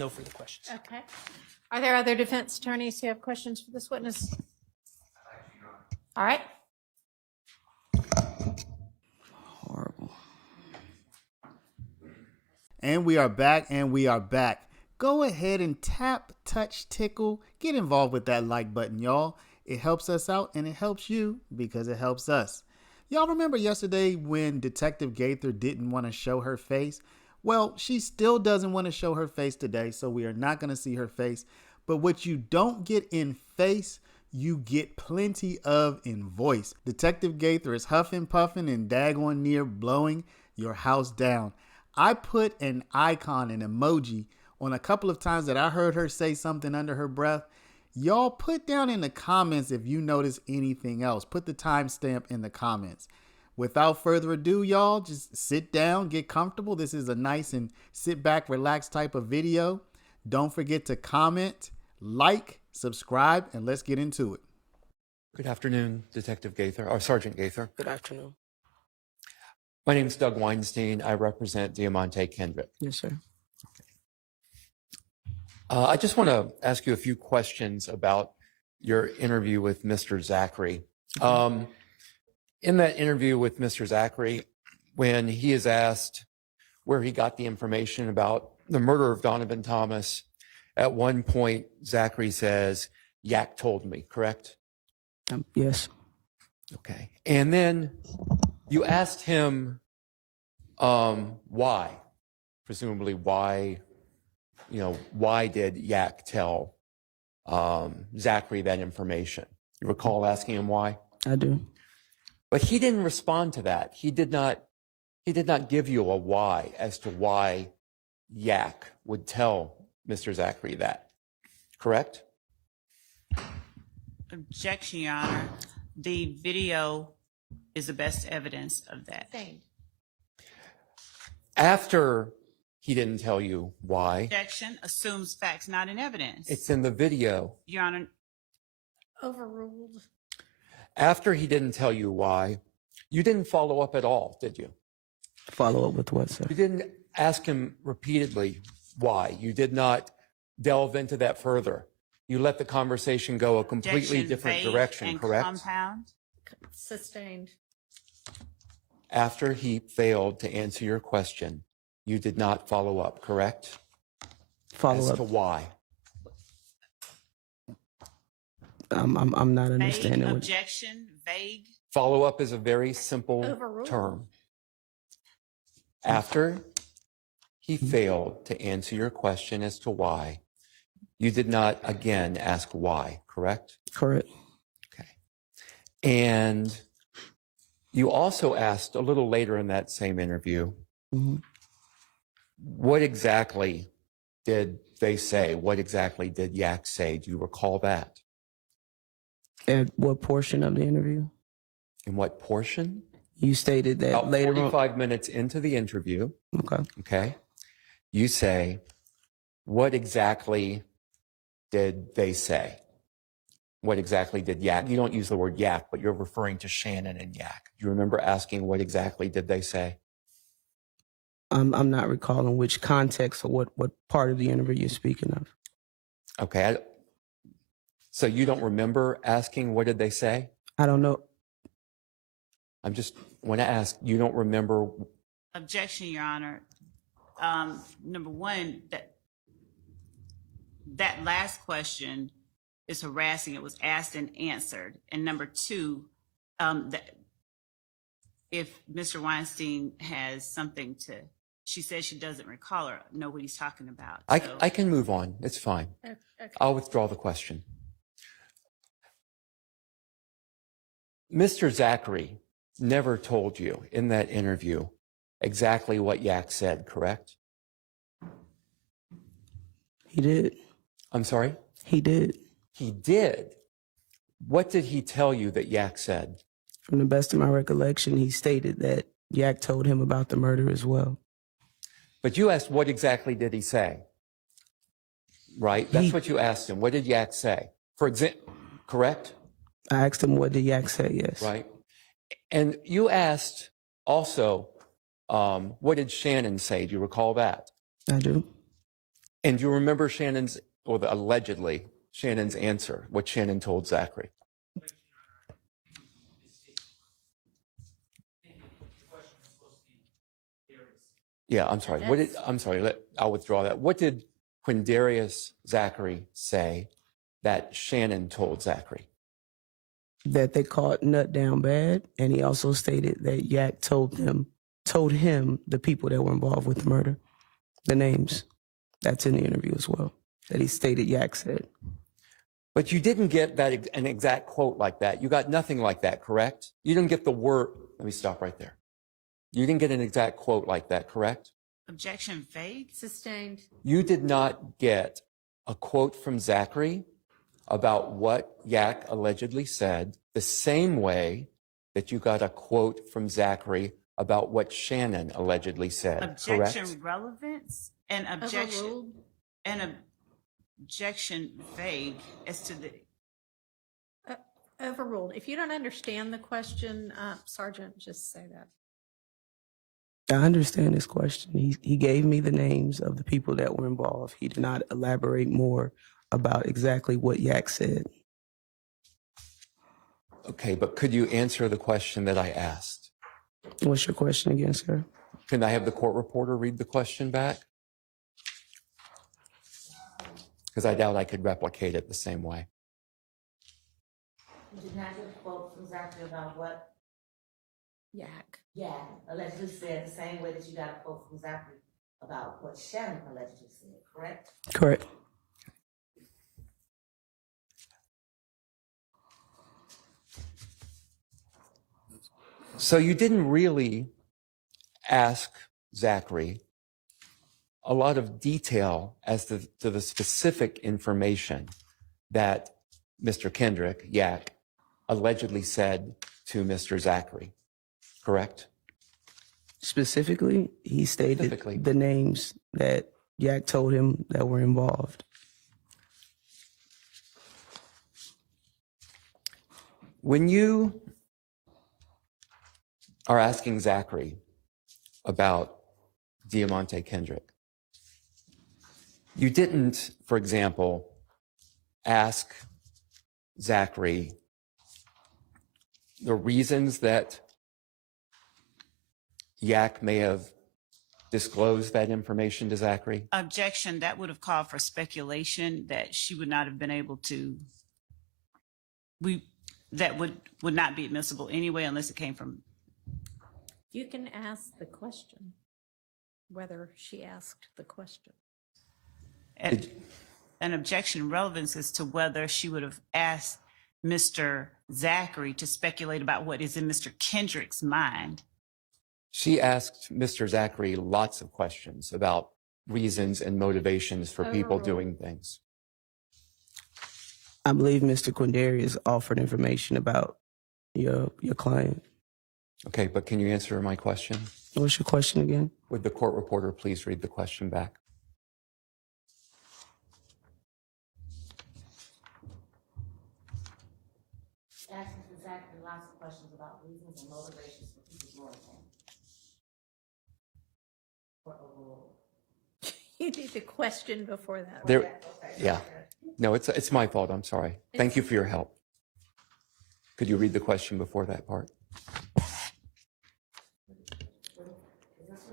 No further questions. Okay. Are there other defense attorneys who have questions for this witness? All right. Horrible. And we are back. Go ahead and tap, touch, tickle. Get involved with that like button, y'all. It helps us out and it helps you because it helps us. Y'all remember yesterday when Detective Gaither didn't want to show her face? Well, she still doesn't want to show her face today, so we are not going to see her face. But what you don't get in face, you get plenty of in voice. Detective Gaither is huffing, puffing, and daggone near blowing your house down. I put an icon, an emoji, on a couple of times that I heard her say something under her breath. Y'all put down in the comments if you notice anything else. Put the timestamp in the comments. Without further ado, y'all, just sit down, get comfortable. This is a nice and sit back, relax type of video. Don't forget to comment, like, subscribe, and let's get into it. Good afternoon, Detective Gaither, or Sergeant Gaither. Good afternoon. My name is Doug Weinstein. I represent Diamante Kendrick. Yes, sir. I just want to ask you a few questions about your interview with Mr. Zachary. In that interview with Mr. Zachary, when he is asked where he got the information about the murder of Donovan Thomas, at one point, Zachary says, Yak told me, correct? Yes. Okay. And then you asked him why, presumably why, why did Yak tell Zachary that information? You recall asking him why? I do. But he didn't respond to that. He did not give you a why as to why Yak would tell Mr. Zachary that, correct? Objection, Your Honor. The video is the best evidence of that. After he didn't tell you why. Objection assumes facts not in evidence. It's in the video. Your Honor. Overruled. After he didn't tell you why, you didn't follow up at all, did you? Follow up with what, sir? You didn't ask him repeatedly why. You did not delve into that further. You let the conversation go a completely different direction, correct? Compound. Sustained. After he failed to answer your question, you did not follow up, correct? Follow as to up. why. I'm not understanding. Vague objection, vague. Follow up is a very simple term. After he failed to answer your question as to why, you did not again ask why, correct? Correct. Okay. And you also asked a little later in that same interview, what exactly did they say? What exactly did Yak say? Do you recall that? At what portion of the interview? In what portion? You stated that About later 45 minutes into the interview. Okay. Okay. You say, what exactly did they say? What exactly did Yak? You don't use the word Yak, but you're referring to Shannon and Yak. Do you remember asking what exactly did they say? I'm not recalling which context or what part of the interview you're speaking of. Okay. So you don't remember asking what did they say? I don't know. I'm just want to ask, you don't remember? Objection, Your Honor. Number one, that last question is harassing. It was asked and answered. And number two, if Mr. Weinstein has something to, she says she doesn't recall or know what he's talking about. I can move on. It's fine. Okay. I'll withdraw the question. Mr. Zachary never told you in that interview exactly what Yak said, correct? He did. I'm sorry? He did. He did. What did he tell you that Yak said? From the best of my recollection, he stated that Yak told him about the murder as well. But you asked what exactly did he say? Right? That's what you asked him. What did Yak say? For example, correct? I asked him what did Yak say, yes. Right. And you asked also, what did Shannon say? Do you recall that? I do. And do you remember allegedly Shannon's answer, what Shannon told Zachary? Yeah, I'm sorry. I'll withdraw that. What did Quindarius Zachary say that Shannon told Zachary? That they caught Nut down bad, and he also stated that Yak told him the people that were involved with the murder, the names. That's in the interview as well, that he stated Yak said. But you didn't get an exact quote like that. You got nothing like that, correct? You didn't get the word. Let me stop right there. You didn't get an exact quote like that, correct? Objection vague. Sustained. You did not get a quote from Zachary about what Yak allegedly said the same way that you got a quote from Zachary about what Shannon allegedly said, Objection correct? relevance and Overruled. objection vague as to the. Overruled. If you don't understand the question, Sergeant, just say that. I understand this question. He gave me the names of the people that were involved. He did not elaborate more about exactly what Yak said. Okay, but could you answer the question that I asked? What's your question again, sir? Can I have the court reporter read the question back? Because I doubt I could replicate it the same way. You did not get a quote from Zachary about what Yak. allegedly said, the same way that you got a quote from Zachary about what Shannon allegedly said, correct? Correct. So you didn't really ask Zachary a lot of detail as to the specific information that Mr. Kendrick, Yak, allegedly said to Mr. Zachary, correct? Specifically, he stated the names that Yak told him that were involved. When you are asking Zachary about Diamante Kendrick, you didn't, for example, ask Zachary the reasons that Yak may have disclosed that information to Zachary? Objection, that would have called for speculation that she would not have been able to, that would not be admissible anyway unless it came from. You can ask the question, whether she asked the question. An objection relevance as to whether she would have asked Mr. Zachary to speculate about what is in Mr. Kendrick's mind. She asked Mr. Zachary lots of questions about reasons and motivations for people doing things. I believe Mr. Quindarius offered information about your client. Okay, but can you answer my question? What's your question again? Would the court reporter please read the question back? Asking Zachary lots of questions about reasons and motivations for people doing things. For overruled. You need the question before that. Yeah. No, it's my fault. I'm sorry. Thank you for your help. Could you read the question before that part?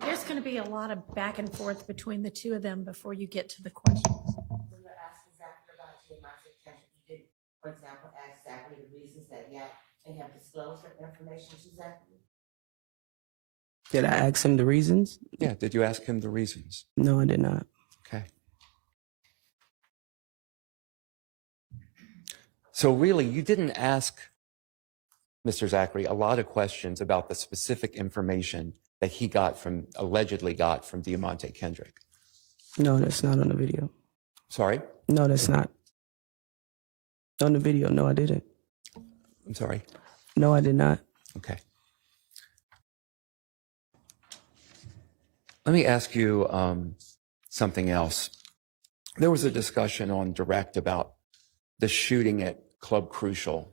There's going to be a lot of back and forth between the two of them before you get to the question. When you're asking Zachary about Diamante Kendrick, you did, for example, ask Zachary the reasons that Yak may have disclosed that information to Zachary. Did I ask him the reasons? Yeah. Did you ask him the reasons? No, I did not. Okay. So really, you didn't ask Mr. Zachary a lot of questions about the specific information that he allegedly got from Diamante Kendrick. No, that's not on the video. Sorry? No, that's not. On the video, no, I didn't. I'm sorry. No, I did not. Okay. Let me ask you something else. There was a discussion on Direct about the shooting at Club Crucial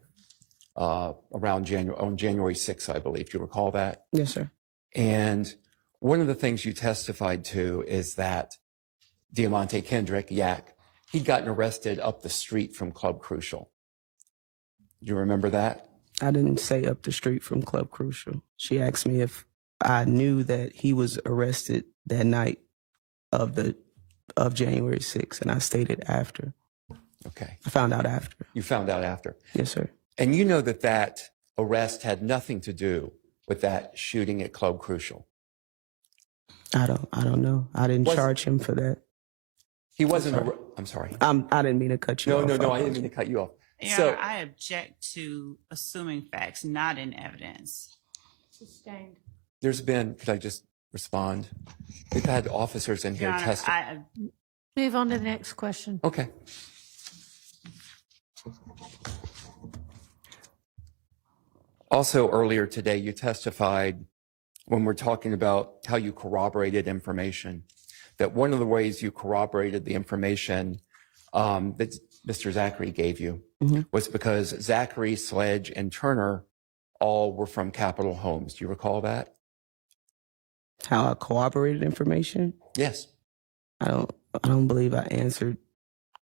on January 6th, I believe. Do you recall that? Yes, sir. And one of the things you testified to is that Diamante Kendrick, Yak, he'd gotten arrested up the street from Club Crucial. You remember that? I didn't say up the street from Club Crucial. She asked me if I knew that he was arrested that night of January 6th, and I stated after. Okay. I found out after. You found out after. Yes, sir. And you know that that arrest had nothing to do with that shooting at Club Crucial. I don't know. I didn't charge him for that. He wasn't. I'm sorry. I didn't mean to cut you off. No. I didn't mean to cut you off. Your So Honor, I object to assuming facts not in evidence. Sustained. there's been. Could I just respond? We've had officers in Your here Honor, testify. Move on to the next question. Okay. Also, earlier today, you testified when we're talking about how you corroborated information, that one of the ways you corroborated the information that Mr. Zachary gave you was because Zachary, Sledge, and Turner all were from Capitol Homes. Do you recall that? How I corroborated information? Yes. I don't believe I answered.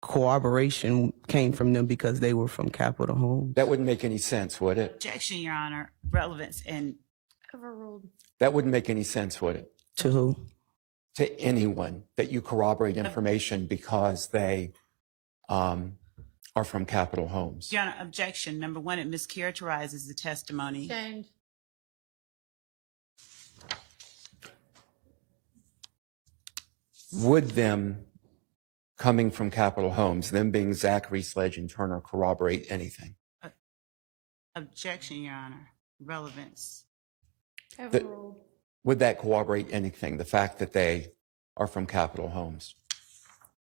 Corroboration came from them because they were from Capitol Homes. That wouldn't make any sense, would it? Objection, Your Honor. Relevance and Overruled. That wouldn't make any sense, would it? To who? To anyone that you corroborate information because they are from Capitol Homes. Your Honor, objection. Number one, it mischaracterizes the testimony. Sustained. Would them coming from Capitol Homes, them being Zachary, Sledge, and Turner, corroborate anything? Objection, Your Honor. Relevance. Overruled. Would that corroborate anything, the fact that they are from Capitol Homes?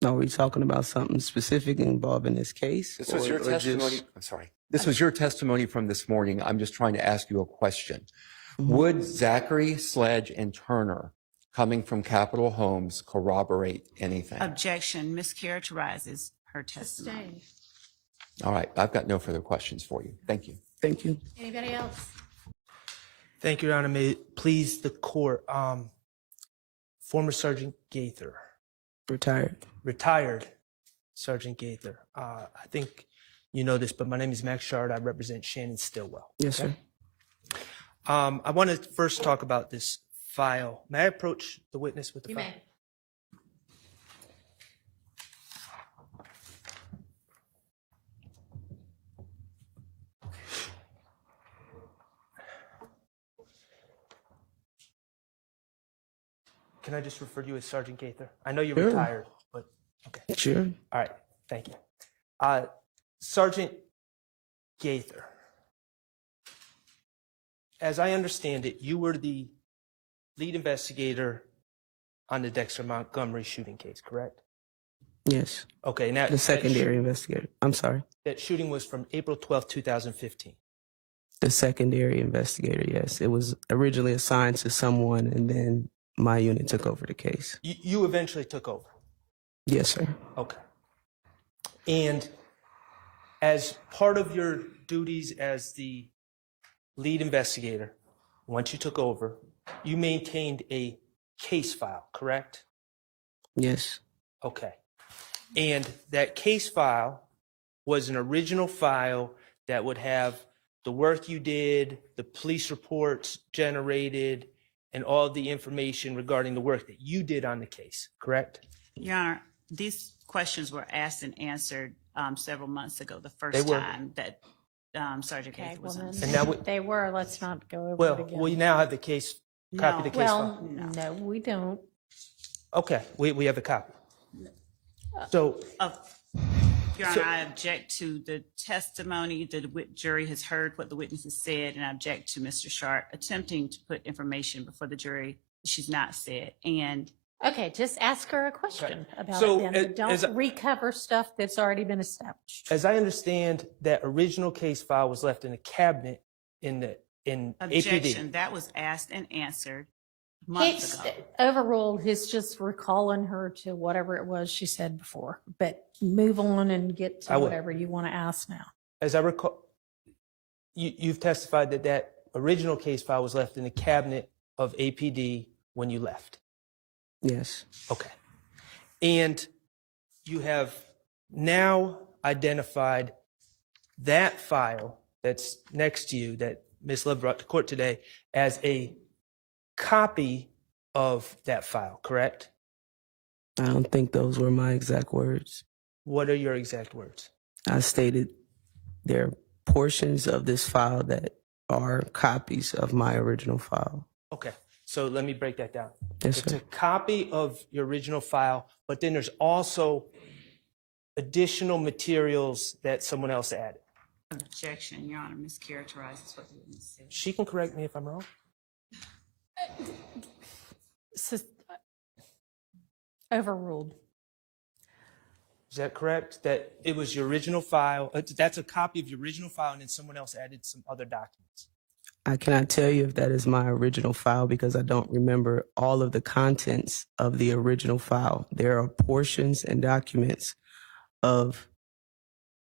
Are we talking about something specific involving this case? This was your or testimony. just- I'm sorry. This was your testimony from this morning. I'm just trying to ask you a question. Mhm. Would Zachary, Sledge, and Turner coming from Capitol Homes corroborate anything? Objection. Mischaracterizes her testimony. Sustained. All right. I've got no further questions for you. Thank you. Thank you. Anybody else? Thank you, Your Honor. May it please the court. Former Sergeant Gaither, Retired. retired Sergeant Gaither. I think you know this, but my name is Max Shard. I represent Shannon Stillwell. Yes, sir. I want to first talk about this file. May I approach the witness with the You file? may. Can I just refer to you as Sergeant Gaither? I know you're Sure. retired, but okay. Sure. All right, thank you. Sergeant Gaither, as I understand it, you were the lead investigator on the Dexter Montgomery shooting case, correct? Yes. Okay, now The secondary investigator. I'm sorry. that shooting was from April 12th, 2015. The secondary investigator, yes. It was originally assigned to someone, and then my unit took over the case. You eventually took over. Yes, sir. Okay. And as part of your duties as the lead investigator, once you took over, you maintained a case file, correct? Yes. Okay. And that case file was an original file that would have the work you did, the police reports generated, and all the information regarding the work that you did on the case, correct? Your Honor, these questions were asked and answered several months ago, the They first were. time that Sergeant Okay, Gaither well was on. then, And now we- they were, let's not go over Well, it again. we now have the case, copy of the case Well, file. no, we don't. Okay, we have the copy. So, Your Honor, So- I object to the testimony. The jury has heard what the witnesses said, and I object to Mr. Sharp attempting to put information before the jury that she's not said. And Okay, just ask her a question about So, it then, but as don't recover stuff that's already been established. as I understand, that original case file was left in a cabinet in APD. objection, that was asked and answered months It's ago. overruled. He's just recalling her to whatever it was she said before. But move on and get I to will. whatever you want to ask now. As I recall, you've testified that that original case file was left in the cabinet of APD when you left. Yes. Okay. And you have now identified that file that's next to you that Ms. Love brought to court today as a copy of that file, correct? I don't think those were my exact words. What are your exact words? I stated there are portions of this file that are copies of my original file. Okay, so let me break that down. Yes, It's sir. a copy of your original file, but then there's also additional materials that someone else added. Objection, Your Honor, mischaracterizes what the witness said. She can correct me if I'm wrong. Overruled. Is that correct? That it was your original file? That's a copy of your original file, and then someone else added some other documents. I cannot tell you if that is my original file because I don't remember all of the contents of the original file. There are portions and documents of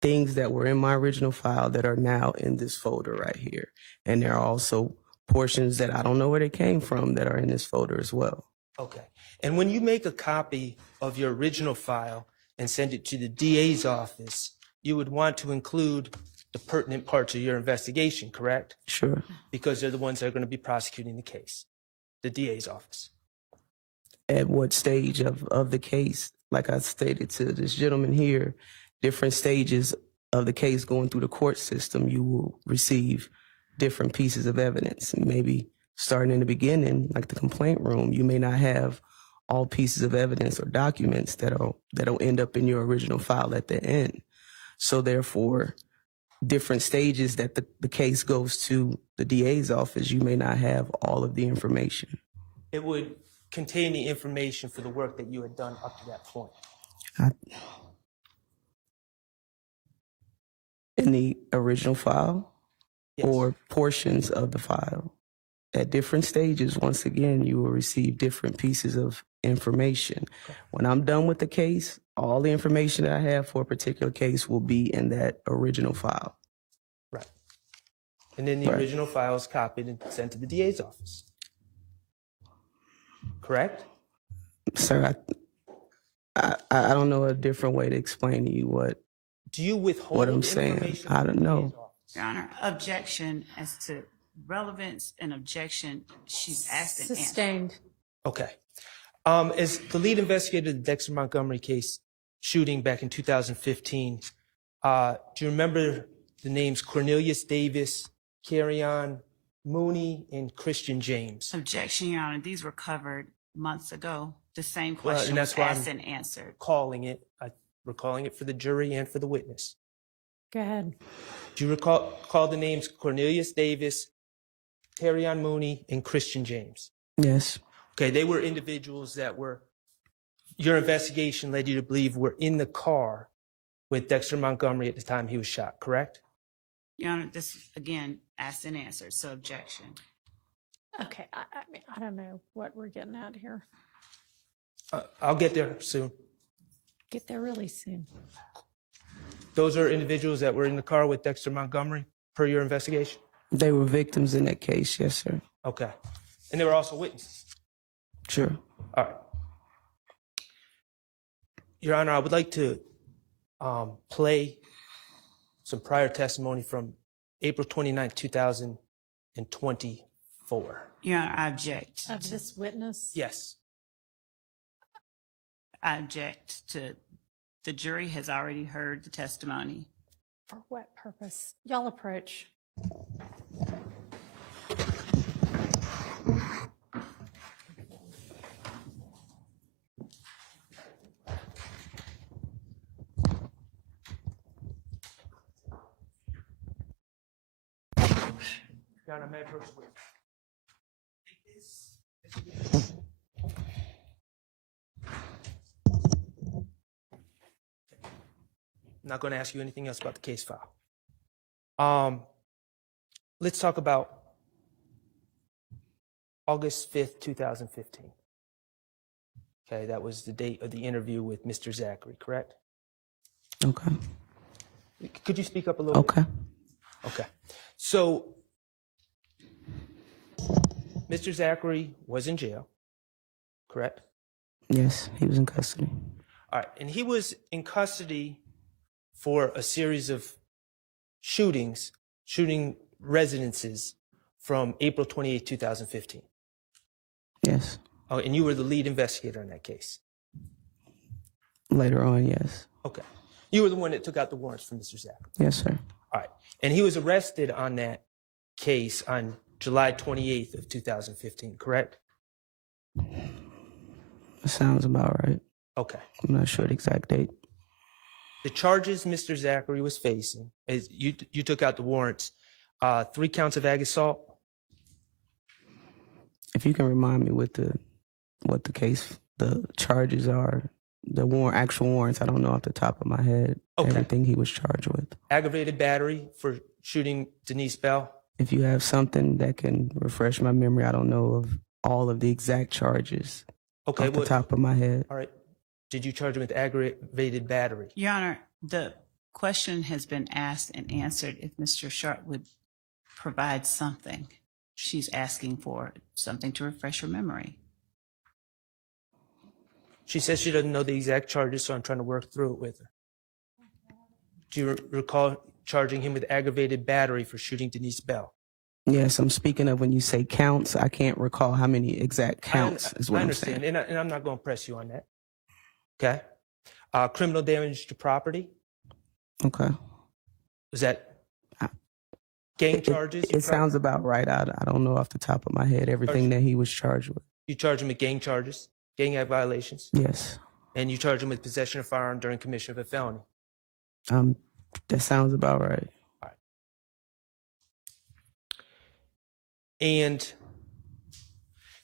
things that were in my original file that are now in this folder right here. And there are also portions that I don't know where they came from that are in this folder as well. Okay. And when you make a copy of your original file and send it to the DA's office, you would want to include the pertinent parts of your investigation, correct? Sure. Because they're the ones that are going to be prosecuting the case, the DA's office. At what stage of the case, like I stated to this gentleman here, different stages of the case going through the court system, you will receive different pieces of evidence. And maybe starting in the beginning, like the complaint room, you may not have all pieces of evidence or documents that'll end up in your original file at the end. So therefore, different stages that the case goes to the DA's office, you may not have all of the information. It would contain the information for the work that you had done up to that point. In the original file? Yes. Or portions of the file. At different stages, once again, you will receive different pieces of information. When I'm done with the case, all the information that I have for a particular case will be in that original file. Right. And then the Right. original file is copied and sent to the DA's office. Correct? Sir, I don't know a different way to explain to you what Do you withhold What I'm saying, information I from don't the know. DA's office? Your Honor, objection as to relevance and objection, she's asked and answered. Sustained. Okay. As the lead investigator of the Dexter Montgomery case shooting back in 2015, do you remember the names Cornelius Davis, Carrion Mooney, and Christian James? Objection, Your Honor, these were covered months ago. The same Well, question and was that's why asked I'm- and answered. We're calling it for the jury and for the witness. Go ahead. Do you call the names Cornelius Davis, Carrion Mooney, and Christian James? Yes, Okay, they were individuals that your investigation led you to believe were in the car with Dexter Montgomery at the time he was shot, correct? Your Honor, this, again, asked and answered, so objection. Okay, I mean, I don't know what we're getting at here. I'll get there soon. Get there really soon. Those are individuals that were in the car with Dexter Montgomery per your investigation? they were victims in that case. Yes, sir. Okay. And they were also witnesses? Sure. All right. Your Honor, I would like to play some prior testimony from April 29, 2024. Your Honor, I object. Of this witness? Yes. I object to, the jury has already heard the testimony. For what purpose? Y'all approach. Your Honor, may I approach the witness? I'm not going to ask you anything else about the case file. Let's talk about August 5th, 2015. Okay, that was the date of the interview with Mr. Zachary, correct? Okay. Could you speak up a little bit? Okay. Okay. So, Mr. Zachary was in jail, correct? Yes, he was in custody. All right. And he was in custody for a series of shooting residences from April 28, 2015. Yes. Oh, and you were the lead investigator in that case. Later on, yes. Okay. You were the one that took out the warrants for Mr. Zachary. Yes, sir. All right. And he was arrested on that case on July 28th of 2015, correct? Sounds about right. Okay. I'm not sure the exact date. The charges Mr. Zachary was facing, is you took out the warrants, 3 counts of ag assault. If you can remind me what the case, the charges are, the actual warrants, I don't know off the top of my head. Okay. Everything he was charged with. Aggravated battery for shooting Denise Bell. If you have something that can refresh my memory, I don't know of all of the exact charges Okay. off the top of my head. All right. Did you charge him with aggravated battery? Your Honor, the question has been asked and answered if Mr. Sharp would provide something. She's asking for something to refresh her memory. She says she doesn't know the exact charges, so I'm trying to work through it with her. Do you recall charging him with aggravated battery for shooting Denise Bell? Yes, I'm speaking of when you say counts, I can't recall how many exact counts is what I I'm understand, saying. and I'm not going to press you on that. Okay. Criminal damage to property. Okay. Was that gang charges? It sounds about right. I don't know off the top of my head everything that he was charged with. You charge him with gang charges, gang act violations, Yes. and you charge him with possession of firearm during commission of a felony. That sounds about right. All right. And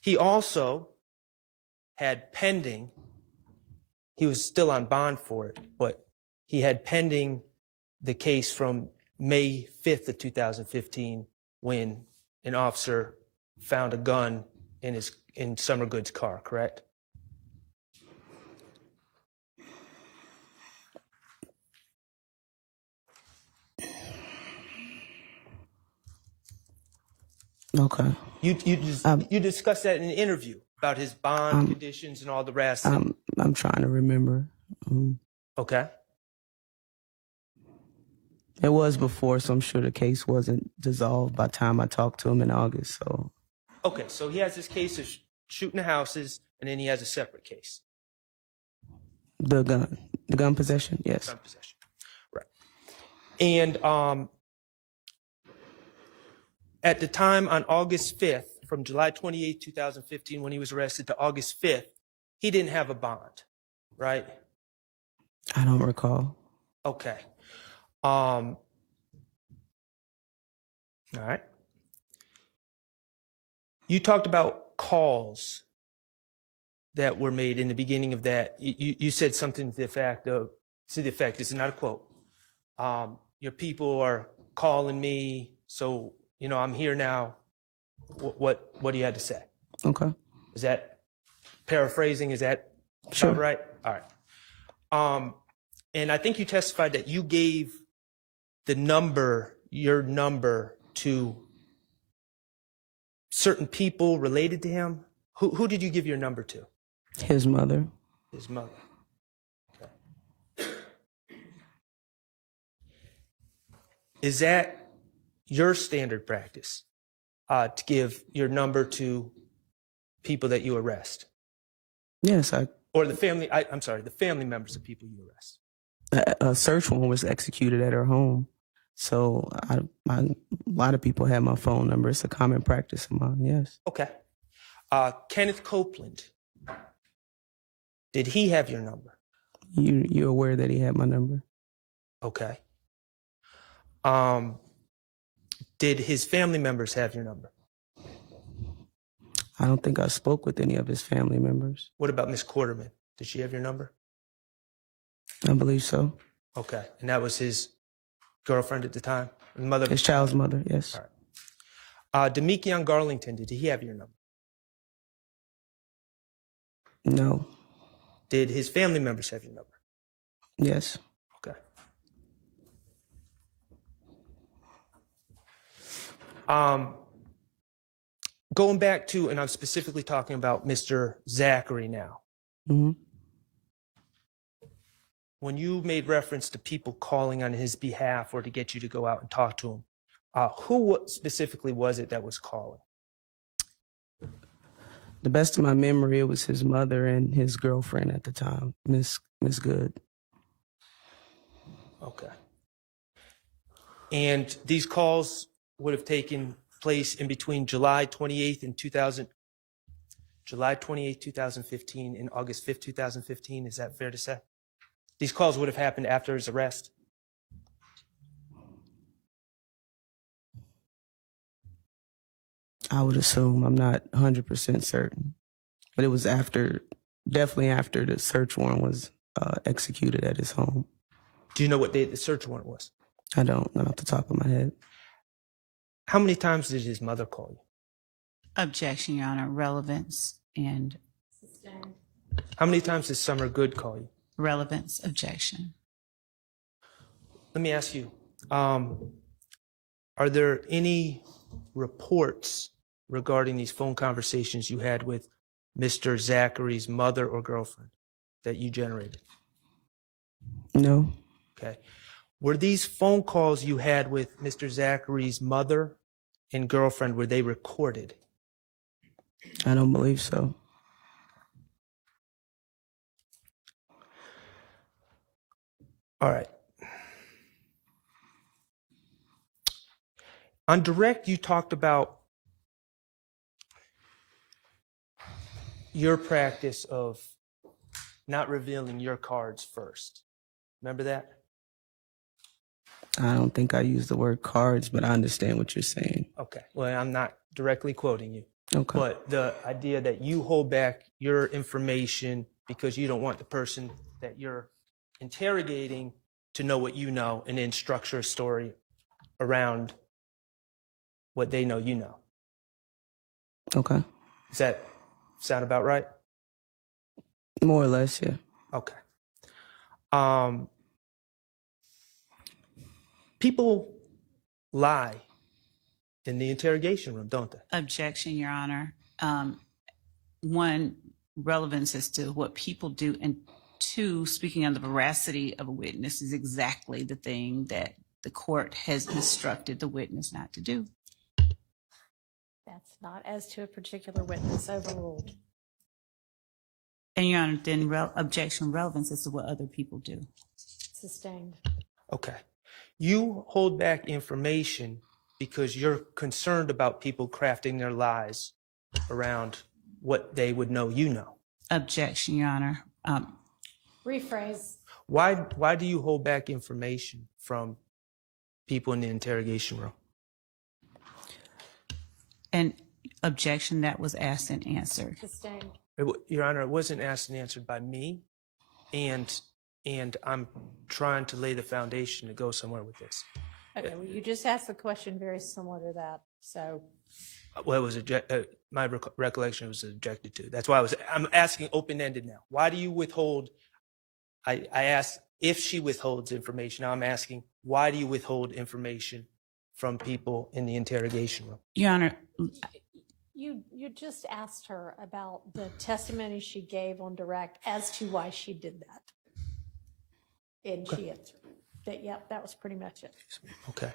he also had pending, he was still on bond for it, but he had pending the case from May 5th of 2015 when an officer found a gun in Summer Good's car, correct? Okay. You discussed that in an interview about his bond conditions and all the rest. I'm trying to remember. Okay. It was before, so I'm sure the case wasn't dissolved by the time I talked to him in August. So Okay, so he has this case of shooting the houses, and then he has a separate case. the gun possession, yes. Gun possession. Right. And at the time on August 5th, from July 28, 2015, when he was arrested, to August 5th, he didn't have a bond, right? I don't recall. Okay. All right. You talked about calls that were made in the beginning of that. You said something to the effect, this is not a quote. Your people are calling me, so, I'm here now. What do you have to say? Okay. Is that paraphrasing? Is that Sure. right? All right. And I think you testified that you gave your number to certain people related to him. Who did you give your number to? His mother. His mother. Okay. Is that your standard practice, to give your number to people that you arrest? Yes, Or the family, I'm sorry, the family members of people you arrest? a search warrant was executed at her home. So a lot of people have my phone number. It's a common practice of mine, yes. Okay. Kenneth Copeland, did he have your number? You're aware that he had my number? Okay. Did his family members have your number? I don't think I spoke with any of his family members. What about Miss Quarterman? Did she have your number? I believe so. Okay. And that was his girlfriend at the time? Mother? His child's mother, yes. All right. Demekion Garlington, did he have your number? No. Did his family members have your number? Yes. Okay. Going back to, and I'm specifically talking about Mr. Zachary now. Mm-hmm. when you made reference to people calling on his behalf or to get you to go out and talk to him, who specifically was it that was calling? The best of my memory, it was his mother and his girlfriend at the time, Miss Good. Okay. And these calls would have taken place in between July 28th, 2015 and August 5th, 2015. Is that fair to say? These calls would have happened after his arrest? I would assume. I'm not 100% certain. But it was definitely after the search warrant was executed at his home. Do you know what date the search warrant was? I don't, not off the top of my head. How many times did his mother call you? Objection, Your Honor. Relevance and How many times did Summer Good call you? relevance. Objection. Let me ask you, are there any reports regarding these phone conversations you had with Mr. Zachary's mother or girlfriend that you generated? No, Okay. Were these phone calls you had with Mr. Zachary's mother and girlfriend, were they recorded? I don't believe so. All right. On direct, you talked about your practice of not revealing your cards first. Remember that? I don't think I used the word cards, but I understand what you're saying. Okay. Well, I'm not directly quoting you. Okay. But the idea that you hold back your information because you don't want the person that you're interrogating to know what you know and then structure a story around what they know you know. Okay. Does that sound about right? More or less, yeah. Okay. People lie in the interrogation room, don't they? Objection, Your Honor. One, relevance as to what people do, and two, speaking on the veracity of a witness is exactly the thing that the court has instructed the witness not to do. That's not as to a particular witness overruled. And Your Honor, then objection, relevance as to what other people do. Sustained. Okay. You hold back information because you're concerned about people crafting their lies around what they would know you know. Objection, Your Honor. Rephrase. Why do you hold back information from people in the interrogation room? An objection that was asked and answered. Sustained. Your Honor, it wasn't asked and answered by me, and I'm trying to lay the foundation to go somewhere with this. Okay, well, you just asked the question very similar to that, so. Well, it was my recollection was objected to. That's why I'm asking open-ended now. Why do you withhold? I asked if she withholds information. Now I'm asking, why do you withhold information from people in the interrogation room? Your Honor, You just asked her about the testimony she gave on direct as to why she did that. And she answered that, yep, that was pretty much it. Okay.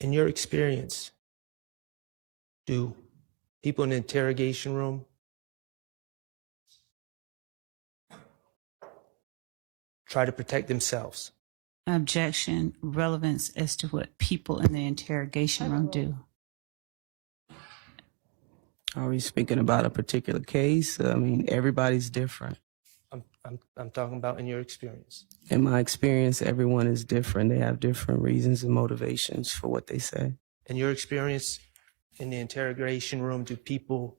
In your experience, do people in the interrogation room try to protect themselves? objection, relevance as to what people in the interrogation room do. Are we speaking about a particular case? I mean, everybody's different. I'm talking about in your experience. In my experience, everyone is different. They have different reasons and motivations for what they say. In your experience in the interrogation room, do people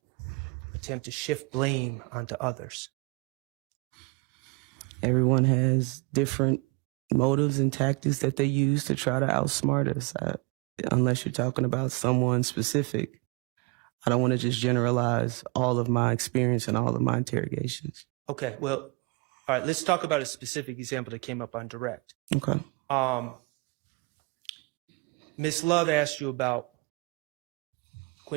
attempt to shift blame onto others? Everyone has different motives and tactics that they use to try to outsmart us. Unless you're talking about someone specific, I don't want to just generalize all of my experience and all of my interrogations. Okay, well, all right, let's talk about a specific example that came up on direct. Okay. Ms. Love asked you about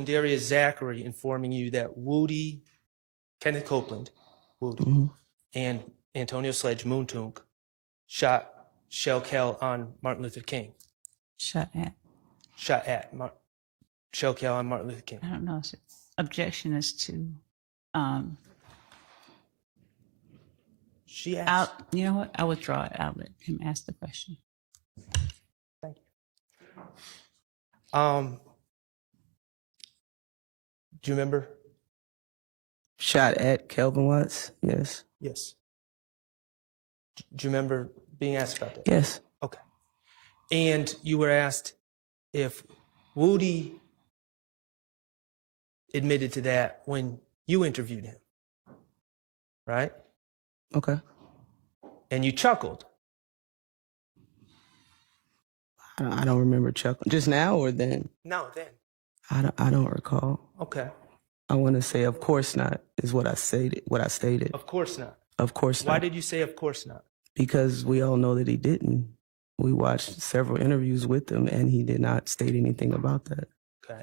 Quindaria Zachary informing you that Woody, Kenneth Copeland, Woody, Mhm. and Antonio Sledge Moontunk shot shell kill on Martin Luther King. Shut at. Shot at shell kill on Martin Luther King. I don't know. Objection is to, She asked. you know what? I withdraw it. I'll let him ask the question. Thank you. Do you remember? Shot at Kelvin Watts. Yes. Yes. Do you remember being asked about that? Yes. Okay. And you were asked if Woody admitted to that when you interviewed him, right? Okay. And you chuckled. I don't remember chuckling. Just now or then? No, then. I don't recall. Okay. I want to say, of course not, is what I stated. Of course not. Of course not. Why did you say of course not? Because we all know that he didn't. We watched several interviews with him, and he did not state anything about that. Okay.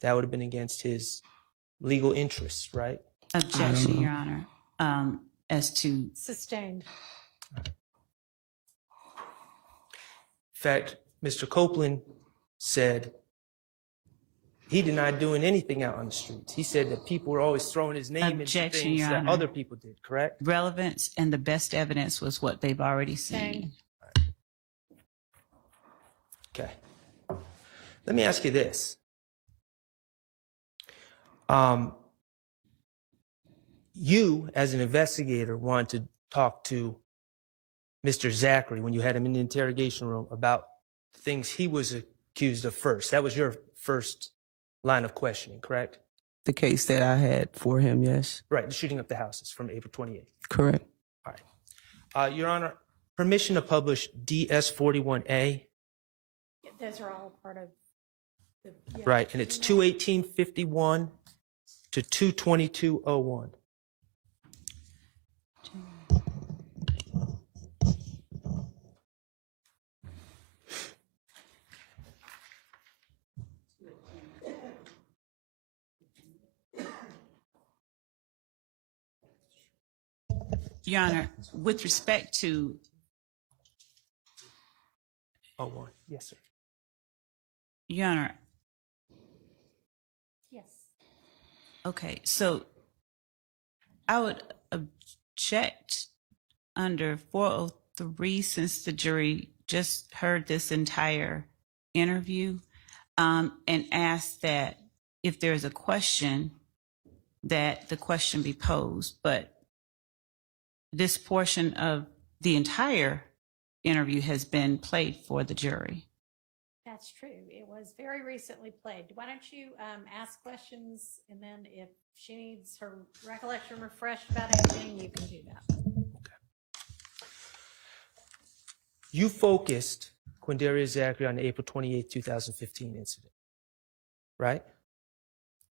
That would have been against his legal interests, right? Objection, know. Your Honor. As to Sustained. In fact, Mr. Copeland said he denied doing anything out on the streets. He said that people were always throwing his name into Objection, things Your that Honor. other people did, correct? relevance and the best evidence was what they've already seen. Okay. Let me ask you this. You, as an investigator, wanted to talk to Mr. Zachary when you had him in the interrogation room about things he was accused of first. That was your first line of questioning, correct? The case that I had for him, yes. Right, the shooting up the houses from April 28th. Correct. All right. Your Honor, permission to publish DS-41A, Those are all part of the. yeah. right, and it's 21851 to 22201. Your Honor, with respect to, 01, yes, sir. Your Honor, Yes. okay, so I would object under 403 since the jury just heard this entire interview and ask that if there's a question, that the question be posed. But this portion of the entire interview has been played for the jury. That's true. It was very recently played. Why don't you ask questions, and then if she needs her recollection refreshed about anything, you can do that. You focused Quindaria Zachary on the April 28th, 2015 incident, right?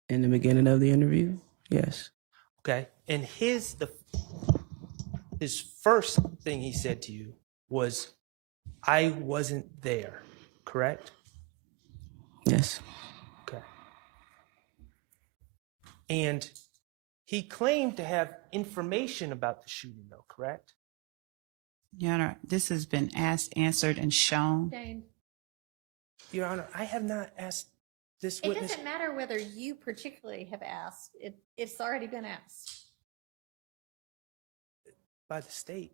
In the beginning of the interview, yes. Okay. And his first thing he said to you was, I wasn't there, correct? Yes. Okay. And he claimed to have information about the shooting, though, correct? Your Honor, this has been asked, answered, and shown. Dane, Your Honor, I have not asked this it witness. doesn't matter whether you particularly have asked. It's already been asked. By the state.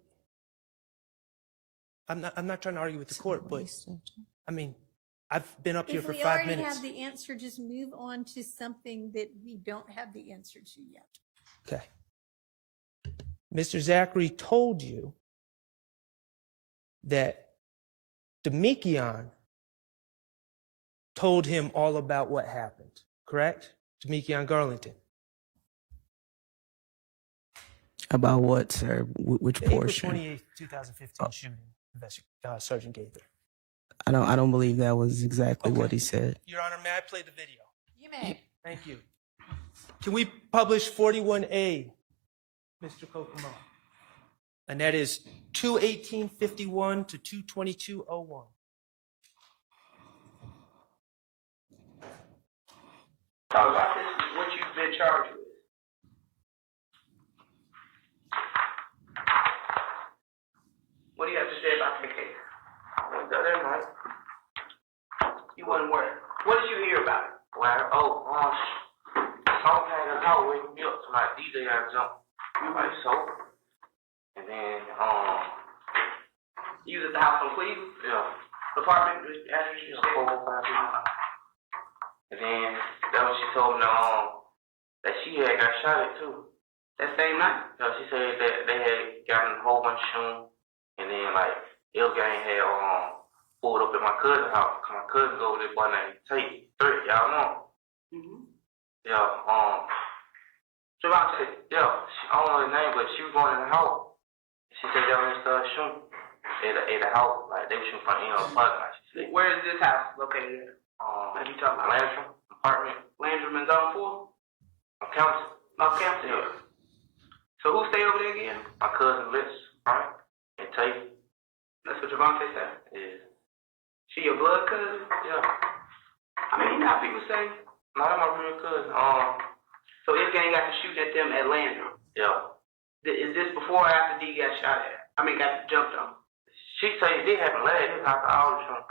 I'm not trying to argue with the court, but I mean, I've been up here If for we 5 already minutes. have the answer, just move on to something that we don't have the answer to yet. Okay. Mr. Zachary told you that Demekion told him all about what happened, correct? Demekion Garlington. About what, sir? Which The April portion? 28th, 2015 shooting, Sergeant Gaither. I don't believe that was exactly what Okay. he said. Your Honor, may I play the video? You may. Thank you. Can we publish 41A, Mr. Kokomo? And that is 21851 to 22201. Talk about this, what you've been charged with. What do you have to say about the case? I went there that night. You wasn't where? What did you hear about it? Well, some had a house waking me up to like DJ got jumped. Like so. And then, You was at the house on Cleveland? yeah, Apartment, after you yeah, said? 4 or 5 people. And then that when she told me that she had got shot at too. That same night? She said that they had gotten a whole bunch of shooting, and then like Ill Gang had pulled up at my cousin's house. Cause my cousin's over there, boy named Tate, 30, y'all know. Mm-hmm. Yeah, Javante. yeah, I don't know his name, but she was going in the house. She said y'all didn't start shooting at the house, like they were shooting from the apartment. Like she said, Where is this house located at? What you talking about? Landrum apartment, Landrum and Zone 4? on campus. North Campus? Yeah, So who stayed over there again? my cousin Liz, right, and Tate. That's what Javante said. Yeah, She your blood cousin? yeah. I mean, you know how people say. No, that's my real cousin. So this gang got to shoot at them at Landrum. Yeah. Is this before or after D got shot at? I mean, got jumped on. She said it did happen last year after all the shooting.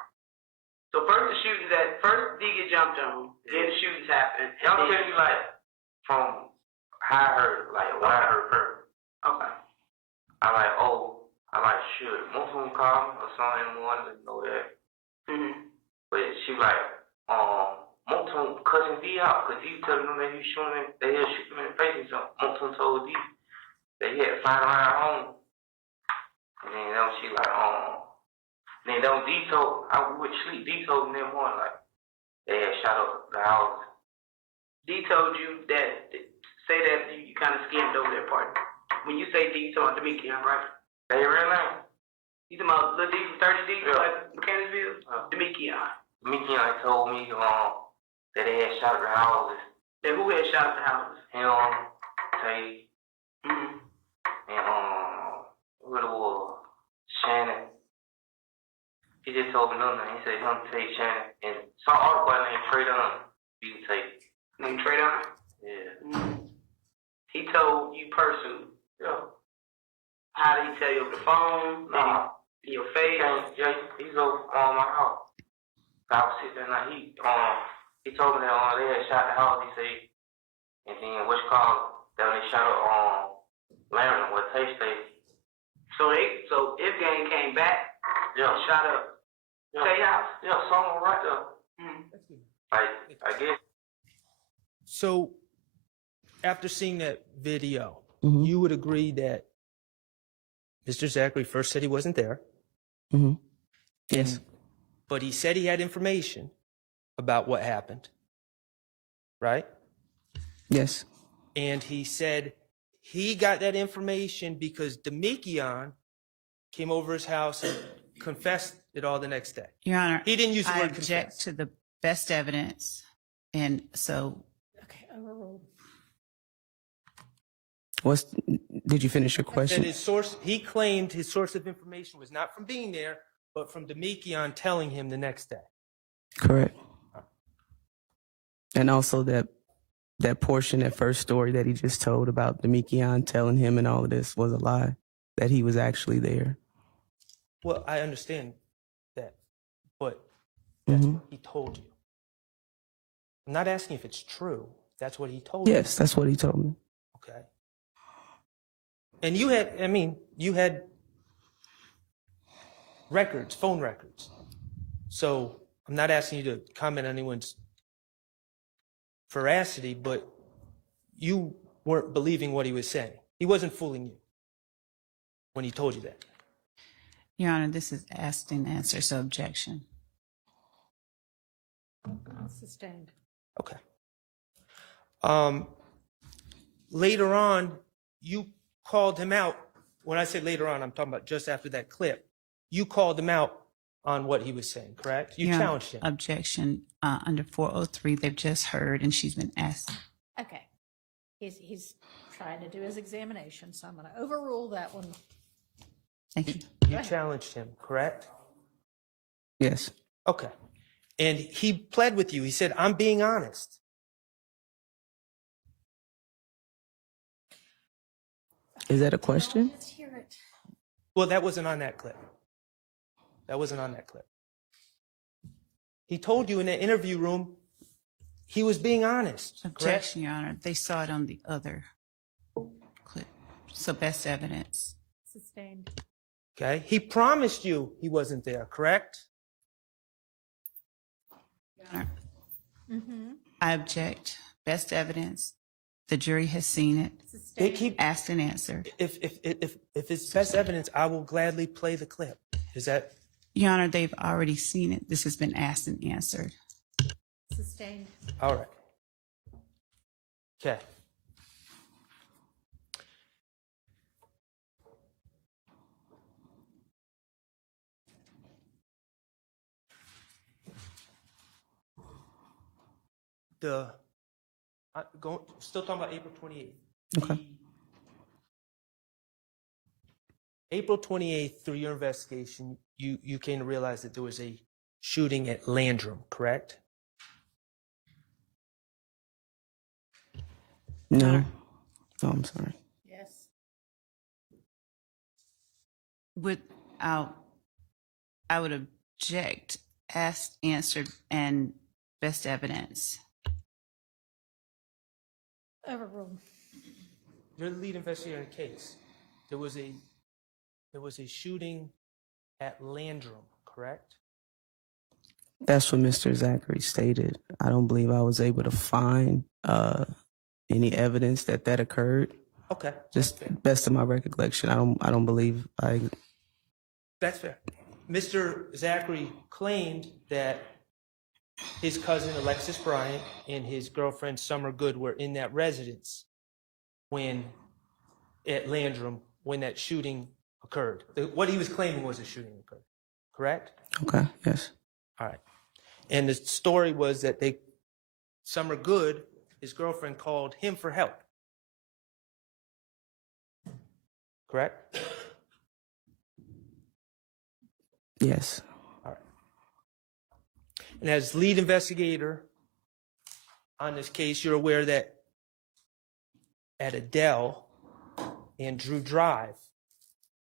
So first D get jumped on, then the shootings happen. Y'all tell me like from how I heard, like what I heard first. Okay. I like should most of them call me or something in the morning to know that. Mm-hmm. But she like most of them cussing D out because D telling them that he shooting, they had shoot him in the face and something. Most of them told D that he had to find around home. And then that was she like then that was D told I would sleep. D told me that morning like they had shot up the house. D told you that, say that you kind of skimmed over that part. When you say D, you talking about Demekion, right? They real name. You talking about Lil D from 30D, Yeah. like Mechanicsville? Demekion. Mickey like told me that they had shot at the houses. Then who had shot at the houses? Him, Tay, Mm-hmm. and what it was, Shannon. He just told me nothing. He said him, Tay, Shannon, and some other boy named Trey Dunn. You can take. Named Trey Dunn? Yeah. Mm-hmm. He told you personally. Yeah. How did he tell you over the phone? Nah. In your face? Yeah, he's over my house. I was sitting there and he told me that they had shot the house, he said, and then what's called that they shot up Larry where Tay stayed. So if gang came back, Yeah. and shot up Yeah. Tay house? Yeah, someone right there. Mm-hmm. Like, I guess. So after seeing that video, Mhm. you would agree that Mr. Zachary first said he wasn't there, Mm-hmm. Yes. but he said he had information about what happened, right? Yes. And he said he got that information because Demekion came over his house and confessed it all the next day. Your Honor, He didn't use the I word object confess. to the best evidence. And so Okay, overruled. Did you finish your That question? he claimed his source of information was not from being there, but from Demekion telling him the next day. Correct. And also that portion, that first story that he just told about Demekion telling him and all of this was a lie, that he was actually there. Well, I understand that, but that's Mhm. what he told you. I'm not asking if it's true. That's what he told you. Yes, that's what he told me. Okay. And you had records, phone records. So I'm not asking you to comment on anyone's veracity, but you weren't believing what he was saying. He wasn't fooling you when he told you that. Your Honor, this is asked and answered, so objection. Sustained. Okay. Later on, you called him out. When I say later on, I'm talking about just after that clip. You called him out on what he was saying, correct? You Your Honor, challenged him. Objection under 403, they've just heard, and she's been asked. Okay. He's trying to do his examination, so I'm going to overrule that one. Thank you. You challenged him, correct? Yes. Okay. And he pled with you. He said, I'm being honest. Is that a question? Let's hear it. Well, that wasn't on that clip. That wasn't on that clip. He told you in the interview room he was being honest, correct? Objection, Your Honor. They saw it on the other clip. So best evidence. Sustained. Okay. He promised you he wasn't there, correct? Your Honor, Mm-hmm. I object. Best evidence. The jury has seen it, They Sustained. keep asked and answered. if it's best evidence, I will gladly play the clip. Is that Your Honor, they've already seen it. This has been asked and answered. Sustained. all right? Okay. Still talking about April 28th. Okay. April 28th, through your investigation, you came to realize that there was a shooting at Landrum, correct? No. Oh, I'm sorry. Yes. I would object, asked, answered, and best evidence. Overruled. You're the lead investigator in the case. There was a shooting at Landrum, correct? That's what Mr. Zachary stated. I don't believe I was able to find any evidence that occurred. Okay. Just that's fair. best of my recollection, I don't believe I. That's fair. Mr. Zachary claimed that his cousin Alexis Bryant and his girlfriend Summer Good were in that residence at Landrum when that shooting occurred. What he was claiming was a shooting occurred, correct? Okay. Yes. All right. And the story was that Summer Good, his girlfriend, called him for help. Correct? Yes. All right. And as lead investigator on this case, you're aware that at Adele and Drew Drive,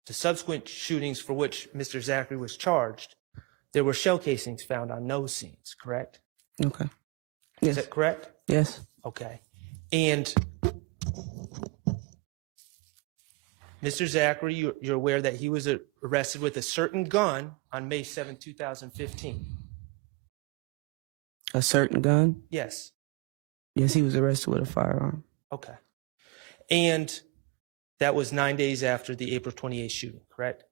the subsequent shootings for which Mr. Zachary was charged, there were shell casings found on those scenes, correct? Okay. Is Yes. that correct? Yes. Okay. And Mr. Zachary, you're aware that he was arrested with a certain gun on May 7, 2015. A certain gun. Yes. Yes, he was arrested with a firearm. Okay. And that was 9 days after the April 28th shooting, correct?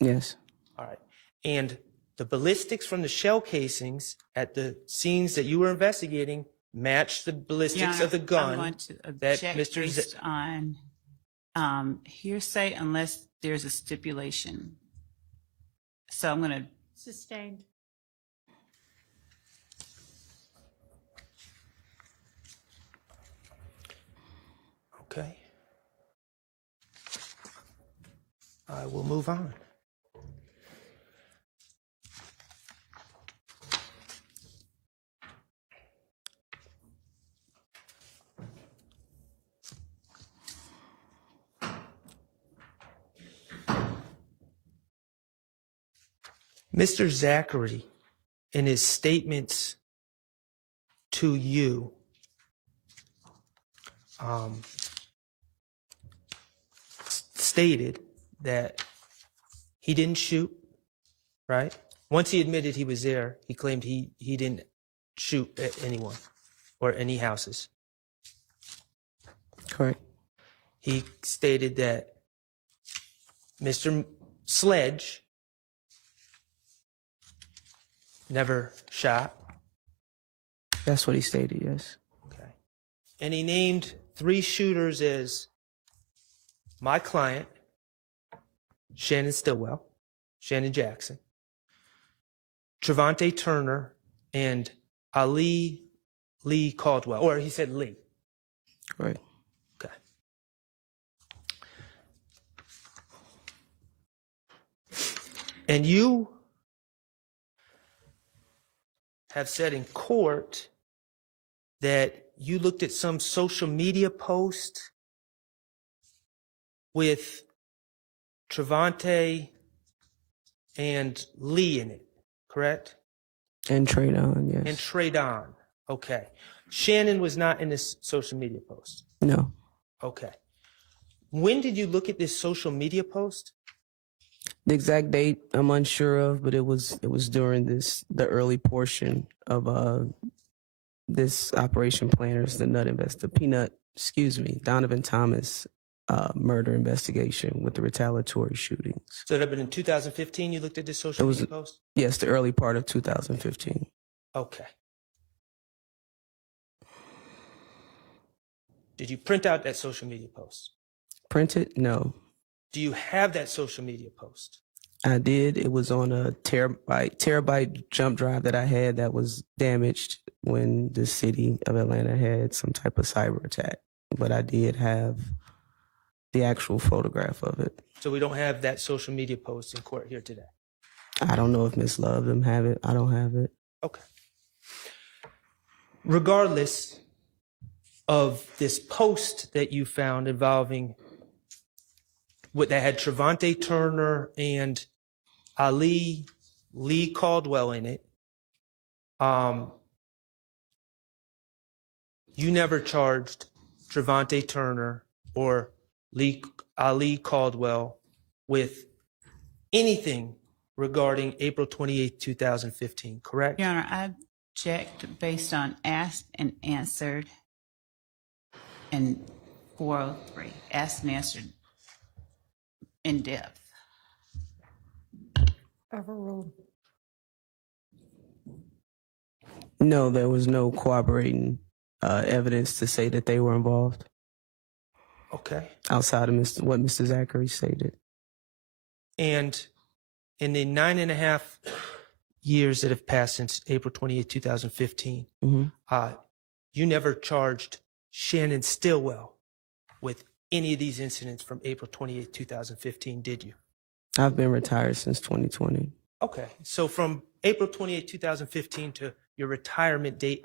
Yes. All right. And the ballistics from the shell casings at the scenes that you were investigating matched the ballistics Your of the Honor, gun I'm going to that object Mr. based on hearsay unless there's a stipulation. So I'm going to Sustained. Okay. I will move on. Mr. Zachary, in his statements to you, stated that he didn't shoot, right? Once he admitted he was there, he claimed he didn't shoot at anyone or any houses. Correct. He stated that Mr. Sledge never shot. That's what he stated. Yes. Okay. And he named 3 shooters as my client, Shannon Stillwell, Shannon Jackson, Trevante Turner, and Ali Lee Caldwell. Or he said Lee. Correct. Okay. And you have said in court that you looked at some social media post with Trevante and Lee in it, correct? And trade on, yes. And Traydon. Okay. Shannon was not in this social media post. No. Okay. When did you look at this social media post? The exact date I'm unsure of, but it was during the early portion of this Operation Planners, Donovan Thomas murder investigation with the retaliatory shootings. So that had been in 2015 you looked at this social media post? Yes, the early part of 2015. Okay. Did you print out that social media post? Printed? No. Do you have that social media post? I did. It was on a terabyte jump drive that I had that was damaged when the city of Atlanta had some type of cyber attack. But I did have the actual photograph of it. So we don't have that social media post in court here today. I don't know if Miss Love them have it. I don't have it. Okay. Regardless of this post that you found involving that had Trevante Turner and Ali Lee Caldwell in it, you never charged Trevante Turner or Ali Caldwell with anything regarding April 28, 2015, correct? Your Honor, I object based on asked and answered and 403, asked and answered in depth. Overruled. No, there was no corroborating evidence to say that they were involved Okay. outside of what Mr. Zachary stated. And in the 9.5 years that have passed since April 28, 2015, you never charged Shannon Stillwell with any of these incidents from April 28, 2015, did you? I've been retired since 2020. Okay. So from April 28, 2015 to your retirement date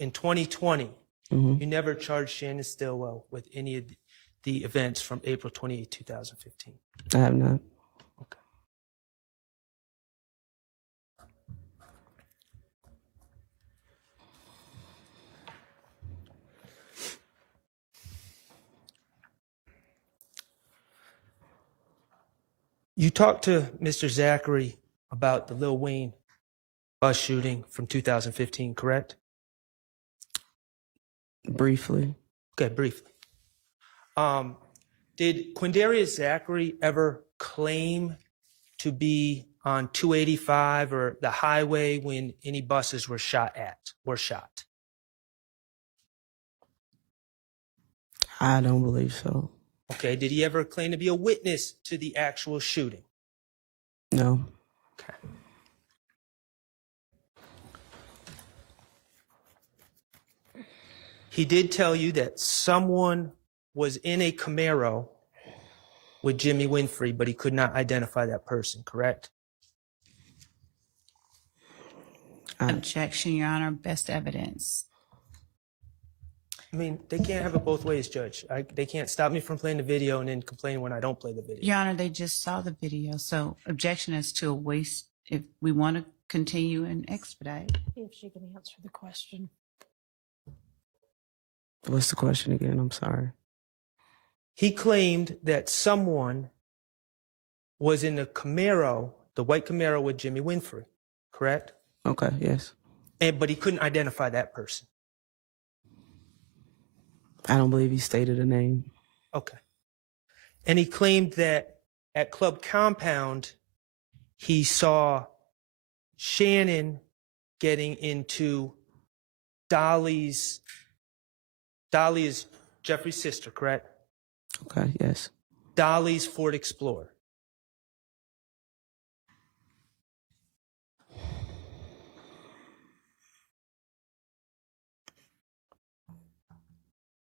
in 2020, you never charged Shannon Stillwell with any of the events from April 28, 2015. I have not. Okay. You talked to Mr. Zachary about the Lil Wayne bus shooting from 2015, correct? Briefly. Okay, briefly. Did Quindarius Zachary ever claim to be on 285 or the highway when any buses were shot? I don't believe so. Okay, did he ever claim to be a witness to the actual shooting? No. Okay. He did tell you that someone was in a Camaro with Jimmy Winfrey, but he could not identify that person, correct? Objection, Your Honor, best evidence. I mean, they can't have it both ways, Judge. They can't stop me from playing the video and then complain when I don't play the video. Your Honor, they just saw the video, so objection is to a waste if we want to continue and expedite. See if she can answer the question. What's the question again? I'm sorry. He claimed that someone was in the Camaro, the white Camaro with Jimmy Winfrey, correct? Okay, yes. But he couldn't identify that person. I don't believe he stated a name. Okay. And he claimed that at Club Compound, he saw Shannon getting into Dolly is Jeffrey's sister, correct? Okay, yes. Dolly's Ford Explorer.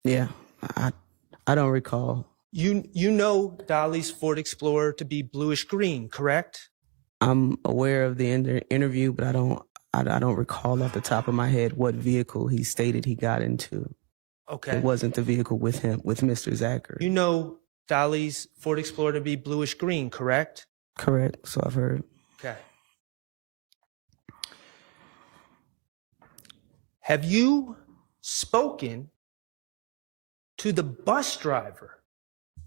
Yeah, I don't recall. You know Dolly's Ford Explorer to be bluish green, correct? I'm aware of the interview, but I I don't recall off the top of my head what vehicle he stated he got into. Okay. It wasn't the vehicle with him, with Mr. Zachary. You know Dolly's Ford Explorer to be bluish green, correct? Correct. So I've heard. Okay. Have you spoken to the bus driver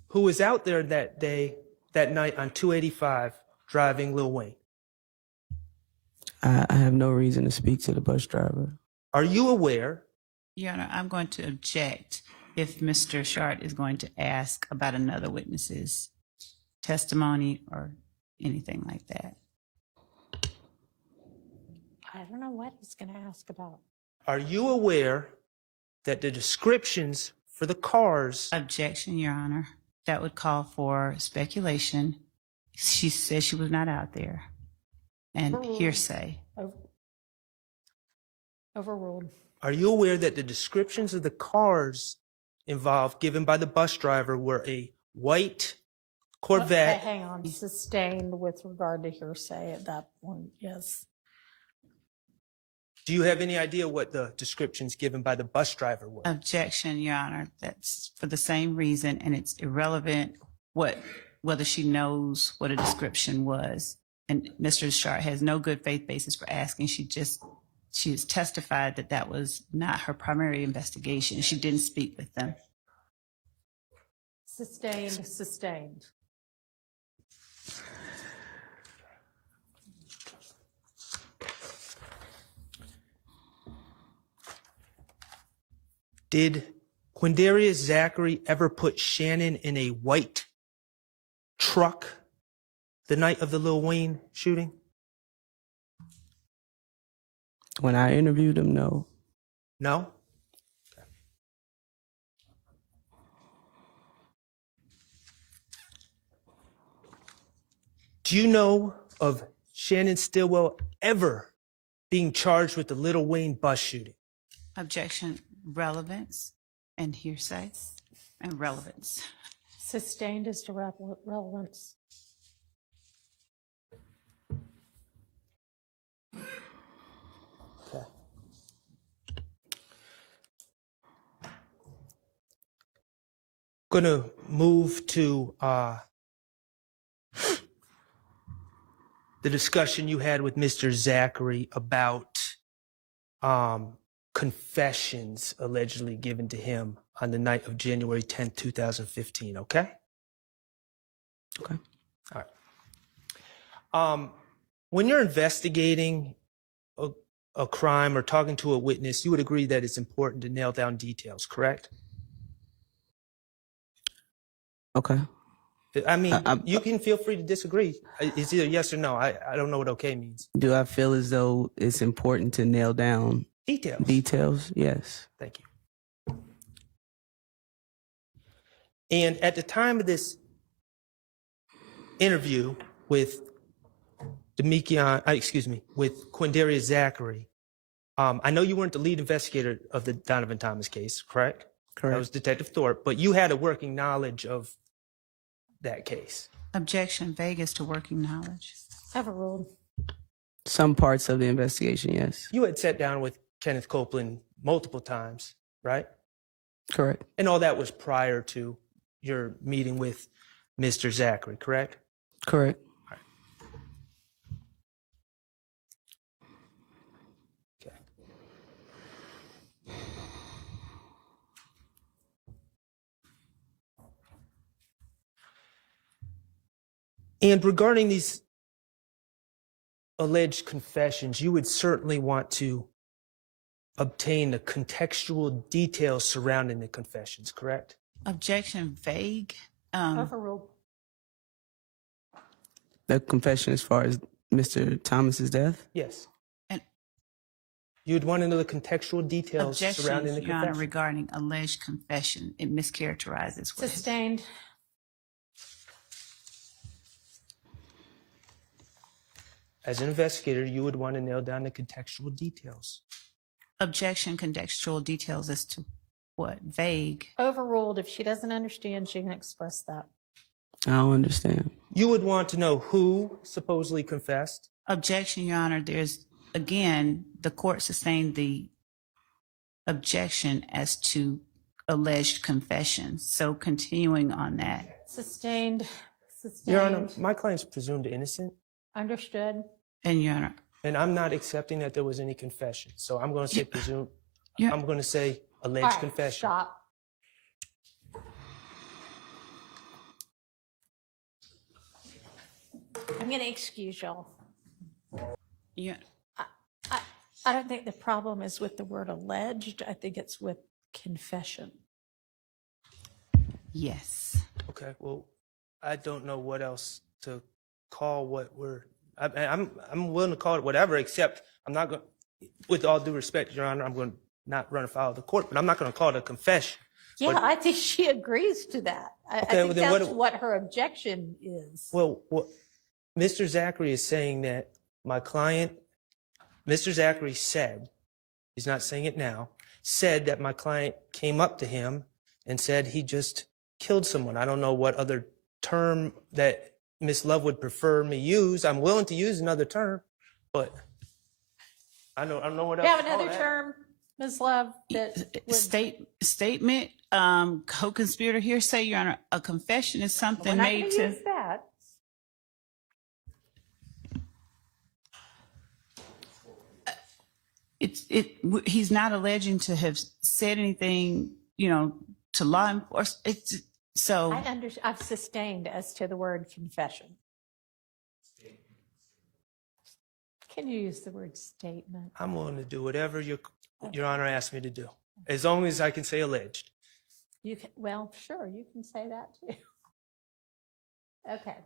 who was out there that night on 285 driving Lil Wayne? I have no reason to speak to the bus driver. Are you aware? Your Honor, I'm going to object if Mr. Shart is going to ask about another witness's testimony or anything like that. I don't know what he's going to ask about. Are you aware that the descriptions for the cars? Objection, Your Honor. That would call for speculation. She said she was not out there. And hearsay. Overruled. Are you aware that the descriptions of the cars involved given by the bus driver were a white Corvette? Hang on. Sustained with regard to hearsay at that point, yes. Do you have any idea what the descriptions given by the bus driver were? Objection, Your Honor. That's for the same reason, and it's irrelevant whether she knows what a description was. And Mr. Shart has no good faith basis for asking. She has testified that that was not her primary investigation. She didn't speak with them. Sustained. Did Quindarius Zachary ever put Shannon in a white truck the night of the Lil Wayne shooting? When I interviewed him, no. No? Okay. Do you know of Shannon Stillwell ever being charged with the Lil Wayne bus shooting? Objection, relevance and hearsay and relevance. Sustained as to relevance. Okay. Gonna move to the discussion you had with Mr. Zachary about confessions allegedly given to him on the night of January 10th, 2015, okay? Okay. All right. When you're investigating a crime or talking to a witness, you would agree that it's important to nail down details, correct? Okay. I mean, you can feel free to disagree. It's either yes or no. I don't know what okay means. Do I feel as though it's important to nail down Details. details? Yes. Thank you. And at the time of this interview with with Quindarius Zachary, I know you weren't the lead investigator of the Donovan Thomas case, correct? Correct. That was Detective Thorpe, but you had a working knowledge of that case. Objection, vague as to working knowledge. Overruled. Some parts of the investigation, yes. You had sat down with Kenneth Copeland multiple times, right? Correct. And all that was prior to your meeting with Mr. Zachary, correct? Correct. Okay. And regarding these alleged confessions, you would certainly want to obtain the contextual details surrounding the confessions, correct? Objection, vague. Overruled. The confession as far as Mr. Thomas's death? Yes. And You'd want to know the contextual details surrounding the objection, Your Honor, confession. regarding alleged confession. It mischaracterizes what Sustained. As an investigator, you would want to nail down the contextual details. Objection, contextual details as to what? Vague. Overruled. If she doesn't understand, she can express that. I don't understand. You would want to know who supposedly confessed. Objection, Your Honor, there's again, the court sustained the objection as to alleged confession. So continuing on that. Sustained. Your Honor, my client's presumed innocent, Understood. And Your Honor, and I'm not accepting that there was any confession. So I'm going to say presumed. Yeah. I'm going to say All alleged right, confession. stop. I'm going to excuse y'all. yeah, I don't think the problem is with the word alleged. I think it's with confession. yes. Okay, well, I don't know what else to call what we're. I'm willing to call it whatever, except I'm not going. With all due respect, Your Honor, I'm going to not run afoul of the court, but I'm not going to call it a confession. Yeah, But- I think she agrees to that. I Okay, think well, then that's what her objection is. Well, Mr. Zachary is saying that my client, Mr. Zachary said, he's not saying it now, said that my client came up to him and said he just killed someone. I don't know what other term that Ms. Love would prefer me use. I'm willing to use another term, but I don't know what Do else. you have to call another that. term, Ms. Love, that would, Statement, co-conspirator hearsay, Your Honor. A confession is we're something not made going to. to use that. He's not alleging to have said anything, you know, to law enforcement. So I've sustained as to the word confession. Can you use the word statement? I'm willing to do whatever Your Honor asked me to do, as long as I can say alleged. You can, well, sure, you can say that too. Okay.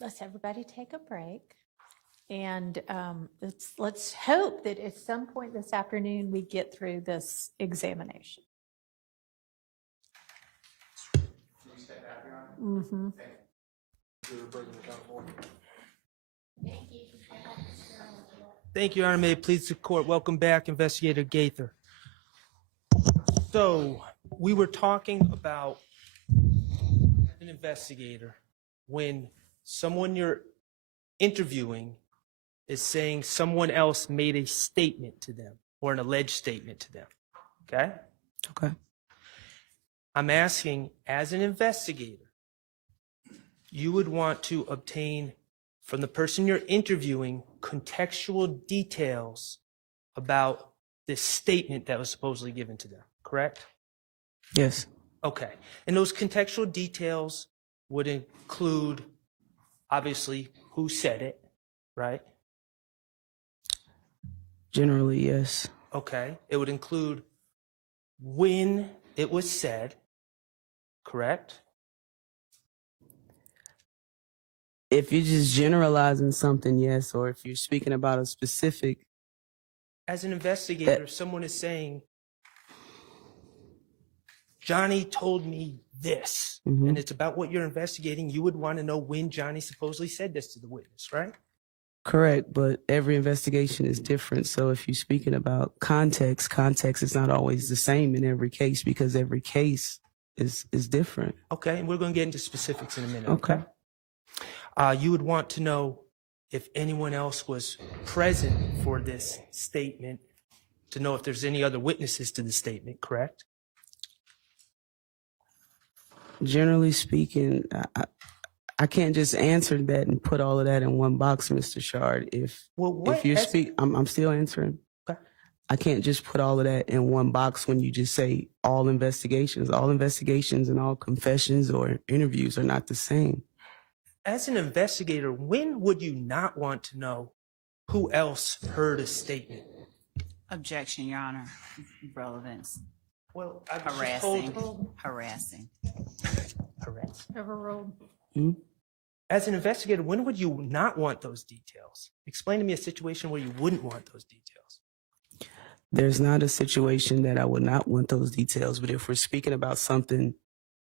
Let's everybody take a break. And let's hope that at some point this afternoon we get through this examination. Mm-hmm. Thank you, Your Honor. May it please the court. Welcome back, Investigator Gaither. So we were talking about an investigator when someone you're interviewing is saying someone else made a statement to them or an alleged statement to them. Okay? Okay. I'm asking, as an investigator, you would want to obtain from the person you're interviewing contextual details about this statement that was supposedly given to them, correct? Yes. Okay. And those contextual details would include, obviously, who said it, right? Generally, yes. Okay. It would include when it was said, correct? If you're just generalizing something, yes, or if you're speaking about a specific, As an investigator, if someone is saying, Johnny told me this, and it's about what you're investigating, you would want to know when Johnny supposedly said this to the witness, right? correct, but every investigation is different. So if you're speaking about context is not always the same in every case because every case is different. Okay, and we're going to get into specifics in a minute. Okay. You would want to know if anyone else was present for this statement to know if there's any other witnesses to the statement, correct? Generally speaking, I can't just answer that and put all of that in one box, Mr. Shard. If you speak, I'm still answering. Okay. I can't just put all of that in one box when you just say all investigations. All investigations and all confessions or interviews are not the same. As an investigator, when would you not want to know who else heard a statement? Objection, Your Honor. Relevance. Well, I was just Harassing. told- Harassing. Harass. Overruled. As an investigator, when would you not want those details? Explain to me a situation where you wouldn't want those details. There's not a situation that I would not want those details, but if we're speaking about something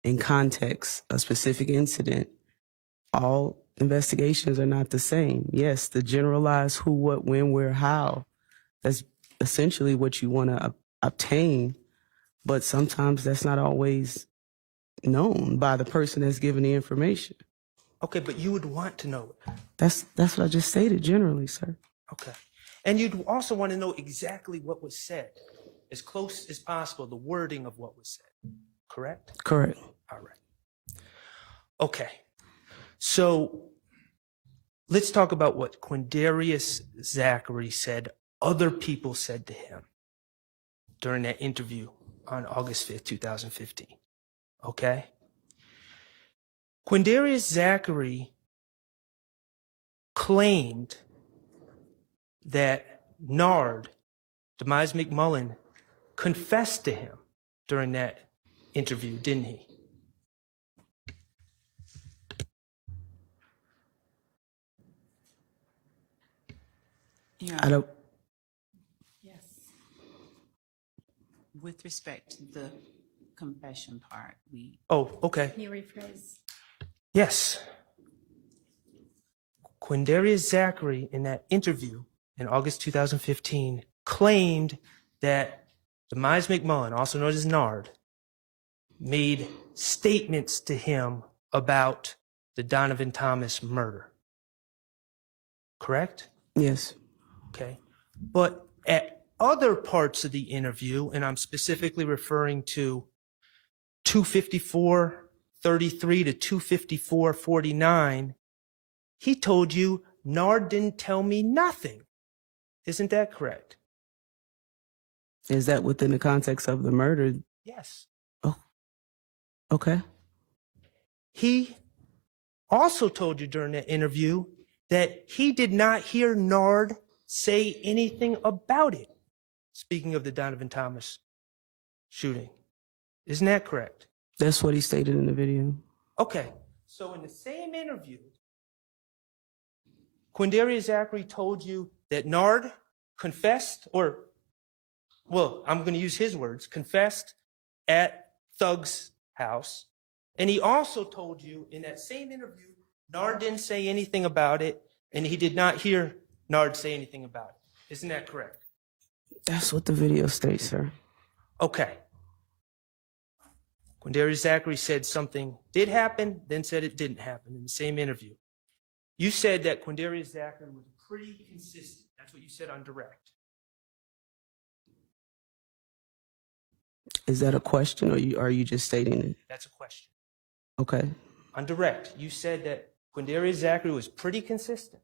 in context, a specific incident, all investigations are not the same. Yes, the generalized who, what, when, where, how, that's essentially what you want to obtain, but sometimes that's not always known by the person that's giving the information. Okay, but you would want to know it. That's what I just stated generally, sir. Okay. And you'd also want to know exactly what was said, as close as possible, the wording of what was said, correct? Correct. All right. Okay. So let's talk about what Quindarius Zachary said other people said to him during that interview on August 5th, 2015. Okay? Quindarius Zachary claimed that Nard, Demise McMullen, confessed to him during that interview, didn't he? Yeah. I don't. Yes. With respect to the confession part, Oh, okay. Can you rephrase? Yes. Quindarius Zachary, in that interview in August 2015, claimed that Demise McMullen, also known as Nard, made statements to him about the Donovan Thomas murder. Correct? Yes. Okay. But at other parts of the interview, and I'm specifically referring to 254:33 to 254:49, he told you Nard didn't tell me nothing. Isn't that correct? Is that within the context of the murder? Yes. Oh, okay. He also told you during that interview that he did not hear Nard say anything about it. Speaking of the Donovan Thomas shooting. Isn't that correct? That's what he stated in the video. Okay. So in the same interview, Quindarius Zachary told you that Nard confessed, or, well, I'm going to use his words, confessed at Thug's house. And he also told you in that same interview, Nard didn't say anything about it, and he did not hear Nard say anything about it. Isn't that correct? That's what the video states, sir. Okay. Quindarius Zachary said something did happen, then said it didn't happen in the same interview. You said that Quindarius Zachary was pretty consistent. That's what you said on direct. Is that a question, or are you just stating it? That's a question. Okay. On direct, you said that Quindarius Zachary was pretty consistent.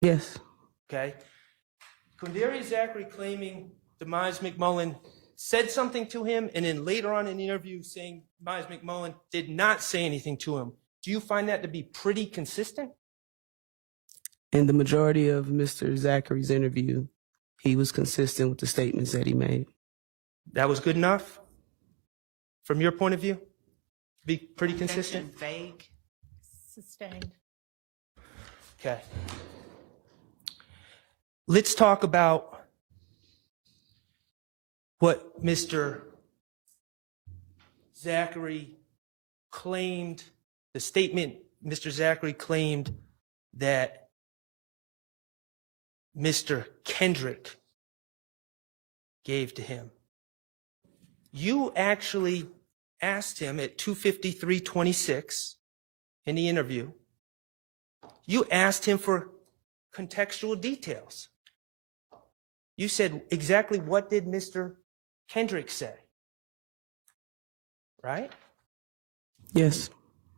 Yes. Okay. Quindarius Zachary claiming Demise McMullen said something to him, and then later on in the interview saying Demise McMullen did not say anything to him. Do you find that to be pretty consistent? In the majority of Mr. Zachary's interview, he was consistent with the statements that he made. That was good enough? From your point of view? Be pretty consistent? vague. Sustained. Okay. Let's talk about what Mr. Zachary claimed, the statement Mr. Zachary claimed that Mr. Kendrick gave to him. You actually asked him at 2:53:26 in the interview, you asked him for contextual details. You said, exactly what did Mr. Kendrick say? Right? Yes.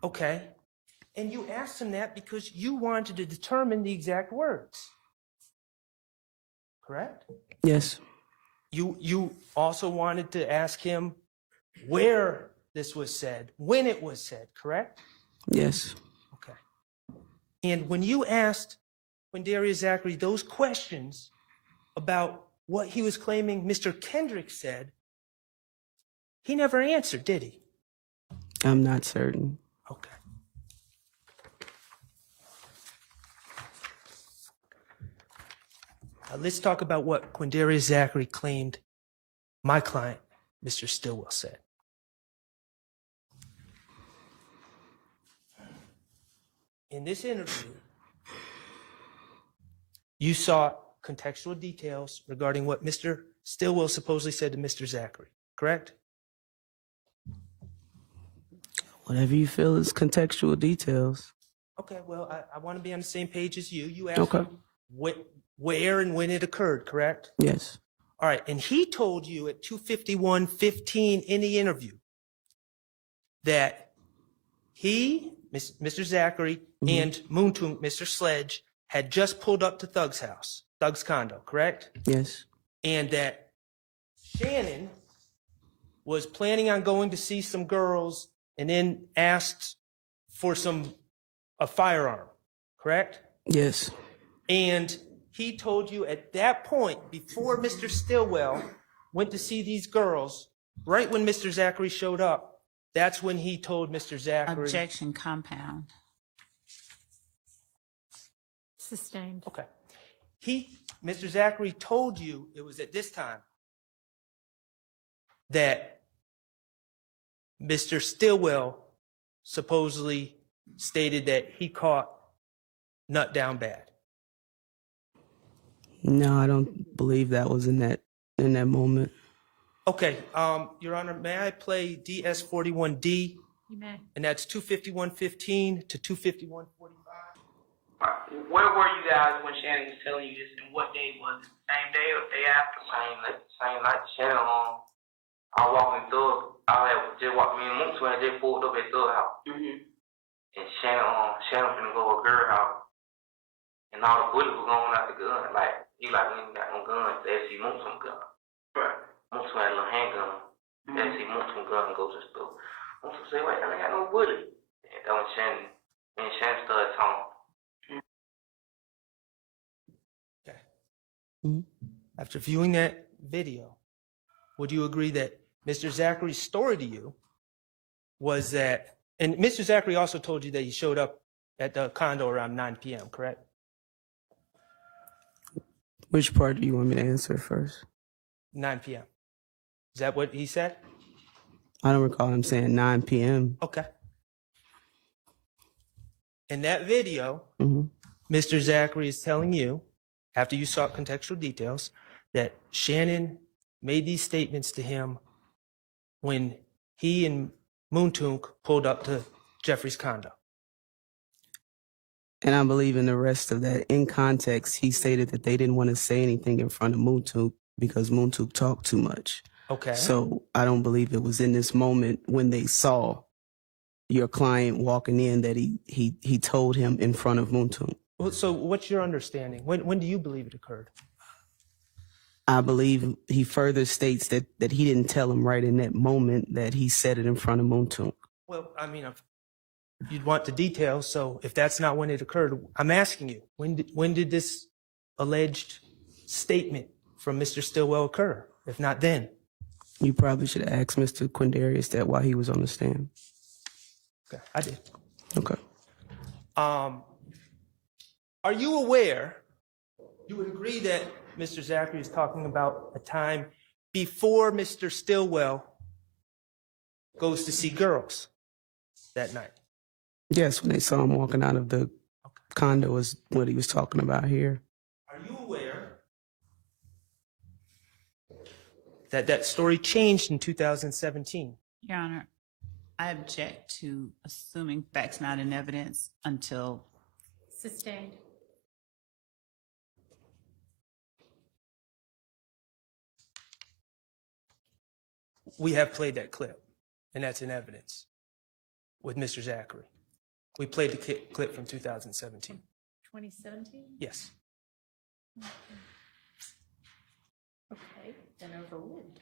Okay. And you asked him that because you wanted to determine the exact words. Correct? Yes. You also wanted to ask him where this was said, when it was said, correct? Yes. Okay. And when you asked Quindarius Zachary those questions about what he was claiming Mr. Kendrick said, he never answered, did he? I'm not certain. Okay. Now let's talk about what Quindarius Zachary claimed my client, Mr. Stillwell, said. In this interview, you sought contextual details regarding what Mr. Stillwell supposedly said to Mr. Zachary, correct? Whatever you feel is contextual details. Okay, well, I want to be on the same page as you. You asked Okay. him where and when it occurred, correct? Yes. All right, and he told you at 2:51:15 in the interview that he, Mr. Zachary, and Moontoon, Mr. Sledge, had just pulled up to Thug's house, Thug's condo, correct? Yes. And that Shannon was planning on going to see some girls and then asked for a firearm, correct? Yes. And he told you at that point, before Mr. Stillwell went to see these girls, right when Mr. Zachary showed up, that's when he told Mr. Zachary. Objection compound. Sustained. Okay. Mr. Zachary told you it was at this time that Mr. Stillwell supposedly stated that he caught Nut down bad. No, I don't believe that was in that moment. Okay, Your Honor, may I play DS41D? You may. And that's 251:15 to 251:45. Where were you guys when Shannon was telling you this, and what day was it? Same day or day after? Same night. Shannon, I was walking through. I had just walked. Me and Mooks had just pulled up at Thug house, and Shannon finna go to a girl house, and all the bullets were going out the gun. Like he like we ain't got no guns. They see Mooks some gun. Right. Mooks had a little handgun. They see Mooks some gun and go to the store. Mooks say, "Wait, I ain't got no bullet." And that when Shannon started talking. Okay. Mhm. After viewing that video, would you agree that Mr. Zachary's story to you was that, and Mr. Zachary also told you that he showed up at the condo around 9 p.m., correct? Which part do you want me to answer first? 9 p.m. Is that what he said? I don't recall him saying 9 p.m. Okay. In that video, hmm Mr. Zachary is telling you, after you sought contextual details, that Shannon made these statements to him when he and Moontunk pulled up to Jeffrey's condo. And I believe in the rest of that. In context, he stated that they didn't want to say anything in front of Moontuk because Moontuk talked too much. Okay. So I don't believe it was in this moment when they saw your client walking in that he told him in front of Moontuk. Well, so what's your understanding? When do you believe it occurred? I believe he further states that he didn't tell him right in that moment, that he said it in front of Moontuk. Well, I mean, if you'd want the details, so if that's not when it occurred, I'm asking you, when did this alleged statement from Mr. Stillwell occur? If not then? You probably should have asked Mr. Quindarius that while he was on the stand. Okay, I did. Okay. Are you aware, you would agree that Mr. Zachary is talking about a time before Mr. Stillwell goes to see girls that night? Yes, when they saw him walking out of the condo is what he was talking about here. Are you aware that that story changed in 2017? Your Honor, I object to assuming facts not in evidence until Sustained. We have played that clip, and that's in evidence with Mr. Zachary. We played the clip from 2017. 2017? Yes. Okay, then overruled.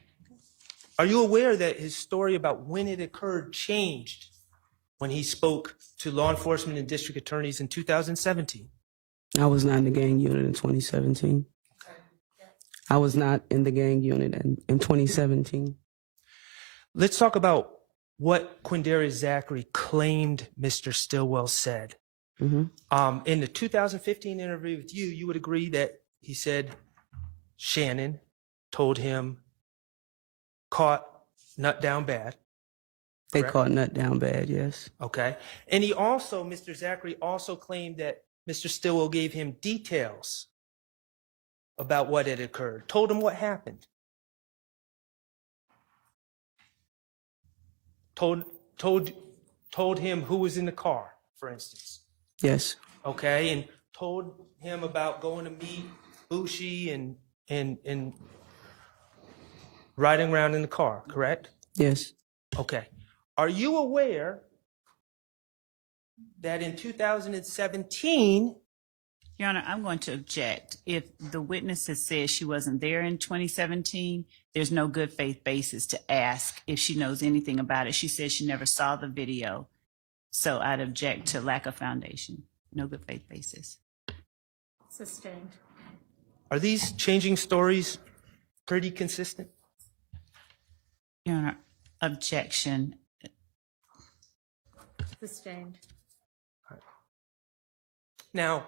Are you aware that his story about when it occurred changed when he spoke to law enforcement and district attorneys in 2017? I was not in the gang unit in 2017. I was not in the gang unit in 2017. Let's talk about what Quindarius Zachary claimed Mr. Stillwell said. Mm-hmm. In the 2015 interview with you, you would agree that he said Shannon told him caught Nut down bad. They correct? caught Nut down bad, yes. Okay. And he also, Mr. Zachary also claimed that Mr. Stillwell gave him details about what had occurred, told him what happened. Told him who was in the car, for instance. Yes. Okay, and told him about going to meet Bushi and riding around in the car, correct? Yes. Okay. Are you aware that in 2017, Your Honor, I'm going to object. If the witness has said she wasn't there in 2017, there's no good faith basis to ask if she knows anything about it. She said she never saw the video. So I'd object to lack of foundation. No good faith basis. Sustained. are these changing stories pretty consistent? Your Honor, objection. Sustained. Now,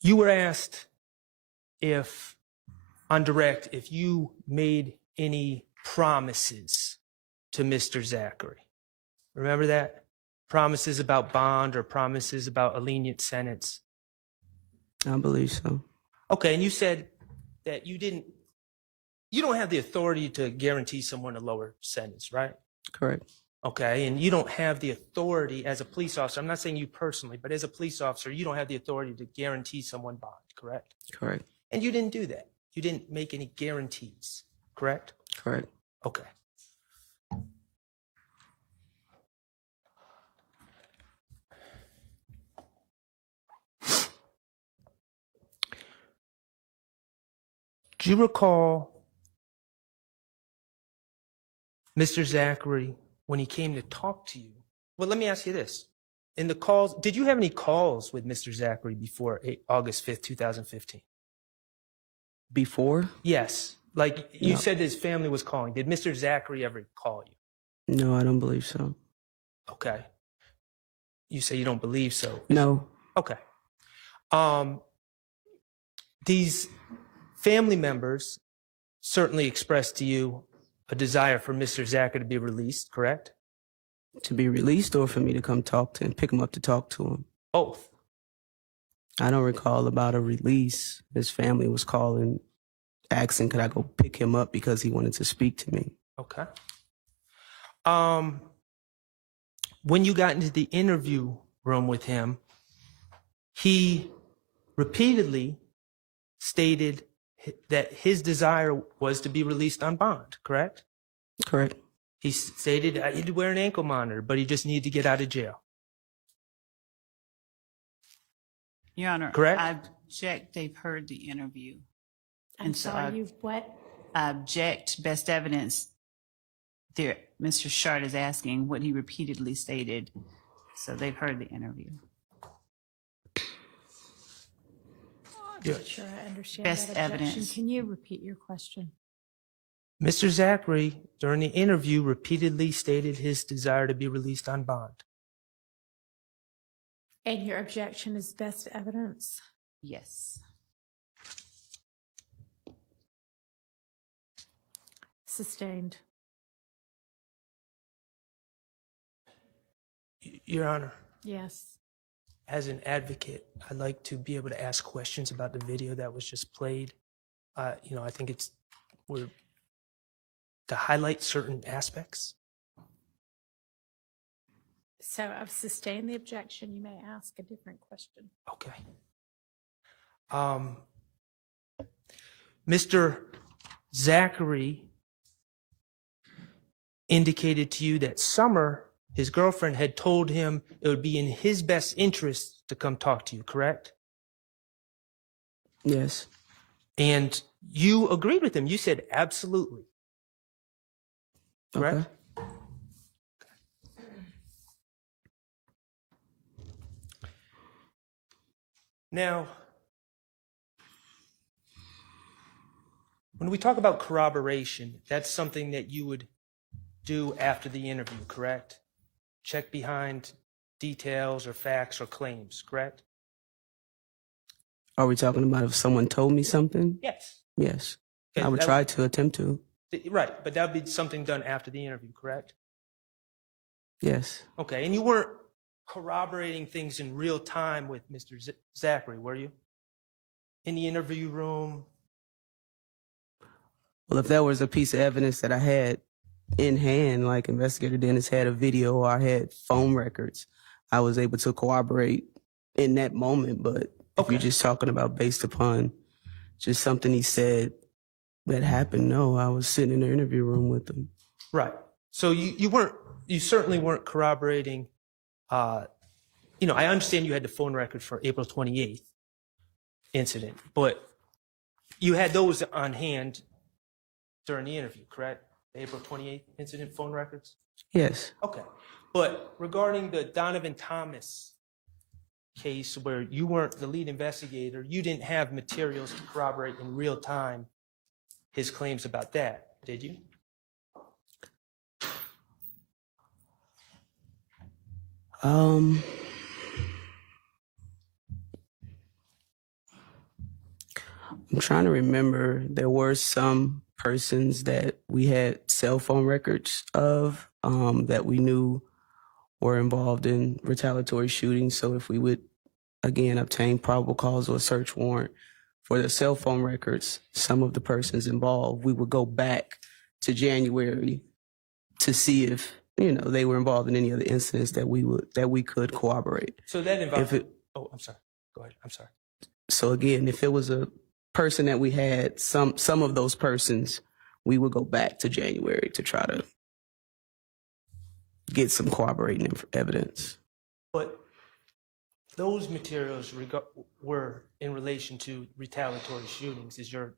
you were asked if, on direct, if you made any promises to Mr. Zachary. Remember that? Promises about bond or promises about a lenient sentence. I believe so. Okay, and you said that you don't have the authority to guarantee someone a lower sentence, right? Correct. Okay, and you don't have the authority as a police officer, I'm not saying you personally, but as a police officer, you don't have the authority to guarantee someone bond, correct? Correct. And you didn't do that. You didn't make any guarantees, correct? Correct. Okay. Do you recall Mr. Zachary when he came to talk to you? Well, let me ask you this. In the calls, did you have any calls with Mr. Zachary before August 5th, 2015? Before? Yes. Like you No. said his family was calling. Did Mr. Zachary ever call you? No, I don't believe so. Okay. You say you don't believe so. No. Okay. These family members certainly expressed to you a desire for Mr. Zachary to be released, correct? To be released or for me to come talk to him, pick him up to talk to him? Both. I don't recall about a release. His family was calling, asking could I go pick him up because he wanted to speak to me. Okay. When you got into the interview room with him, he repeatedly stated that his desire was to be released on bond, correct? Correct. He stated he'd wear an ankle monitor, but he just needed to get out of jail. Your Honor, Correct? I object. They've heard the interview. I'm And so sorry, you what? I object. Best evidence. There, Mr. Shard is asking what he repeatedly stated. So they've heard the interview. I'm not sure I understand Best that objection. evidence. Can you repeat your question? Mr. Zachary, during the interview, repeatedly stated his desire to be released on bond. And your objection is best evidence? Yes. Sustained. Your Honor, Yes. as an advocate, I'd like to be able to ask questions about the video that was just played. I think we're to highlight certain aspects. So I've sustained the objection. You may ask a different question. Okay. Mr. Zachary indicated to you that Summer, his girlfriend, had told him it would be in his best interest to come talk to you, correct? Yes. And you agreed with him. You said absolutely. Correct? Okay. Now, when we talk about corroboration, that's something that you would do after the interview, correct? Check behind details or facts or claims, correct? Are we talking about if someone told me something? Yes. Yes. Okay, I would that- try to attempt to. Right, but that would be something done after the interview, correct? Yes. Okay, and you weren't corroborating things in real time with Mr. Zachary, were you? In the interview room? Well, if that was a piece of evidence that I had in hand, like Investigator Dennis had a video or I had phone records, I was able to corroborate in that moment. But if Okay. you're just talking about based upon just something he said that happened, no, I was sitting in the interview room with him. Right. So you certainly weren't corroborating, I understand you had the phone record for April 28th incident, but you had those on hand during the interview, correct? The April 28th incident phone records? Yes. Okay. But regarding the Donovan Thomas case where you weren't the lead investigator, you didn't have materials to corroborate in real time his claims about that, did you? I'm trying to remember. There were some persons that we had cell phone records of that we knew were involved in retaliatory shootings. So if we would, again, obtain probable cause or a search warrant for the cell phone records, some of the persons involved, we would go back to January to see if, they were involved in any other incidents that we could corroborate. So that involved. If it, Oh, I'm sorry. Go ahead. I'm sorry. So again, if it was a person that we had, some of those persons, we would go back to January to try to get some corroborating evidence. But those materials were in relation to retaliatory shootings, as you're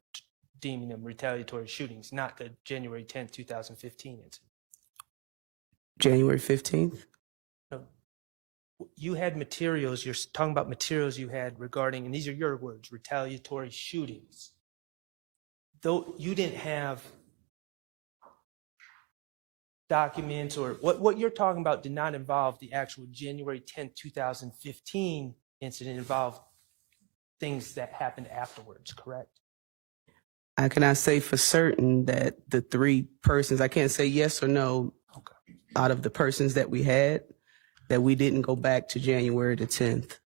deeming them retaliatory shootings, not the January 10th, 2015 incident. January 15th? No. You had materials, you're talking about materials you had regarding, and these are your words, retaliatory shootings. Though you didn't have documents, or what you're talking about did not involve the actual January 10th, 2015 incident. Involved things that happened afterwards, correct? I cannot say for certain that the three persons, I can't say yes or no, out of the persons that we had, that we didn't go back to January the 10th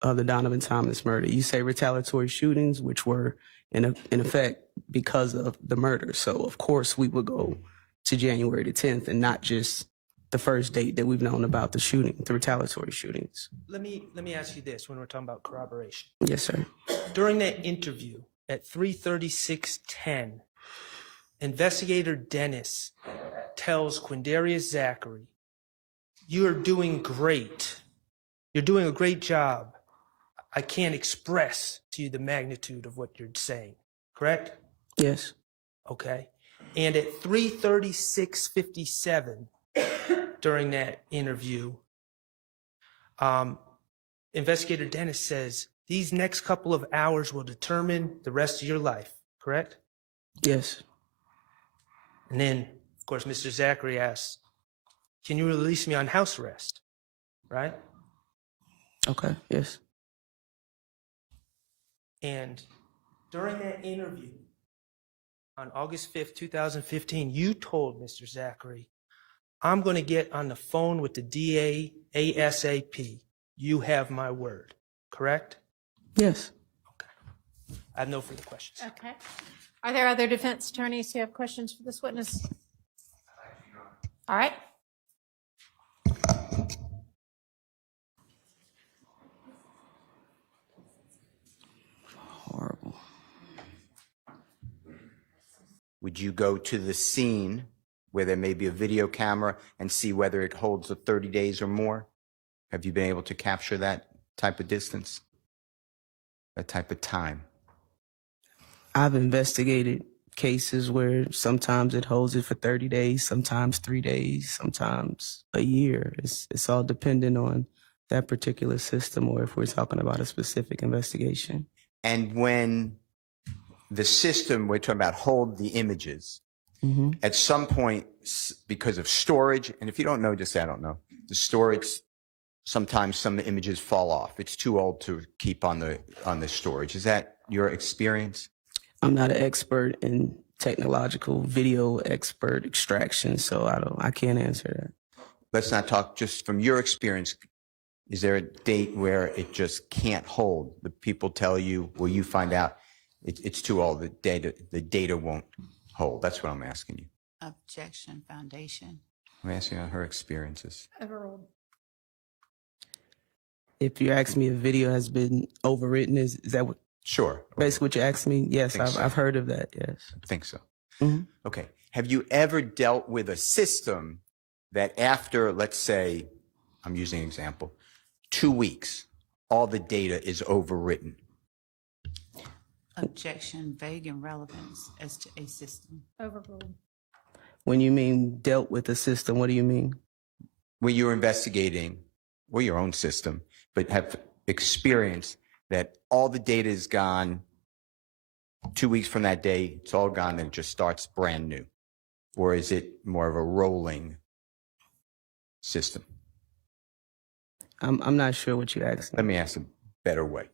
of the Donovan Thomas murder. You say retaliatory shootings, which were in effect because of the murder. So of course we would go to January the 10th and not just the first date that we've known about the shooting, the retaliatory shootings. Let me ask you this when we're talking about corroboration. Yes, sir. During that interview at 3:36:10, Investigator Dennis tells Quindarius Zachary, "You're doing great. You're doing a great job. I can't express to you the magnitude of what you're saying." Correct? Yes. Okay. And at 3:36:57, during that interview, Investigator Dennis says, "These next couple of hours will determine the rest of your life." Correct? Yes. And then, of course, Mr. Zachary asks, "Can you release me on house arrest?" Right? Okay. Yes. And during that interview on August 5th, 2015, you told Mr. Zachary, "I'm going to get on the phone with the DA ASAP. You have my word." Correct? Yes. Okay. I have no further questions. Okay. Are there other defense attorneys who have questions for this witness? All right. Horrible. Would you go to the scene where there may be a video camera and see whether it holds the 30 days or more? Have you been able to capture that type of distance, that type of time? I've investigated cases where sometimes it holds it for 30 days, sometimes 3 days, sometimes a year. It's all dependent on that particular system or if we're talking about a specific investigation. And when the system, we're talking about hold the images, at some point, because of storage, and if you don't know, just say, I don't know, the storage, sometimes some images fall off. It's too old to keep on the storage. Is that your experience? I'm not an expert in technological video expert extraction, so I can't answer that. Let's not talk just from your experience. Is there a date where it just can't hold? The people tell you, well, you find out it's too old. The data won't hold. That's what I'm asking you. Objection, foundation. I'm asking on her experiences. Overruled. If you're asking me if video has been overwritten, is that what Sure. basically what you're asking me? Yes, think so. I've heard of that. Yes. I think so. Mhm. Okay. Have you ever dealt with a system that after, let's say, I'm using an example, 2 weeks, all the data is overwritten? Objection, vague in relevance as to a system. Overruled. When you mean dealt with the system, what do you mean? When you're investigating, or your own system, but have experienced that all the data is gone 2 weeks from that day, it's all gone, then it just starts brand new? Or is it more of a rolling system? I'm not sure what you're asking. Let me ask a better way.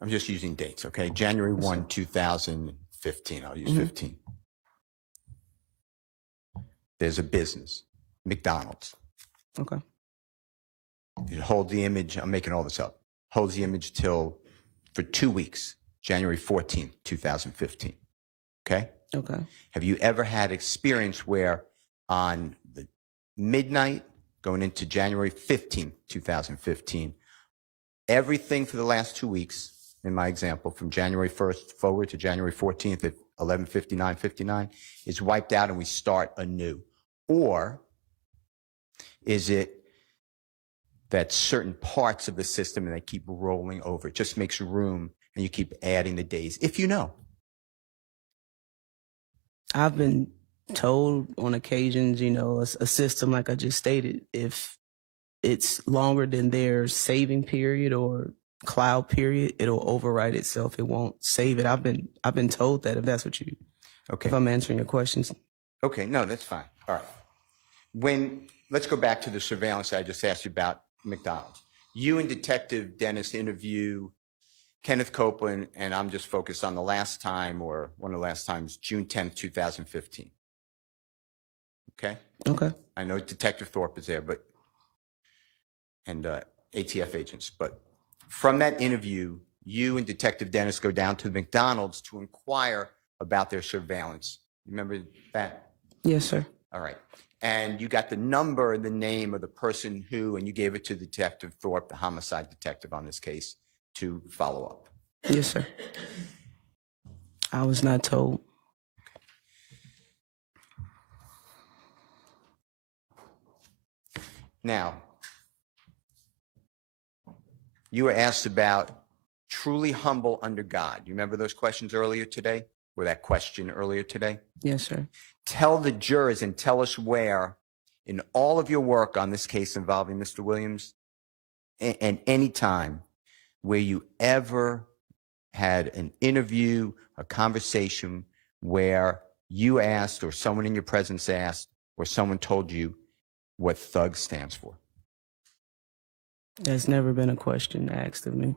I'm just using dates, okay? January 1, 2015. I'll use 15. There's a business, McDonald's. Okay. You hold the image, I'm making all this up, holds the image for 2 weeks, January 14th, 2015. Okay? Okay. Have you ever had experience where on the midnight going into January 15th, 2015, everything for the last 2 weeks, in my example, from January 1st forward to January 14th at 11:59 is wiped out and we start anew? Or is it that certain parts of the system and they keep rolling over? It just makes room and you keep adding the days, if you know. I've been told on occasions, a system like I just stated, if it's longer than their saving period or cloud period, it'll overwrite itself. It won't save it. I've been told that, if that's what you, Okay. if I'm answering your questions. Okay, no, that's fine. All right. Let's go back to the surveillance I just asked you about McDonald's. You and Detective Dennis interview Kenneth Copeland, and I'm just focused on the last time, or one of the last times, June 10th, 2015. Okay? Okay. I know Detective Thorpe is there, and ATF agents, but from that interview, you and Detective Dennis go down to the McDonald's to inquire about their surveillance. Remember that? Yes, sir. All right. And you got the number and the name of the person who, and you gave it to Detective Thorpe, the homicide detective on this case, to follow up. Yes, sir. I was not told. Now, you were asked about truly humble under God. You remember those questions earlier today? Or that question earlier today? Yes, sir. Tell the jurors and tell us where, in all of your work on this case involving Mr. Williams, and any time where you ever had an interview, a conversation where you asked, or someone in your presence asked, or someone told you what THUG stands for. That's never been a question asked of me.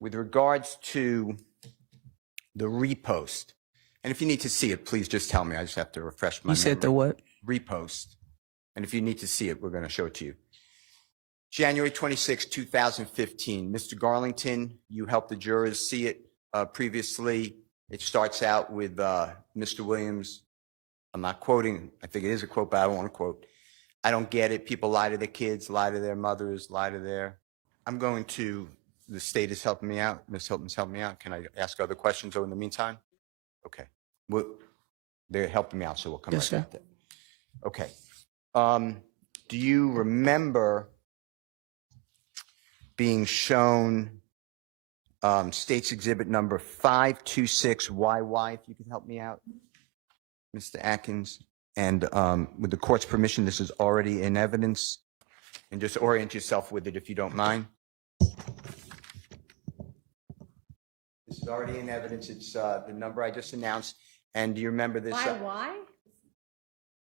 With regards to the repost, and if you need to see it, please just tell me. I just have to refresh my memory. You said the what? Repost. And if you need to see it, we're going to show it to you. January 26, 2015. Mr. Garlington, you helped the jurors see it previously. It starts out with Mr. Williams. I'm not quoting. I think it is a quote, but I don't want to quote. I don't get it. People lie to their kids, lie to their mothers, lie to their... I'm going to... The state is helping me out. Ms. Hilton's helping me out. Can I ask other questions in the meantime? Okay. Well, they're helping me out, so we'll come Yes, right sir. back there. Okay. Do you remember being shown State's Exhibit number 526YY? If you could help me out, Mr. Atkins. And with the court's permission, this is already in evidence. And just orient yourself with it if you don't mind. This is already in evidence. It's the number I just announced. And do you remember this? Why?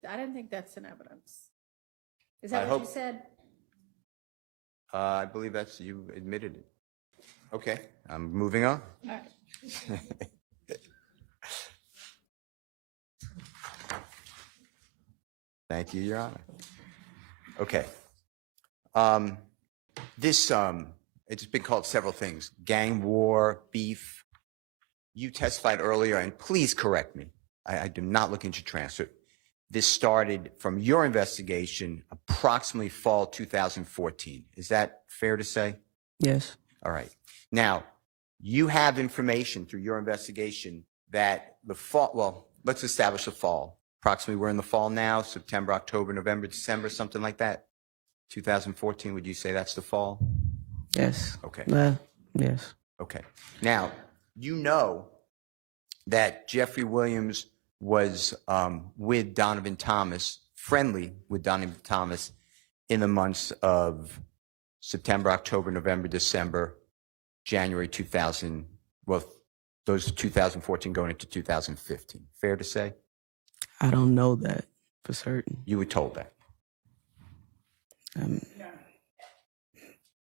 I didn't think that's in evidence. Is that I what you hope- said? I believe that's, you admitted it. Okay, I'm moving on. All right. Thank you, Your Honor. Okay. It's been called several things: gang war, beef, you testified earlier, and please correct me. I do not look into transcript. This started from your investigation approximately fall 2014. Is that fair to say? Yes. All right. Now, you have information through your investigation that the fall, well, let's establish the fall. Approximately, we're in the fall now, September, October, November, December, something like that. 2014, would you say that's the fall? Yes. Okay. Yes. Okay. Now, you know that Jeffrey Williams was with Donovan Thomas, friendly with Donovan Thomas in the months of September, October, November, December, January 2000, well, those 2014 going into 2015. Fair to say? I don't know that for certain. You were told that.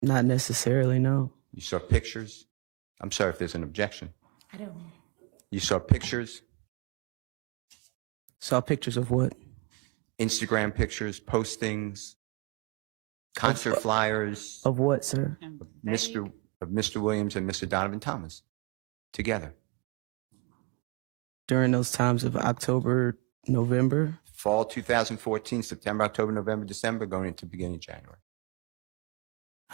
Not necessarily, no. You saw pictures? I'm sorry if there's an objection. I don't know. You saw pictures, Saw pictures of what? Instagram pictures, postings, concert flyers Of what, sir? And of Mr. Williams and Mr. Donovan Thomas together. During those times of October, November? Fall 2014, September, October, November, December, going into beginning of January.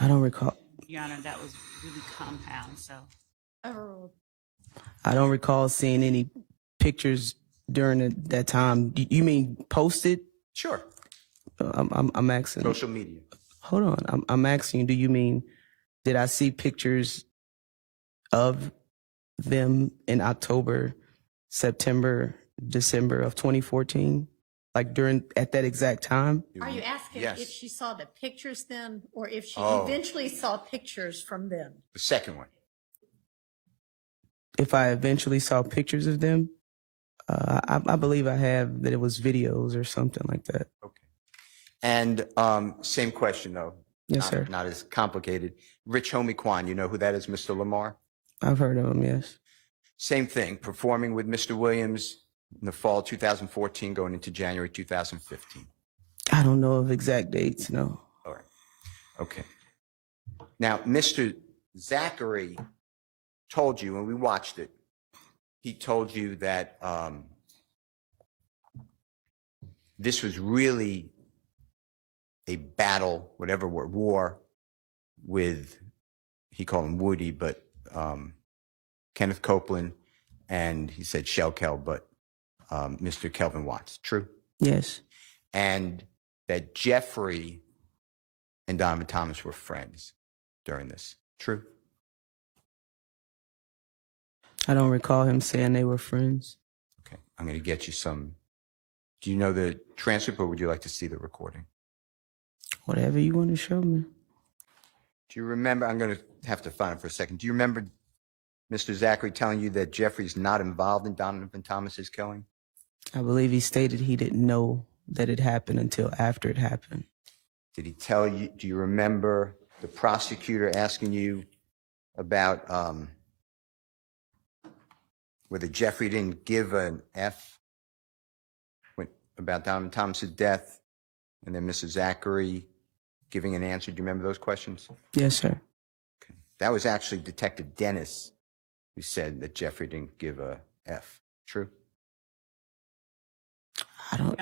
I don't recall. Your Honor, that was really compound, so. Oh, I don't recall seeing any pictures during that time. You mean posted? Sure. I'm asking. Social media. Hold on. I'm asking you, do you mean, did I see pictures of them in October, September, December of 2014? Like at that exact time? are you asking Yes. if she saw the pictures then, or if she Oh. eventually saw pictures from them? The second one. If I eventually saw pictures of them, I believe I have that it was videos or something like that. Okay. And same question, though. Yes, sir. Not as complicated. Rich Homie Kwan, you know who that is, Mr. Lamar? I've heard of them, yes. Same thing, performing with Mr. Williams in the fall 2014, going into January 2015. I don't know of exact dates, no. All right. Okay. Now, Mr. Zachary told you, and we watched it, he told you that this was really a battle, whatever word, war with, he called him Woody, but Kenneth Copeland, and he said Shellkel, but Mr. Kelvin Watts. True? Yes. And that Jeffrey and Donovan Thomas were friends during this. True? I don't recall him saying they were friends. Okay. I'm going to get you some. Do you know the transcript, or would you like to see the recording? Whatever you want to show me. Do you remember? I'm going to have to find it for a second. Do you remember Mr. Zachary telling you that Jeffrey's not involved in Donovan Thomas's killing? I believe he stated he didn't know that it happened until after it happened. Did he tell you? Do you remember the prosecutor asking you about whether Jeffrey didn't give an F about Donovan Thomas's death, and then Mr. Zachary giving an answer? Do you remember those questions? Yes, sir. Okay. That was actually Detective Dennis who said that Jeffrey didn't give a F. True? I don't.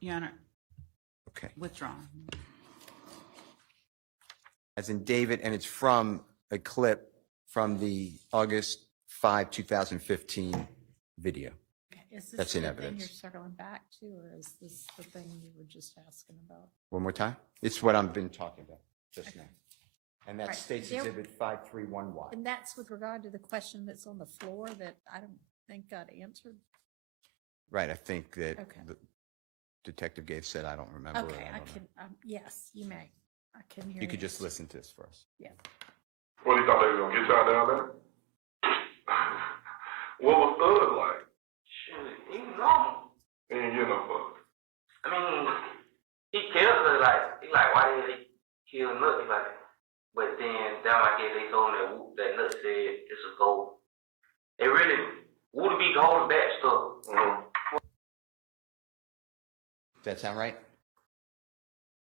Your Honor, Okay. withdrawn. As in David, and it's from a clip from the August 5, 2015 video. Is this That's in the evidence. thing you're circling back to, or is this the thing you were just asking about? One more time? It's what I've been talking about just Okay. now. And that's Right. State's There- Exhibit 531Y. And that's with regard to the question that's on the floor that I don't think got answered? Right, I think that Okay. the Detective Gaither said, I don't remember. Okay, I I don't know. can, yes, you may. I can hear You could just listen to this first. Yeah. What, you thought they were gonna get y'all down there? What was Thug like? Shoot, he normal. He ain't get no fuck. I mean, he killed her, like, he like, why did he kill Nut? He like, but then down like that, they told him that that Nut said it's a goal. It really would be holding back stuff. Does that sound right?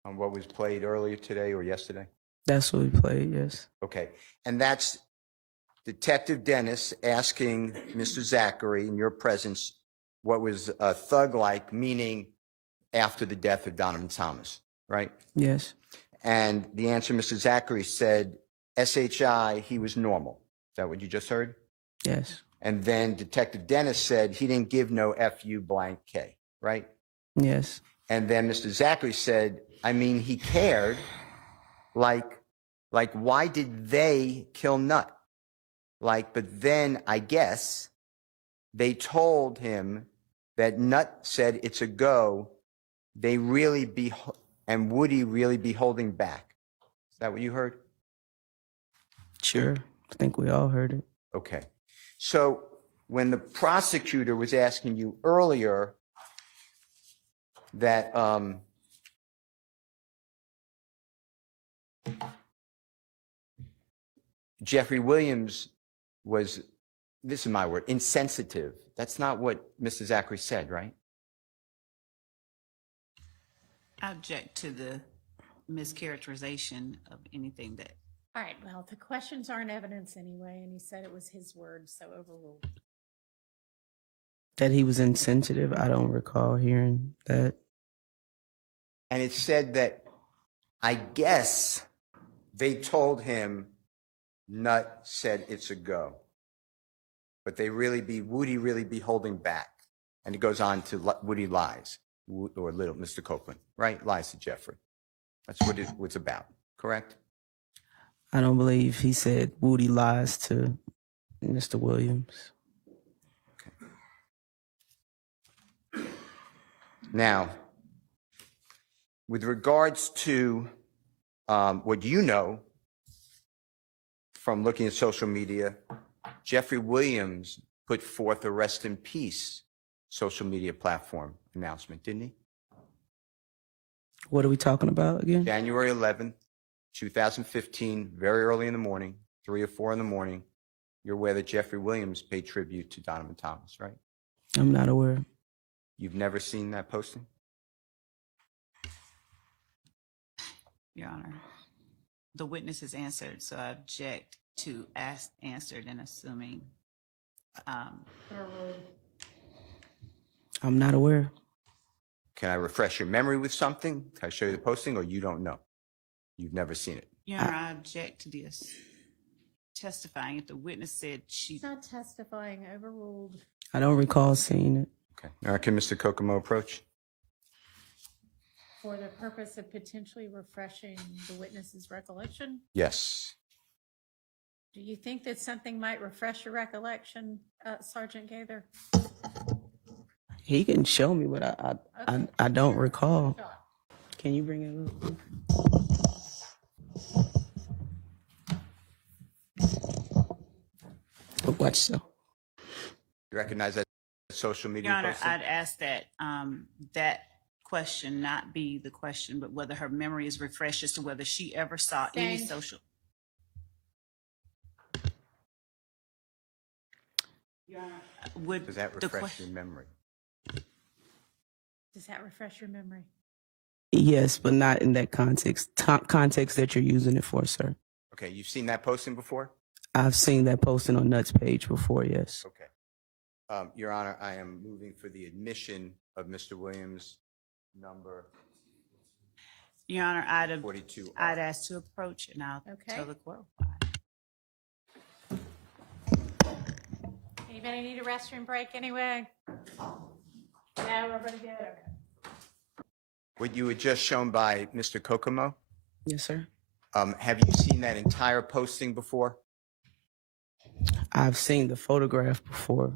On what was played earlier today or yesterday? That's what we played. Yes. Okay. And that's Detective Dennis asking Mr. Zachary in your presence what was a thug like, meaning after the death of Donovan Thomas, right? Yes. And the answer, Mr. Zachary said, SHI, he was normal. Is that what you just heard? Yes. And then Detective Dennis said he didn't give no FU blank K, right? Yes. And then Mr. Zachary said, I mean, he cared. Like why did they kill Nut? Like, but then I guess they told him that Nut said it's a go. They really be, and would he really be holding back? Is that what you heard? Sure. I think we all heard it. Okay. So when the prosecutor was asking you earlier that Jeffrey Williams was, this is my word, insensitive. That's not what Mr. Zachary said, right? I object to the mischaracterization of anything that. All right, well, the questions aren't evidence anyway, and he said it was his words, so overruled. That he was insensitive, I don't recall hearing that. And it said that, I guess, they told him Nut said it's a go. But they really be, would he really be holding back? And it goes on to, would he lies? Or little Mr. Copeland, right? Lies to Jeffrey. That's what it's about, correct? I don't believe he said Woody lies to Mr. Williams. Okay. Now, with regards to what you know from looking at social media, Jeffrey Williams put forth a rest in peace social media platform announcement, didn't he? What are we talking about again? January 11th, 2015, very early in the morning, 3 or 4 in the morning. You're aware that Jeffrey Williams paid tribute to Donovan Thomas, right? I'm not aware. You've never seen that posting? Your Honor, the witness has answered, so I object to answered and assuming. I'm not aware. Can I refresh your memory with something? Can I show you the posting, or you don't know? You've never seen it? Your Honor, I object to this testifying. If the witness said she... He's not testifying, overruled. I don't recall seeing it. Okay. All right, can Mr. Kokomo approach? For the purpose of potentially refreshing the witness's recollection? Yes. Do you think that something might refresh your recollection, Sergeant Gaither? He can show me, but I don't recall. Can you bring it up? Watch so. You recognize that social media Your Honor, posting? I'd ask that that question not be the question, but whether her memory is refreshed as to whether she ever saw any Same. social. Your Honor, would Does that refresh your memory? Does that refresh your memory? Yes, but not in that context that you're using it for, sir. Okay, you've seen that posting before? I've seen that posting on Nuts page before, yes. Okay. Your Honor, I am moving for the admission of Mr. Williams' number Your Honor, 42. I'd ask to approach and I'll tell the court. Anybody need a restroom break anyway? No, everybody good? Okay. What you were just shown by Mr. Kokomo, Yes, sir. have you seen that entire posting before? I've seen the photograph before.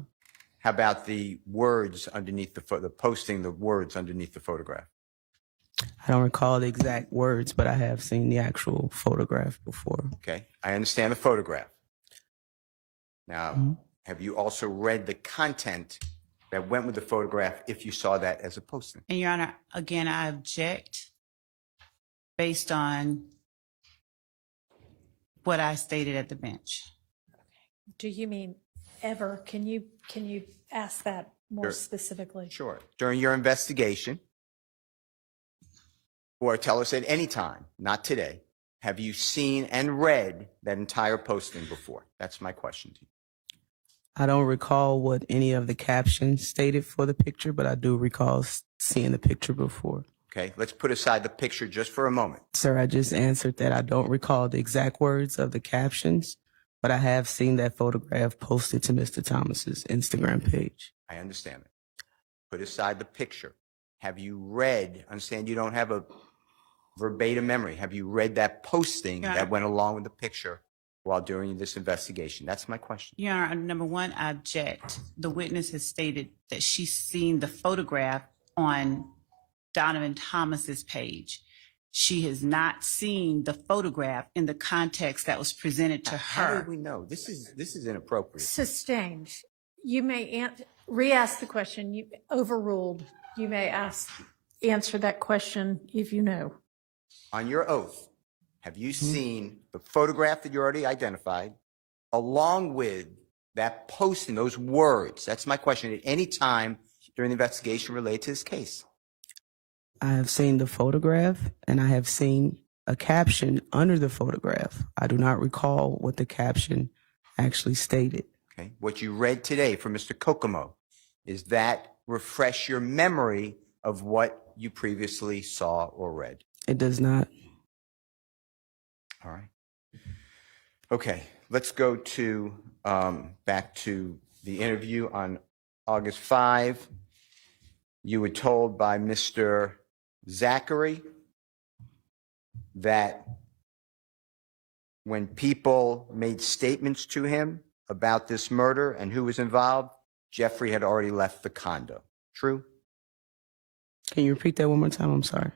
How about the words underneath the posting, the words underneath the photograph? I don't recall the exact words, but I have seen the actual photograph before. Okay, I understand the photograph. Now, have you also read the content that went with the photograph if you saw that as a posting? And Your Honor, again, I object based on what I stated at the bench. Do you mean ever? Can you ask that more Sure. specifically? Sure. During your investigation, or tell us at any time, not today, have you seen and read that entire posting before? That's my question to you. I don't recall what any of the captions stated for the picture, but I do recall seeing the picture before. Okay, let's put aside the picture just for a moment. Sir, I just answered that I don't recall the exact words of the captions, but I have seen that photograph posted to Mr. Thomas's Instagram page. I understand it. Put aside the picture. Have you read, understand you don't have a verbatim memory, have you read that posting that went along with the picture while during this investigation? That's my question. Your Honor, number one, I object. The witness has stated that she's seen the photograph on Donovan Thomas's page. She has not seen the photograph in the context that was presented to How her. do we know? This is inappropriate. Sustained. You may re-ask the question. You overruled. You may answer that question if you know. On your oath, have you seen the photograph that you already identified along with that posting, those words? That's my question. At any time during the investigation related to this case? I have seen the photograph and I have seen a caption under the photograph. I do not recall what the caption actually stated. Okay. What you read today from Mr. Kokomo, is that refresh your memory of what you previously saw or read? It does not. All right. Okay. Let's go to back to the interview on August 5. You were told by Mr. Zachary that when people made statements to him about this murder and who was involved, Jeffrey had already left the condo. True? Can you repeat that one more time? I'm sorry.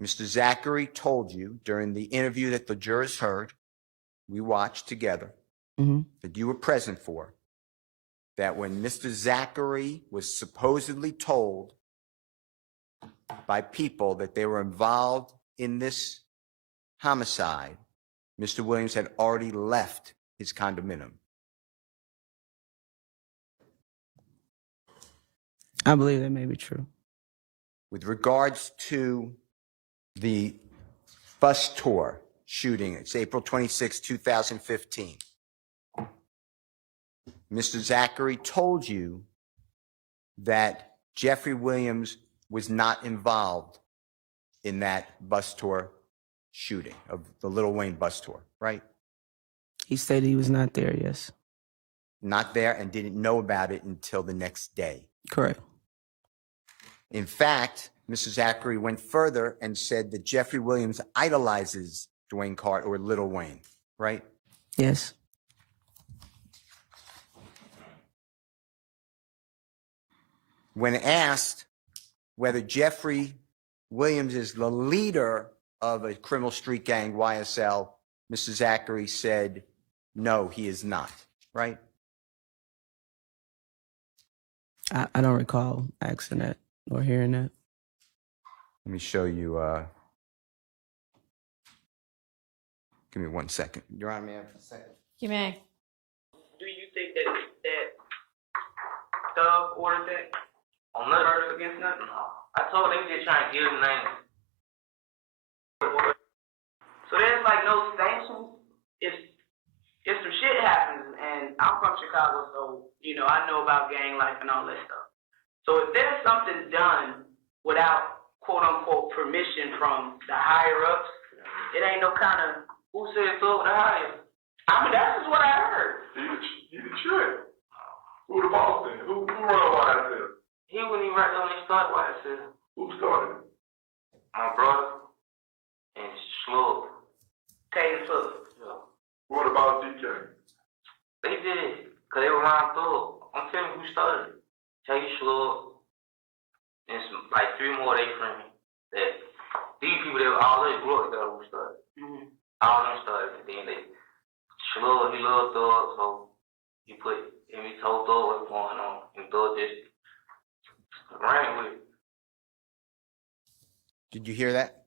Mr. Zachary told you during the interview that the jurors heard, we watched together, that you were present for, that when Mr. Zachary was supposedly told by people that they were involved in this homicide, Mr. Williams had already left his condominium. I believe that may be true. With regards to the bus tour shooting, it's April 26, 2015. Mr. Zachary told you that Jeffrey Williams was not involved in that bus tour shooting of the Little Wayne bus tour, right? He stated he was not there, yes. Not there and didn't know about it until the next day. Correct. In fact, Mr. Zachary went further and said that Jeffrey Williams idolizes Dwayne Carter or Little Wayne, right? Yes. When asked whether Jeffrey Williams is the leader of a criminal street gang, YSL, Mr. Zachary said, no, he is not, right? I don't recall asking that or hearing that. Let me show you. Give me 1 second. Your Honor, may I have a second? You may. Do you think that Thug ordered that on murder against nothing? I told him just trying to give him names. So there's like no sanctions. If some shit happens, and I'm from Chicago, so you know I know about gang life and all that stuff. So if there's something done without quote unquote permission from the higher ups, it ain't no kind of who said so the higher. I mean that's just what I heard. He the shit. Who the boss then? Who run YSL? He wasn't even right when they started YSL. Who started it? My brother and Slug. Taylor Slug. Yeah. What about DK? They did it, because they were around Thug. I'm telling you who started it. Taylor Slug and some, like 3 more of their friends. That these people that all they grew up together who started. All of them started it. Then they Slug, he loved Thug, so he told Thug what was going on. And Thug just ran with it. Did you hear that?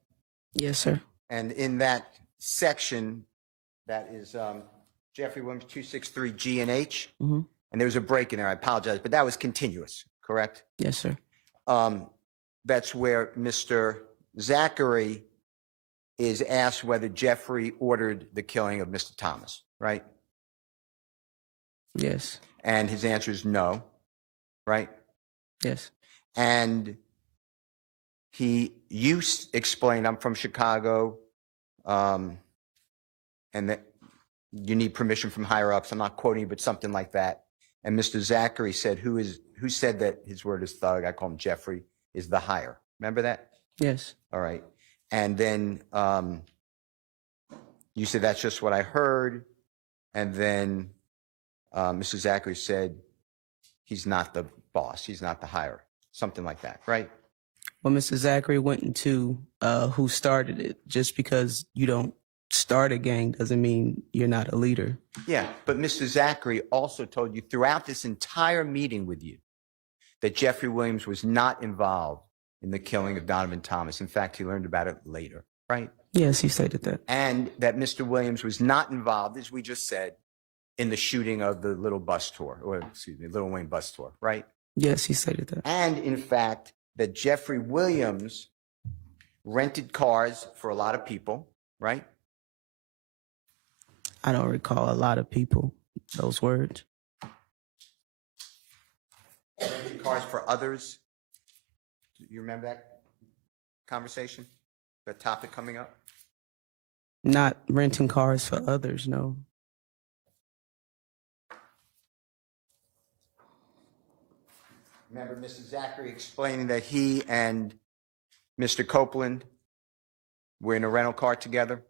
Yes, sir. And in that section, that is Jeffrey Williams 263 G and H. And there was a break in there. I apologize, but that was continuous, correct? Yes, sir. That's where Mr. Zachary is asked whether Jeffrey ordered the killing of Mr. Thomas, right? Yes. And his answer is no, right? Yes. And you explained, I'm from Chicago, and that you need permission from higher ups. I'm not quoting you, but something like that. And Mr. Zachary said, who said that his word is thug? I call him Jeffrey, is the higher. Remember that? Yes. All right. And then you said, that's just what I heard. And then Mr. Zachary said, he's not the boss. He's not the higher. Something like that, right? Well, Mr. Zachary went into who started it. Just because you don't start a gang doesn't mean you're not a leader. Yeah, but Mr. Zachary also told you throughout this entire meeting with you that Jeffrey Williams was not involved in the killing of Donovan Thomas. In fact, he learned about it later, right? Yes, he stated that. And that Mr. Williams was not involved, as we just said, in the shooting of the Little Wayne bus tour, right? Yes, he stated that. And in fact, that Jeffrey Williams rented cars for a lot of people, right? I don't recall a lot of people, those words. Rented cars for others. You remember that conversation? That topic coming up? Not renting cars for others, no. Remember Mr. Zachary explaining that he and Mr. Copeland were in a rental car together?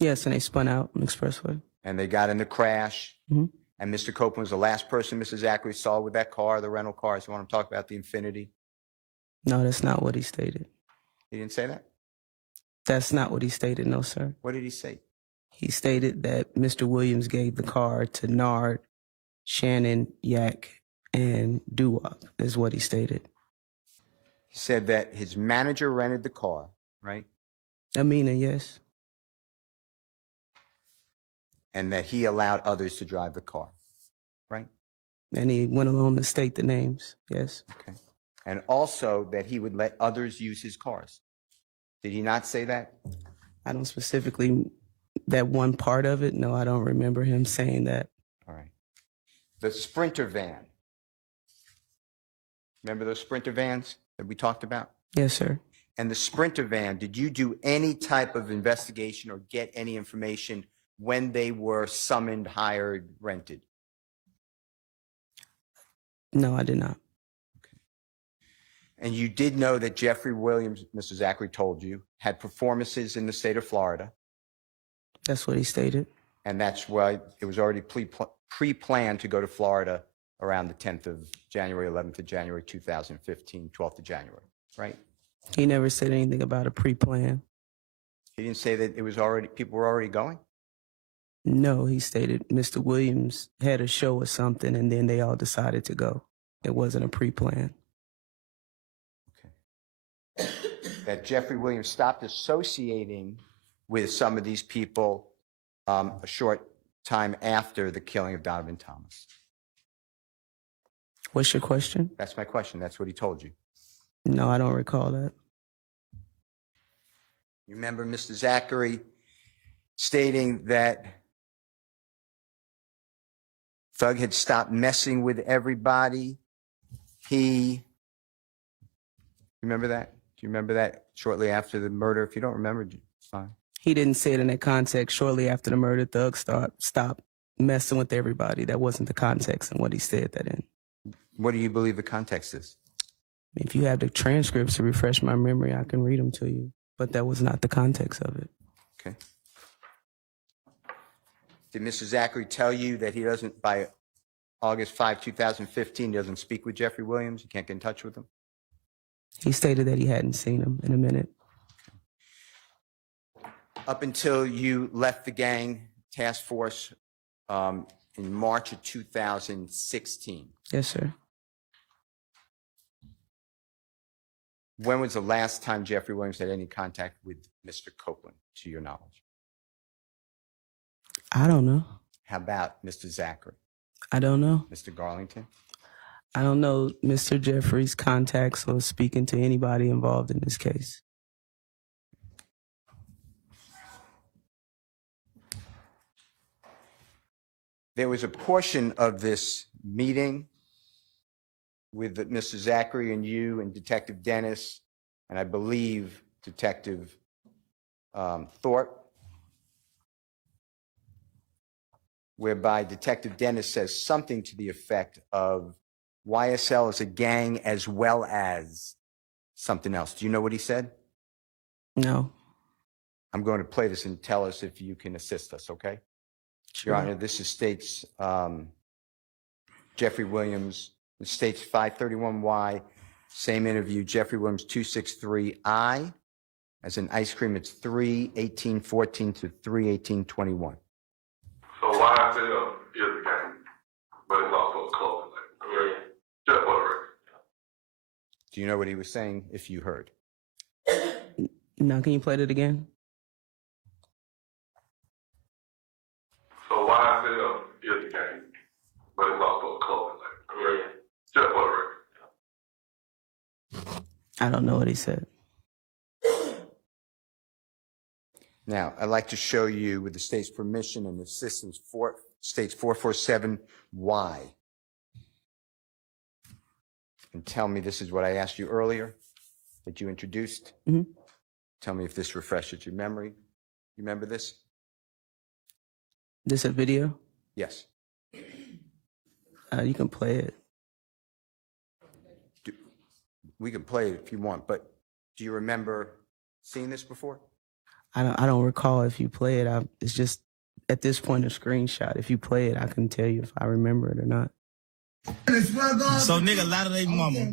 Yes, and they spun out on the expressway. And they got in the crash. Mhm. And Mr. Copeland was the last person Mr. Zachary saw with that car, the rental car. So you want to talk about the Infinity? No, that's not what he stated. He didn't say that? That's not what he stated, no, sir. What did he say? He stated that Mr. Williams gave the car to Nard, Shannon, Yak, and Doo-Wop, is what he stated. He said that his manager rented the car, right? Amina, yes. And that he allowed others to drive the car, right? And he went along to state the names, yes. Okay. And also that he would let others use his cars. Did he not say that? I don't specifically, that one part of it, no, I don't remember him saying that. All right. The Sprinter van. Remember those Sprinter vans that we talked about? Yes, sir. And the Sprinter van, did you do any type of investigation or get any information when they were summoned, hired, rented? No, I did not. And you did know that Jeffrey Williams, Mr. Zachary told you, had performances in the state of Florida. That's what he stated. And that's why it was already pre-planned to go to Florida around the 10th of January, 11th of January, 2015, 12th of January, right? He never said anything about a pre-plan. He didn't say that it was already, people were already going? No, he stated Mr. Williams had a show or something, and then they all decided to go. It wasn't a pre-plan. Okay. That Jeffrey Williams stopped associating with some of these people a short time after the killing of Donovan Thomas. What's your question? That's my question. That's what he told you. No, I don't recall that. You remember Mr. Zachary stating that Thug had stopped messing with everybody. Remember that? Do you remember that shortly after the murder? If you don't remember, it's fine. He didn't say it in that context. Shortly after the murder, Thug stopped messing with everybody. That wasn't the context in what he said that in. What do you believe the context is? If you have the transcripts to refresh my memory, I can read them to you. But that was not the context of it. Okay. Did Mr. Zachary tell you that he doesn't, by August 5, 2015, doesn't speak with Jeffrey Williams? You can't get in touch with him? He stated that he hadn't seen him in a minute. Up until you left the gang task force in March of 2016. Yes, sir. When was the last time Jeffrey Williams had any contact with Mr. Copeland, to your knowledge? I don't know. How about Mr. Zachary? I don't know. Mr. Garlington? I don't know Mr. Jeffrey's contacts or speaking to anybody involved in this case. There was a portion of this meeting with Mr. Zachary and you and Detective Dennis, and I believe Detective Thorpe, whereby Detective Dennis says something to the effect of YSL is a gang as well as something else. Do you know what he said? No. I'm going to play this and tell us if you can assist us, okay? Sure. Your Honor, this is states Jeffrey Williams, it states 531Y, same interview, Jeffrey Williams 263I, as in ice cream, it's 3/18/14 to 3/18/21. So YSL is a gang, but it's also a clothing label. Yeah. Just for the record. Do you know what he was saying, if you heard? Now, can you play that again? So YSL is a gang, but it's also a clothing label. Yeah. Just for the record. I don't know what he said. Now, I'd like to show you, with the state's permission and assistance, states 447Y. And tell me, this is what I asked you earlier that you introduced. Mhm. Tell me if this refreshes your memory. You remember this? This a video? Yes. You can play it. We can play it if you want, but do you remember seeing this before? I don't recall if you play it. It's just at this point a screenshot. If you play it, I can tell you if I remember it or not. So, nigga, a lot of they mama, a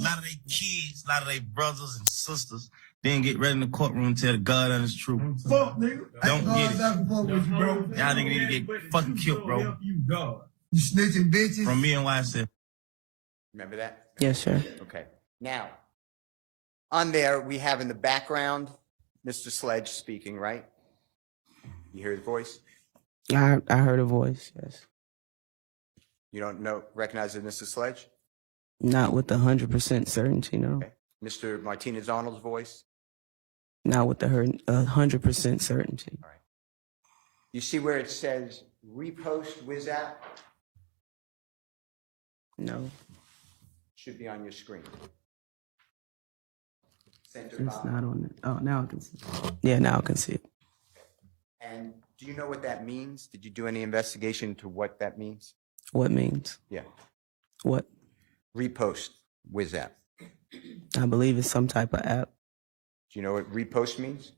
lot of they kids, a lot of they brothers and sisters didn't get ready in the courtroom and tell the God honest truth. Fuck, nigga. Don't get it. Y'all nigga need to get fucking killed, bro. You snitching bitches. From me and YSL. Remember that? Yes, sir. Okay. Now, on there, we have in the background Mr. Sledge speaking, right? You hear his voice? I heard a voice, yes. You don't recognize it, Mr. Sledge? Not with 100% certainty, no. Okay. Mr. Martinez Arnold's voice? Not with 100% certainty. All right. You see where it says repost WizApp? No, Should be on your screen. Center it's bottom. not on it. Oh, now I can see it. Yeah, now I can see it. And do you know what that means? Did you do any investigation into what that means? What means? Yeah. What? Repost WizApp. I believe it's some type of app Do you know what repost means?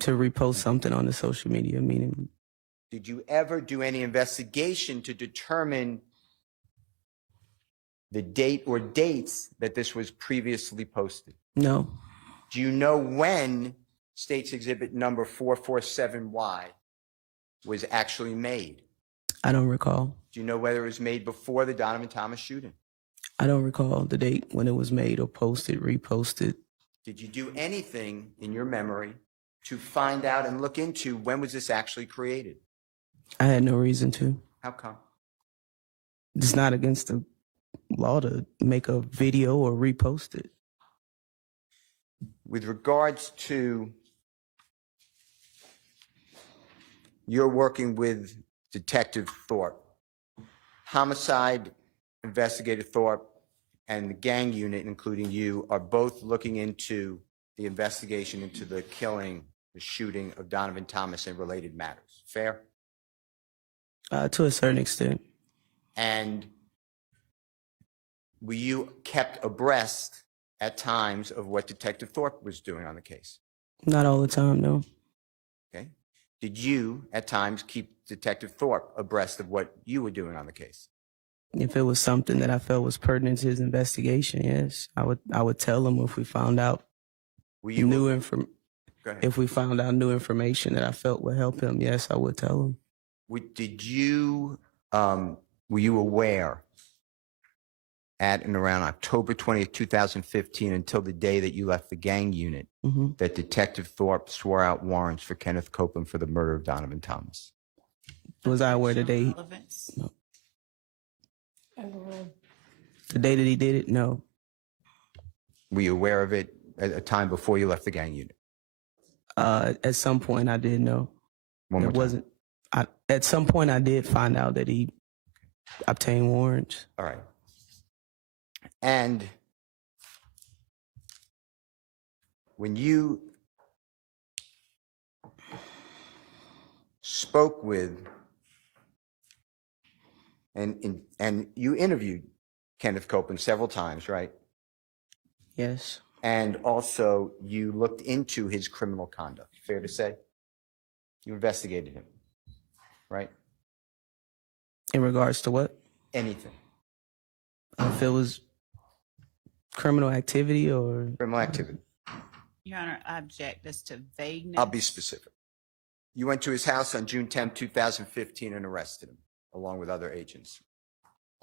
to repost something on the social media, meaning Did you ever do any investigation to determine the date or dates that this was previously posted? no. Do you know when State's Exhibit number 447Y was actually made? I don't recall. Do you know whether it was made before the Donovan Thomas shooting? I don't recall the date when it was made or posted, reposted. Did you do anything in your memory to find out and look into when was this actually created? I had no reason to. How come? It's not against the law to make a video or repost it. With regards to your working with Detective Thorpe, homicide investigator Thorpe and the gang unit, including you, are both looking into the investigation into the killing, the shooting of Donovan Thomas and related matters. Fair? To a certain extent. And were you kept abreast at times of what Detective Thorpe was doing on the case? Not all the time, no. Okay. Did you at times keep Detective Thorpe abreast of what you were doing on the case? If it was something that I felt was pertinent to his investigation, yes, I would tell him if we found out Were you new Go ahead. if we found out new information that I felt would help him. Yes, I would tell him. Did you were you aware at and around October 20th, 2015, until the day that you left the gang unit, Hmm. that Detective Thorpe swore out warrants for Kenneth Copeland for the murder of Donovan Thomas? Was I aware the day Relevance. the day that he did it? No. Were you aware of it at a time before you left the gang unit? At some point I did know. One more It time. wasn't. At some point, I did find out that he obtained warrants. All right. And when you spoke with and you interviewed Kenneth Copeland several times, right? Yes. And also you looked into his criminal conduct, fair to say? You investigated him, right? In regards to what? Anything. If it was criminal activity or Criminal activity. Your Honor, I object as to vagueness. I'll be specific. You went to his house on June 10, 2015 and arrested him, along with other agents.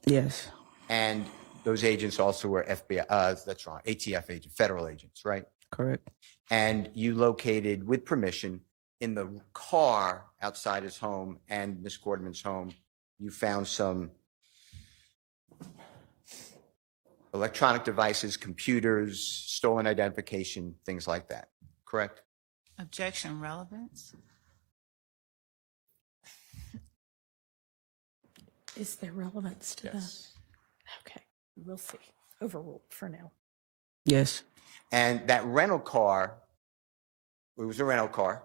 Yes. And those agents also were FBI, that's wrong, ATF agents, federal agents, right? Correct. And you located, with permission, in the car outside his home and Miss Quarterman's home, you found some electronic devices, computers, stolen identification, things like that, correct? Objection, relevance. Is there relevance to Yes. that? Okay, we'll see. Overruled for now. Yes. And that rental car, it was a rental car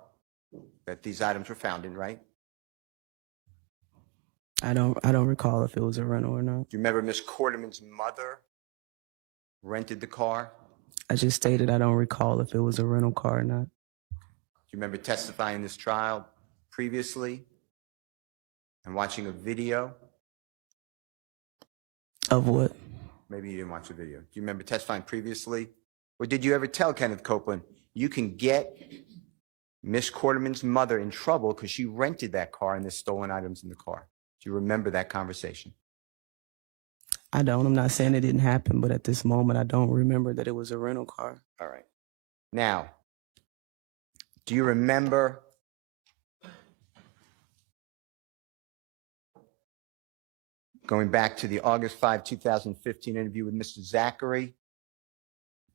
that these items were found in, right? I don't recall if it was a rental or not. Do you remember Miss Quarterman's mother rented the car? I just stated I don't recall if it was a rental car or not. Do you remember testifying in this trial previously and watching a video? Of what? Maybe you didn't watch the video. Do you remember testifying previously? Or did you ever tell Kenneth Copeland, you can get Miss Quarterman's mother in trouble because she rented that car and there's stolen items in the car? Do you remember that conversation? I don't. I'm not saying it didn't happen, but at this moment, I don't remember that it was a rental car. All right. Now, do you remember going back to the August 5, 2015 interview with Mr. Zachary,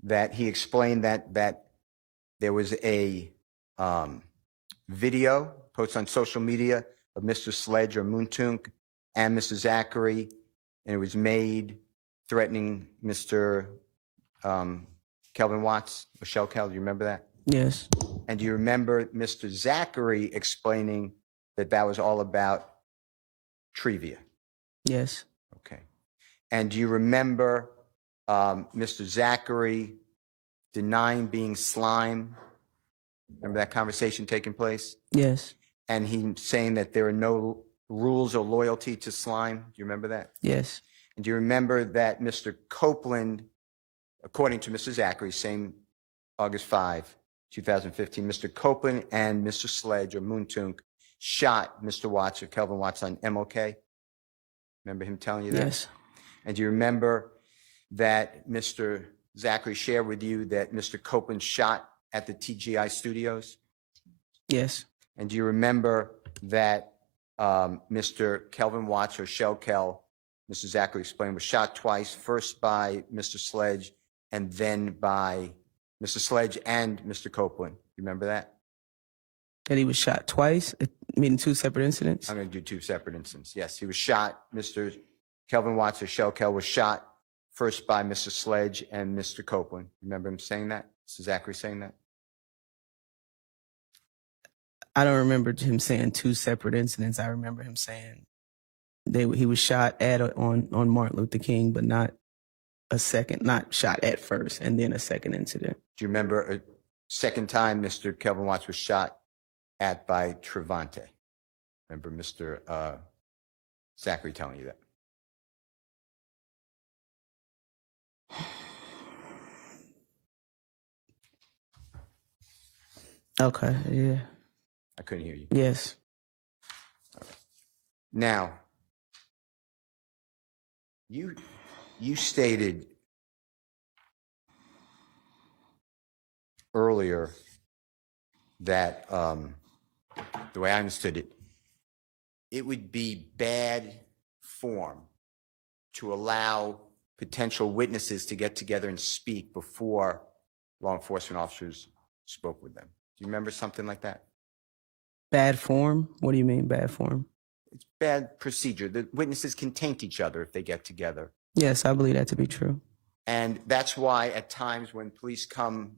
that he explained that there was a video posted on social media of Mr. Sledge or Muntunk and Mr. Zachary, and it was made threatening Mr. Kelvin Watts, or Shell Cal, do you remember that? Yes. And do you remember Mr. Zachary explaining that that was all about trivia? Yes. Okay. And do you remember Mr. Zachary denying being slime? Remember that conversation taking place? Yes. And he saying that there are no rules or loyalty to slime? Do you remember that? Yes. And do you remember that Mr. Copeland, according to Mr. Zachary, same August 5, 2015, Mr. Copeland and Mr. Sledge or Muntunk shot Mr. Watts or Kelvin Watts on MLK? Remember him telling you that? Yes. And do you remember that Mr. Zachary shared with you that Mr. Copeland shot at the TGI studios? Yes. And do you remember that Mr. Kelvin Watts or Shell Kel, Mr. Zachary explained, was shot twice, first by Mr. Sledge and then by Mr. Sledge and Mr. Copeland? You remember that? That he was shot twice, meaning two separate incidents? I'm going to do two separate incidents. Yes, he was shot. Mr. Kelvin Watts or Shell Kel was shot first by Mr. Sledge and Mr. Copeland. Remember him saying that? Mr. Zachary saying that? I don't remember him saying two separate incidents. I remember him saying he was shot at on Martin Luther King, but not shot at first and then a second incident. Do you remember a second time Mr. Kelvin Watts was shot at by Trevante? Remember Mr. Zachary telling you that? Okay, yeah. I couldn't hear you. Yes. Now, you stated earlier that the way I understood it, it would be bad form to allow potential witnesses to get together and speak before law enforcement officers spoke with them. Do you remember something like that? Bad form? What do you mean bad form? it's bad procedure. The witnesses can taint each other if they get together. Yes, I believe that to be true. And that's why at times when police come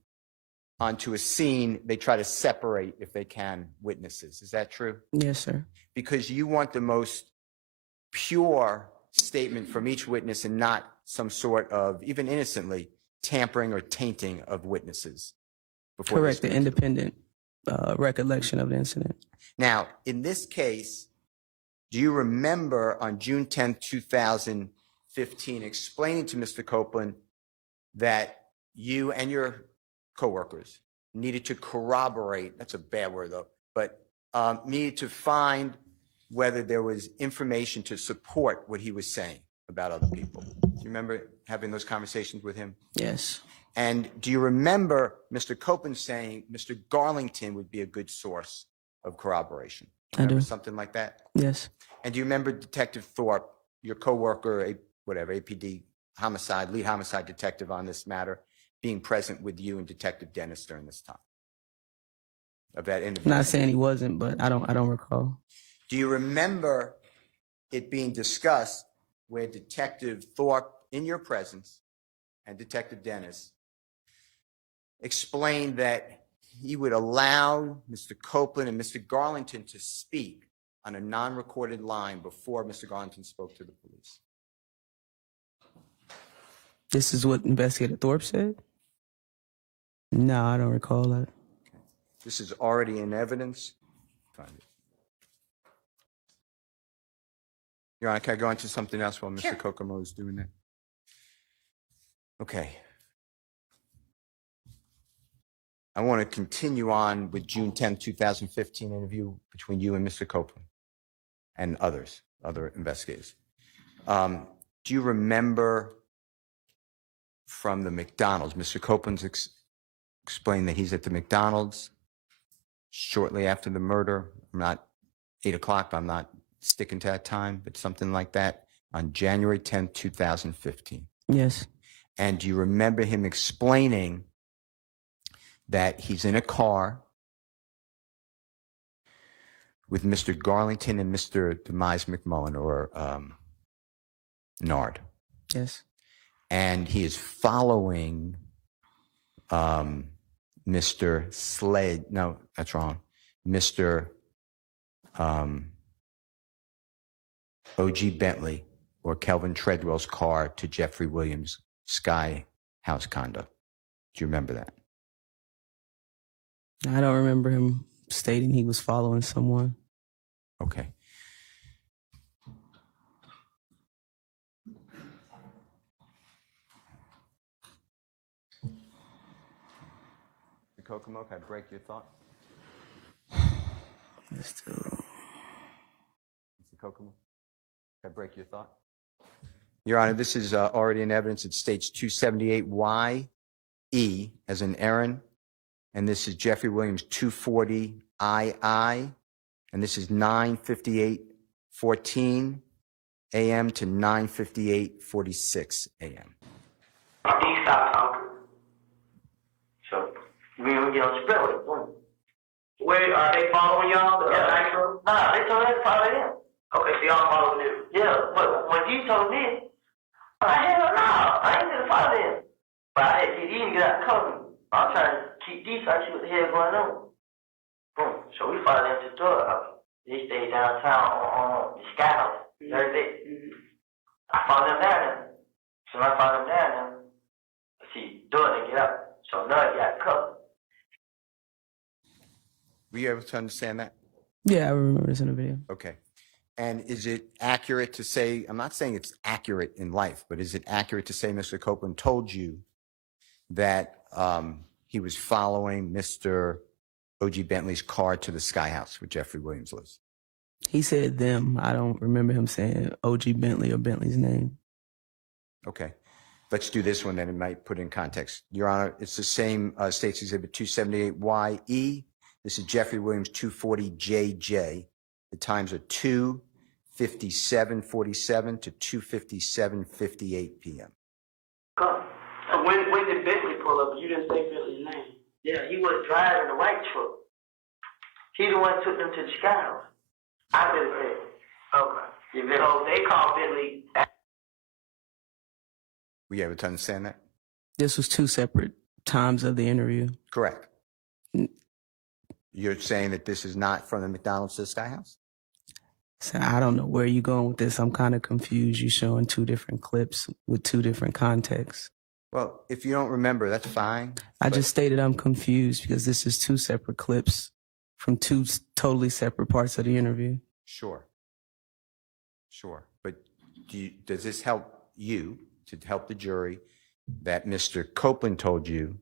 onto a scene, they try to separate, if they can, witnesses. Is that true? Yes, sir. Because you want the most pure statement from each witness and not some sort of, even innocently, tampering or tainting of witnesses. Before Correct, the independent recollection of the incident. Now, in this case, do you remember on June 10th, 2015, explaining to Mr. Copeland that you and your coworkers needed to corroborate, that's a bad word though, but needed to find whether there was information to support what he was saying about other people? Do you remember having those conversations with him? Yes. And do you remember Mr. Copeland saying Mr. Garlington would be a good source of corroboration? Remember something like that? Yes. And do you remember Detective Thorpe, your coworker, APD homicide, lead homicide detective on this matter, being present with you and Detective Dennis during this time of that interview? Not saying he wasn't, but I don't recall. Do you remember it being discussed where Detective Thorpe, in your presence, and Detective Dennis explained that he would allow Mr. Copeland and Mr. Garlington to speak on a non-recorded line before Mr. Garlington spoke to the police? This is what Investigator Thorpe said? No, I don't recall that. Okay. This is already in evidence. Find it. Your Honor, can I go on to something else while Mr. Kokomo is doing that? Okay. I want to continue on with June 10, 2015 interview between you and Mr. Copeland and others, other investigators. Do you remember from the McDonald's, Mr. Copeland's explained that he's at the McDonald's shortly after the murder? I'm not 8 o'clock, I'm not sticking to that time, but something like that, on January 10, 2015. Yes. And do you remember him explaining that he's in a car with Mr. Garlington and Mr. Demise McMullen, or Nard? Yes. And he is following Mr. Slade. No, that's wrong. Mr. O.G. Bentley or Kelvin Treadwell's car to Jeffrey Williams' Sky House condo. Do you remember that? I don't remember him stating he was following someone. Okay. Mr. Kokomo, can I break your thought? Mr. Kokomo, can I break your thought? Your Honor, this is already in evidence. It states 278YE as in Aaron, and this is Jeffrey Williams 240II, and this is 9:58:14 a.m. to 9:58:46 a.m. He stopped talking. So we were getting on split with it. Wait, are they following y'all? Yeah, nah, they told us to follow them. Okay, so y'all following them. Yeah, but when you told me, hell no, I ain't gonna follow them. But I had to get in and get out the cover. I'm trying to keep these, I see what the hell going on. Boom. So we followed them to the door. They stayed downtown on the Sky House every day. I followed them down there. So when I followed them down there, see, door didn't get up. So now I got covered. Were you able to understand that? Yeah, I remember this in the video. Okay. And is it accurate to say, I'm not saying it's accurate in life, but is it accurate to say Mr. Copeland told you that he was following Mr. O.G. Bentley's car to the Sky House where Jeffrey Williams lives? He said them. I don't remember him saying O.G. Bentley or Bentley's name. Okay. Let's do this one then. It might put in context. Your Honor, it's the same State's Exhibit 278YE. This is Jeffrey Williams 240JJ. The times are 2:57:47 to 2:57:58 p.m. Come. When did Bentley pull up? You didn't say Bentley's name. Yeah, he was driving the white truck. He the one who took them to the Sky House. I been there. Okay. So they confidently. Were you able to understand that? This was 2 separate times of the interview. Correct. You're saying that this is not from the McDonald's to the Sky House? So I don't know where you're going with this. I'm kind of confused. You're showing 2 different clips with 2 different contexts. Well, if you don't remember, that's fine. I just stated I'm confused because this is 2 separate clips from 2 totally separate parts of the interview. Sure. But does this help you to help the jury that Mr. Copeland told you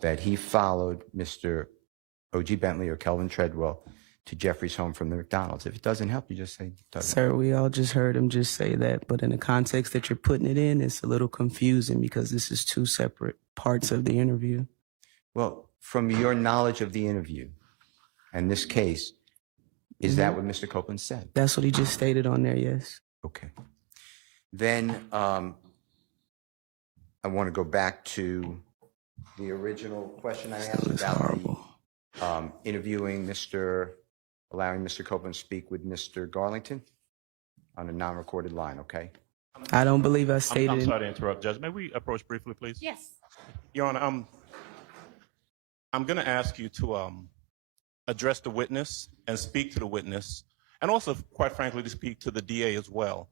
that he followed Mr. O.G. Bentley or Kelvin Treadwell to Jeffrey's home from the McDonald's? If it doesn't help, you just say it doesn't. Sir, we all just heard him just say that, but in the context that you're putting it in, it's a little confusing because this is 2 separate parts of the interview. Well, from your knowledge of the interview and this case, is that what Mr. Copeland said? That's what he just stated on there, yes. Okay. Then I want to go back to the original question I asked about the allowing Mr. Copeland to speak with Mr. Garlington on a non-recorded line, okay? I don't believe I stated. I'm sorry to interrupt, Judge. May we approach briefly, please? Yes. Your Honor, I'm going to ask you to address the witness and speak to the witness, and also, quite frankly, to speak to the DA as well.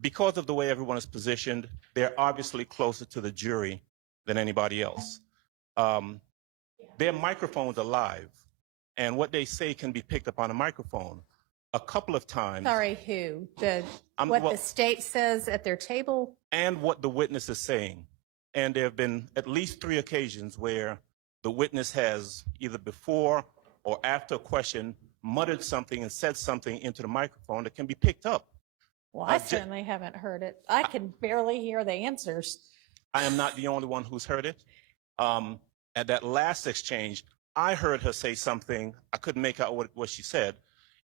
Because of the way everyone is positioned, they're obviously closer to the jury than anybody else. Their microphones are live, and what they say can be picked up on a microphone. A couple of times. Sorry, who? The state says at their table? And what the witness is saying. And there have been at least 3 occasions where the witness has either before or after a question muttered something and said something into the microphone that can be picked up. Well, I certainly haven't heard it. I can barely hear the answers. I am not the only one who's heard it. At that last exchange, I heard her say something. I couldn't make out what she said.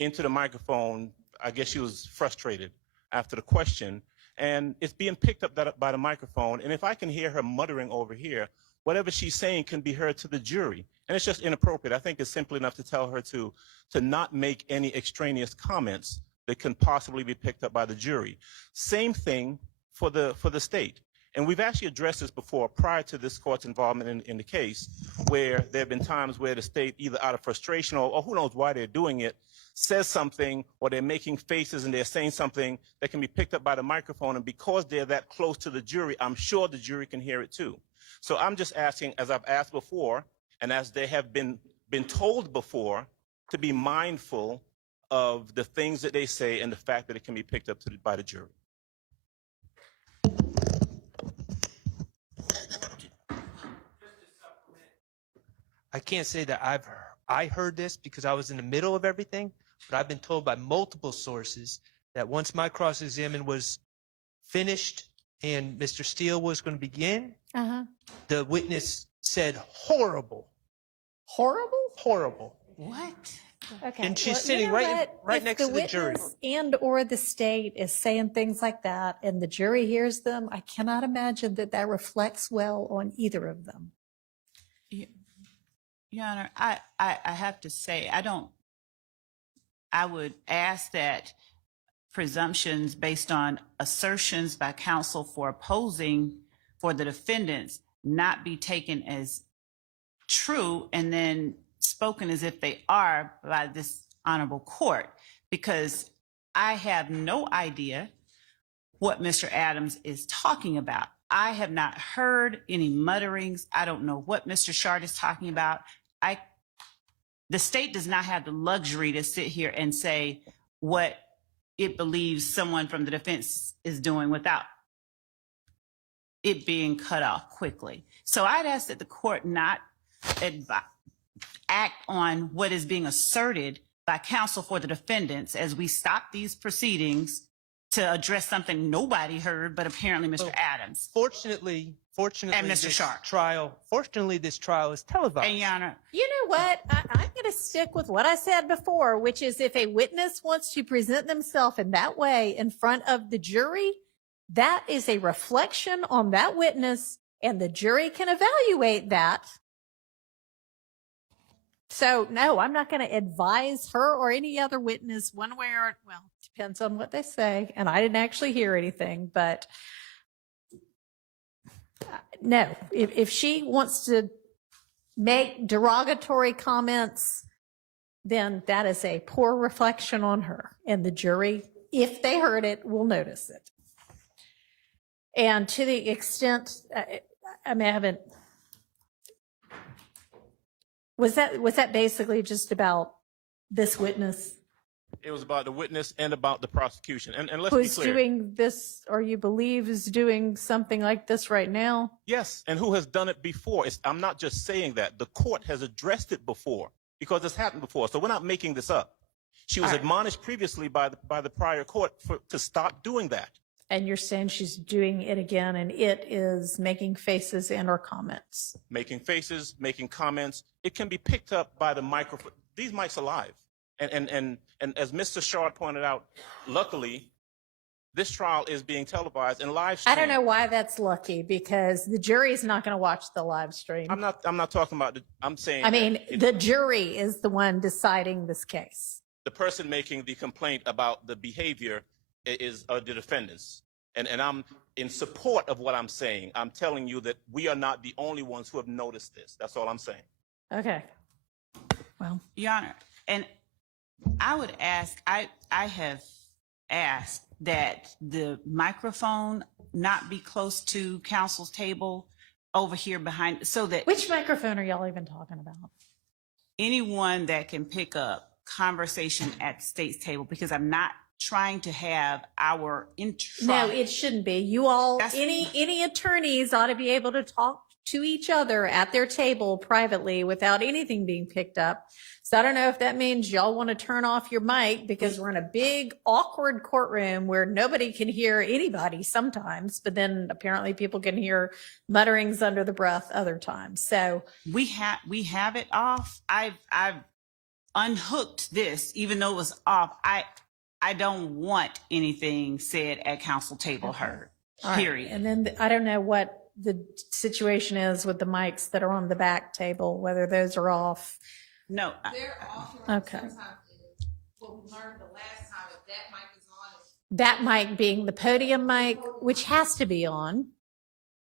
Into the microphone, I guess she was frustrated after the question. And it's being picked up by the microphone. And if I can hear her muttering over here, whatever she's saying can be heard to the jury. And it's just inappropriate. I think it's simple enough to tell her to not make any extraneous comments that can possibly be picked up by the jury. Same thing for the state. And we've actually addressed this before prior to this court's involvement in the case, where there have been times where the state, either out of frustration or who knows why they're doing it, says something or they're making faces and they're saying something that can be picked up by the microphone. And because they're that close to the jury, I'm sure the jury can hear it too. So I'm just asking, as I've asked before, and as they have been told before, to be mindful of the things that they say and the fact that it can be picked up by the jury. I can't say that I heard this because I was in the middle of everything, but I've been told by multiple sources that once my cross-examination was finished and Mr. Steele was going to begin, the witness said horrible. Horrible? Horrible. What? Okay. And she's sitting right next to the jury. And or the state is saying things like that and the jury hears them, I cannot imagine that reflects well on either of them. Your Honor, I have to say, I would ask that presumptions based on assertions by counsel for opposing for the defendants not be taken as true and then spoken as if they are by this honorable court, because I have no idea what Mr. Adams is talking about. I have not heard any mutterings. I don't know what Mr. Shard is talking about. The state does not have the luxury to sit here and say what it believes someone from the defense is doing without it being cut off quickly. So I'd ask that the court not act on what is being asserted by counsel for the defendants as we stop these proceedings to address something nobody heard, but apparently Mr. Adams. Fortunately, and Mr. Sharp. Fortunately, this trial is televised. And Your Honor, You know what? I'm going to stick with what I said before, which is if a witness wants to present themselves in that way in front of the jury, that is a reflection on that witness, and the jury can evaluate that So no, I'm not going to advise her or any other witness one way or, well, depends on what they say. And I didn't actually hear anything, but no, if she wants to make derogatory comments, then that is a poor reflection on her. And the jury, if they heard it, will notice it. And to the extent, I mean, I haven't, was that basically just about this witness? It was about the witness and about the prosecution. And let's Who's be clear. doing this, or you believe is doing something like this right now? Yes, and who has done it before? I'm not just saying that. The court has addressed it before because it's happened before. So we're not making this up. She was admonished previously by the prior court to stop doing that. And you're saying she's doing it again, and it is making faces and or comments. Making faces, making comments. It can be picked up by the microphone. These mics are live. And as Mr. Shard pointed out, luckily, this trial is being televised and live streamed. I don't know why that's lucky, because the jury is not going to watch the live stream. I'm not talking about I'm saying. I mean, the jury is the one deciding this case. The person making the complaint about the behavior is the defendants. And I'm in support of what I'm saying. I'm telling you that we are not the only ones who have noticed this. That's all I'm saying. Okay. Well, Your Honor, and I would ask, I have asked that the microphone not be close to counsel's table over here behind, so that which microphone are y'all even talking about? anyone that can pick up conversation at the state's table, because I'm not trying to have our No, it shouldn't be. You all, any attorneys ought to be able to talk to each other at their table privately without anything being picked up. So I don't know if that means y'all want to turn off your mic, because we're in a big awkward courtroom where nobody can hear anybody sometimes, but then apparently people can hear mutterings under the breath other times. So we have it off. I've unhooked this, even though it was off. I don't want anything said at counsel table heard, period. And then I don't know what the situation is with the mics that are on the back table, whether those are off. No. They're off. Okay. Sometimes what we learned the last time is that mic is on. That mic being the podium mic, which has to be on.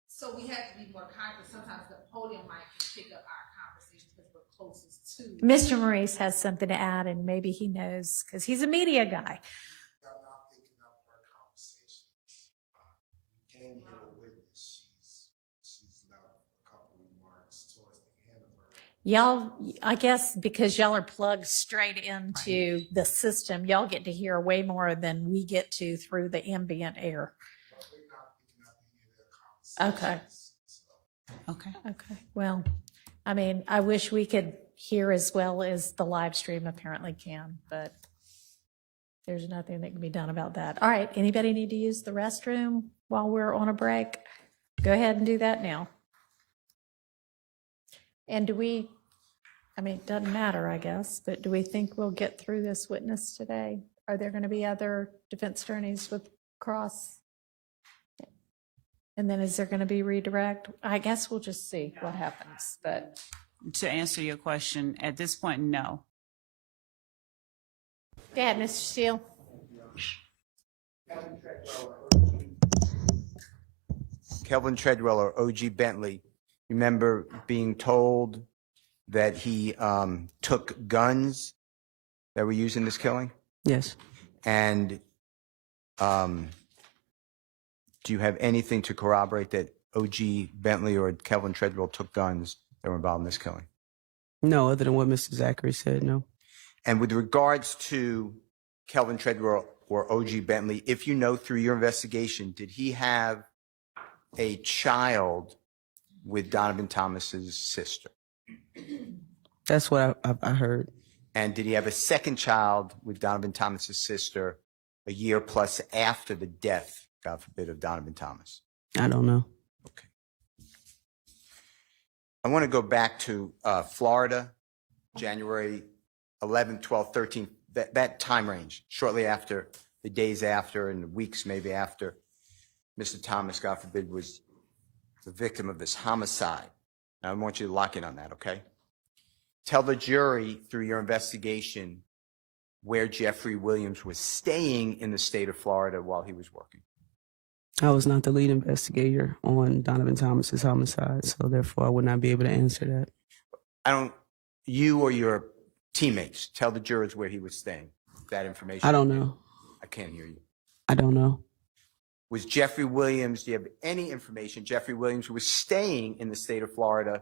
So we have to be more conscious. Sometimes the podium mic can pick up our conversation because we're closest to. Mr. Maurice has something to add, and maybe he knows because he's a media guy. Y'all, I guess because y'all are plugged straight into the system, y'all get to hear way more than we get to through the ambient air. Okay. Well, I mean, I wish we could hear as well as the live stream apparently can, but there's nothing that can be done about that. All right. Anybody need to use the restroom while we're on a break? Go ahead and do that now. And do we, I mean, it doesn't matter, I guess, but do we think we'll get through this witness today? Are there going to be other defense attorneys with cross? And then is there going to be redirect? I guess we'll just see what happens, but. To answer your question, at this point, no. Go ahead, Mr. Steele. Kelvin Treadwell or OG Bentley, remember being told that he took guns that were used in this killing? Yes. And do you have anything to corroborate that OG Bentley or Kelvin Treadwell took guns that were involved in this killing? No, other than what Mr. Zachary said, no. And with regards to Kelvin Treadwell or OG Bentley, if you know through your investigation, did he have a child with Donovan Thomas's sister? That's what I heard. And did he have a second child with Donovan Thomas's sister a year plus after the death, God forbid, of Donovan Thomas? I don't know. Okay. I want to go back to Florida, January 11th, 12th, 13th, that time range, shortly after, the days after and the weeks maybe after Mr. Thomas, God forbid, was the victim of this homicide. Now, I want you to lock in on that, okay? Tell the jury through your investigation where Jeffrey Williams was staying in the state of Florida while he was working. I was not the lead investigator on Donovan Thomas's homicide, so therefore I would not be able to answer that. You or your teammates, tell the jurors where he was staying. That information. I don't know. I can't hear you. I don't know. Was Jeffrey Williams, do you have any information, Jeffrey Williams was staying in the state of Florida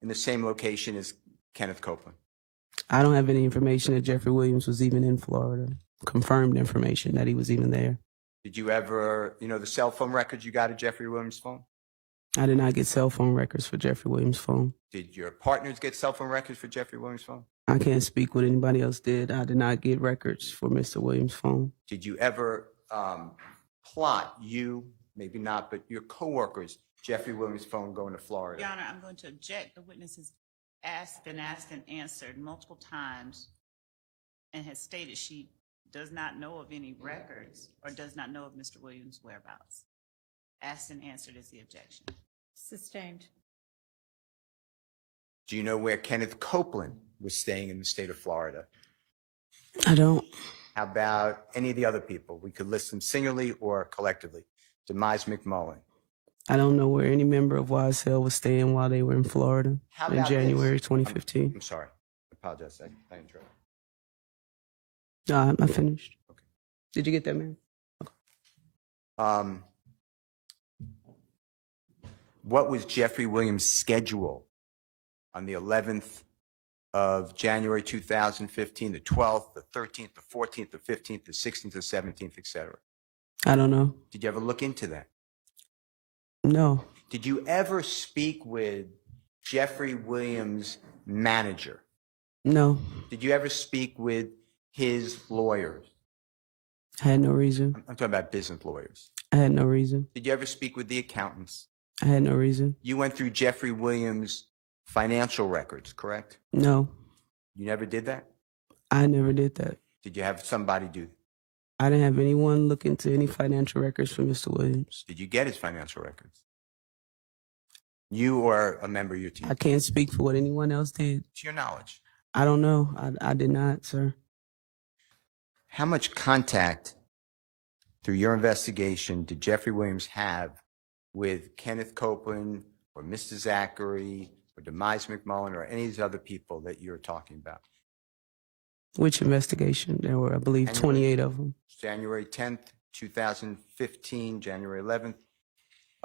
in the same location as Kenneth Copeland? I don't have any information that Jeffrey Williams was even in Florida. Confirmed information that he was even there. Did you ever, the cell phone records you got of Jeffrey Williams' phone? I did not get cell phone records for Jeffrey Williams' phone. Did your partners get cell phone records for Jeffrey Williams' phone? I can't speak what anybody else did. I did not get records for Mr. Williams' phone. Did you ever plot, you, maybe not, but your coworkers, Jeffrey Williams' phone going to Florida? Your Honor, I'm going to object. The witness has been asked and answered multiple times and has stated she does not know of any records or does not know of Mr. Williams' whereabouts. Asked and answered is the objection. Sustained. Do you know where Kenneth Copeland was staying in the state of Florida? I don't. How about any of the other people? We could list them singularly or collectively. Demise McMullen. I don't know where any member of YSL was staying while they were in Florida How in about January this? 2015. I'm sorry. I apologize. I interrupted. No, I finished. Okay. Did you get that, man? What was Jeffrey Williams' schedule on the 11th of January 2015, the 12th, the 13th, the 14th, the 15th, the 16th, the 17th, etc.? I don't know. Did you ever look into that? No. Did you ever speak with Jeffrey Williams' manager? No. Did you ever speak with his lawyers? I had no reason. I'm talking about business lawyers. I had no reason. Did you ever speak with the accountants? I had no reason. You went through Jeffrey Williams' financial records, correct? No. You never did that? I never did that. Did you have somebody do that? I didn't have anyone look into any financial records for Mr. Williams. Did you get his financial records? You or a member of your team? I can't speak for what anyone else did. To your knowledge. I don't know. I did not, sir. How much contact through your investigation did Jeffrey Williams have with Kenneth Copeland or Mr. Zachary or Demise McMullen or any of these other people that you're talking about? Which investigation? There were, I believe, 28 of them. January 10th, 2015, January 11th,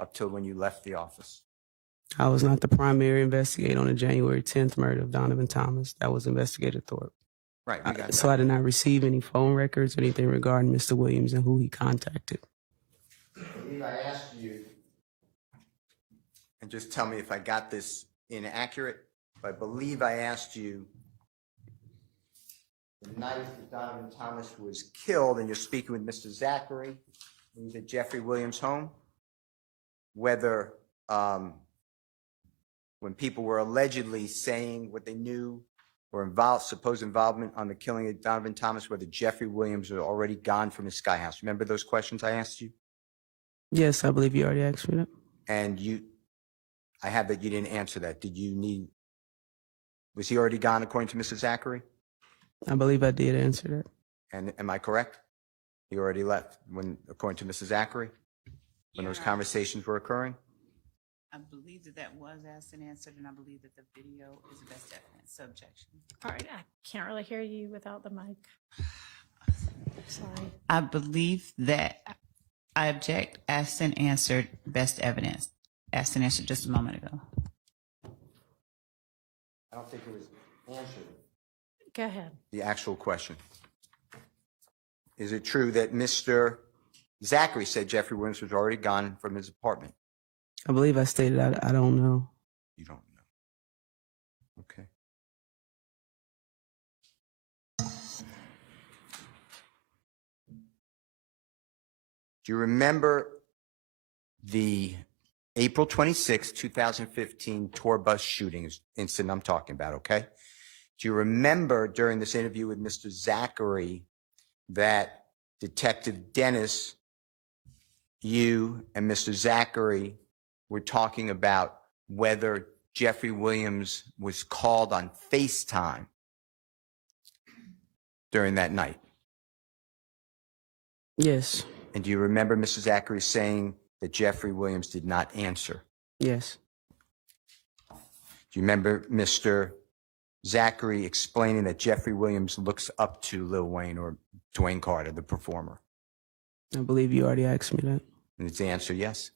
up till when you left the office. I was not the primary investigator on the January 10th murder of Donovan Thomas. That was Investigator Thorpe. Right. We got So that. I did not receive any phone records or anything regarding Mr. Williams and who he contacted. I believe I asked you, and just tell me if I got this inaccurate, but I believe I asked you the night that Donovan Thomas was killed, and you're speaking with Mr. Zachary, who was at Jeffrey Williams' home, whether when people were allegedly saying what they knew or supposed involvement on the killing of Donovan Thomas, whether Jeffrey Williams was already gone from his Sky House. Remember those questions I asked you? Yes, I believe you already asked me that. And I have that you didn't answer that. Was he already gone according to Mr. Zachary? I believe I did answer that. And am I correct? He already left according to Mr. Zachary, when those conversations were occurring? I believe that was asked and answered, and I believe that the video is the best evidence. So objection. All right, I can't really hear you without the mic. Sorry. I believe that I object, asked and answered, best evidence. Asked and answered just a moment ago. I don't think it was answered. Go ahead. The actual question. Is it true that Mr. Zachary said Jeffrey Williams was already gone from his apartment? I believe I stated I don't know. You don't know. Okay. Do you remember the April 26, 2015 tour bus shooting incident I'm talking about, okay? Do you remember during this interview with Mr. Zachary that Detective Dennis, you and Mr. Zachary were talking about whether Jeffrey Williams was called on FaceTime during that night? Yes. And do you remember Mr. Zachary saying that Jeffrey Williams did not answer? Yes. Do you remember Mr. Zachary explaining that Jeffrey Williams looks up to Lil Wayne or Dwayne Carter, the performer? I believe you already asked me that. And is the answer yes?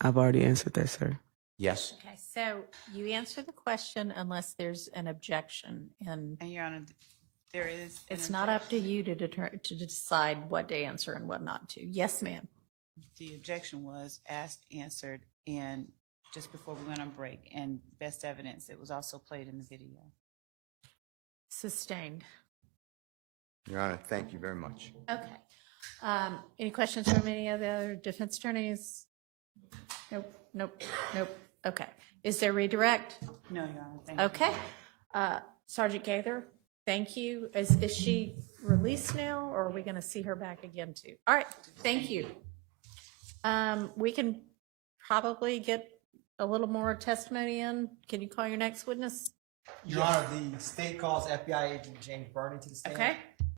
I've already answered that, sir. Yes? Okay, so you answer the question unless there's an objection, and And Your Honor, there is. it's not up to you to decide what to answer and what not to. Yes, ma'am. The objection was asked, answered, and just before we went on break, and best evidence, it was also played in the video. Sustained. Your Honor, thank you very much. Okay. Any questions from any of the other defense attorneys? Nope, nope, nope. Okay. Is there redirect? No, Your Honor, thank you. Okay. Sergeant Gaither, thank you. Is she released now, or are we going to see her back again too? All right, thank you. We can probably get a little more testimony in. Can you call your next witness? Your Honor, the state calls FBI agent James Burney to the stand. Okay.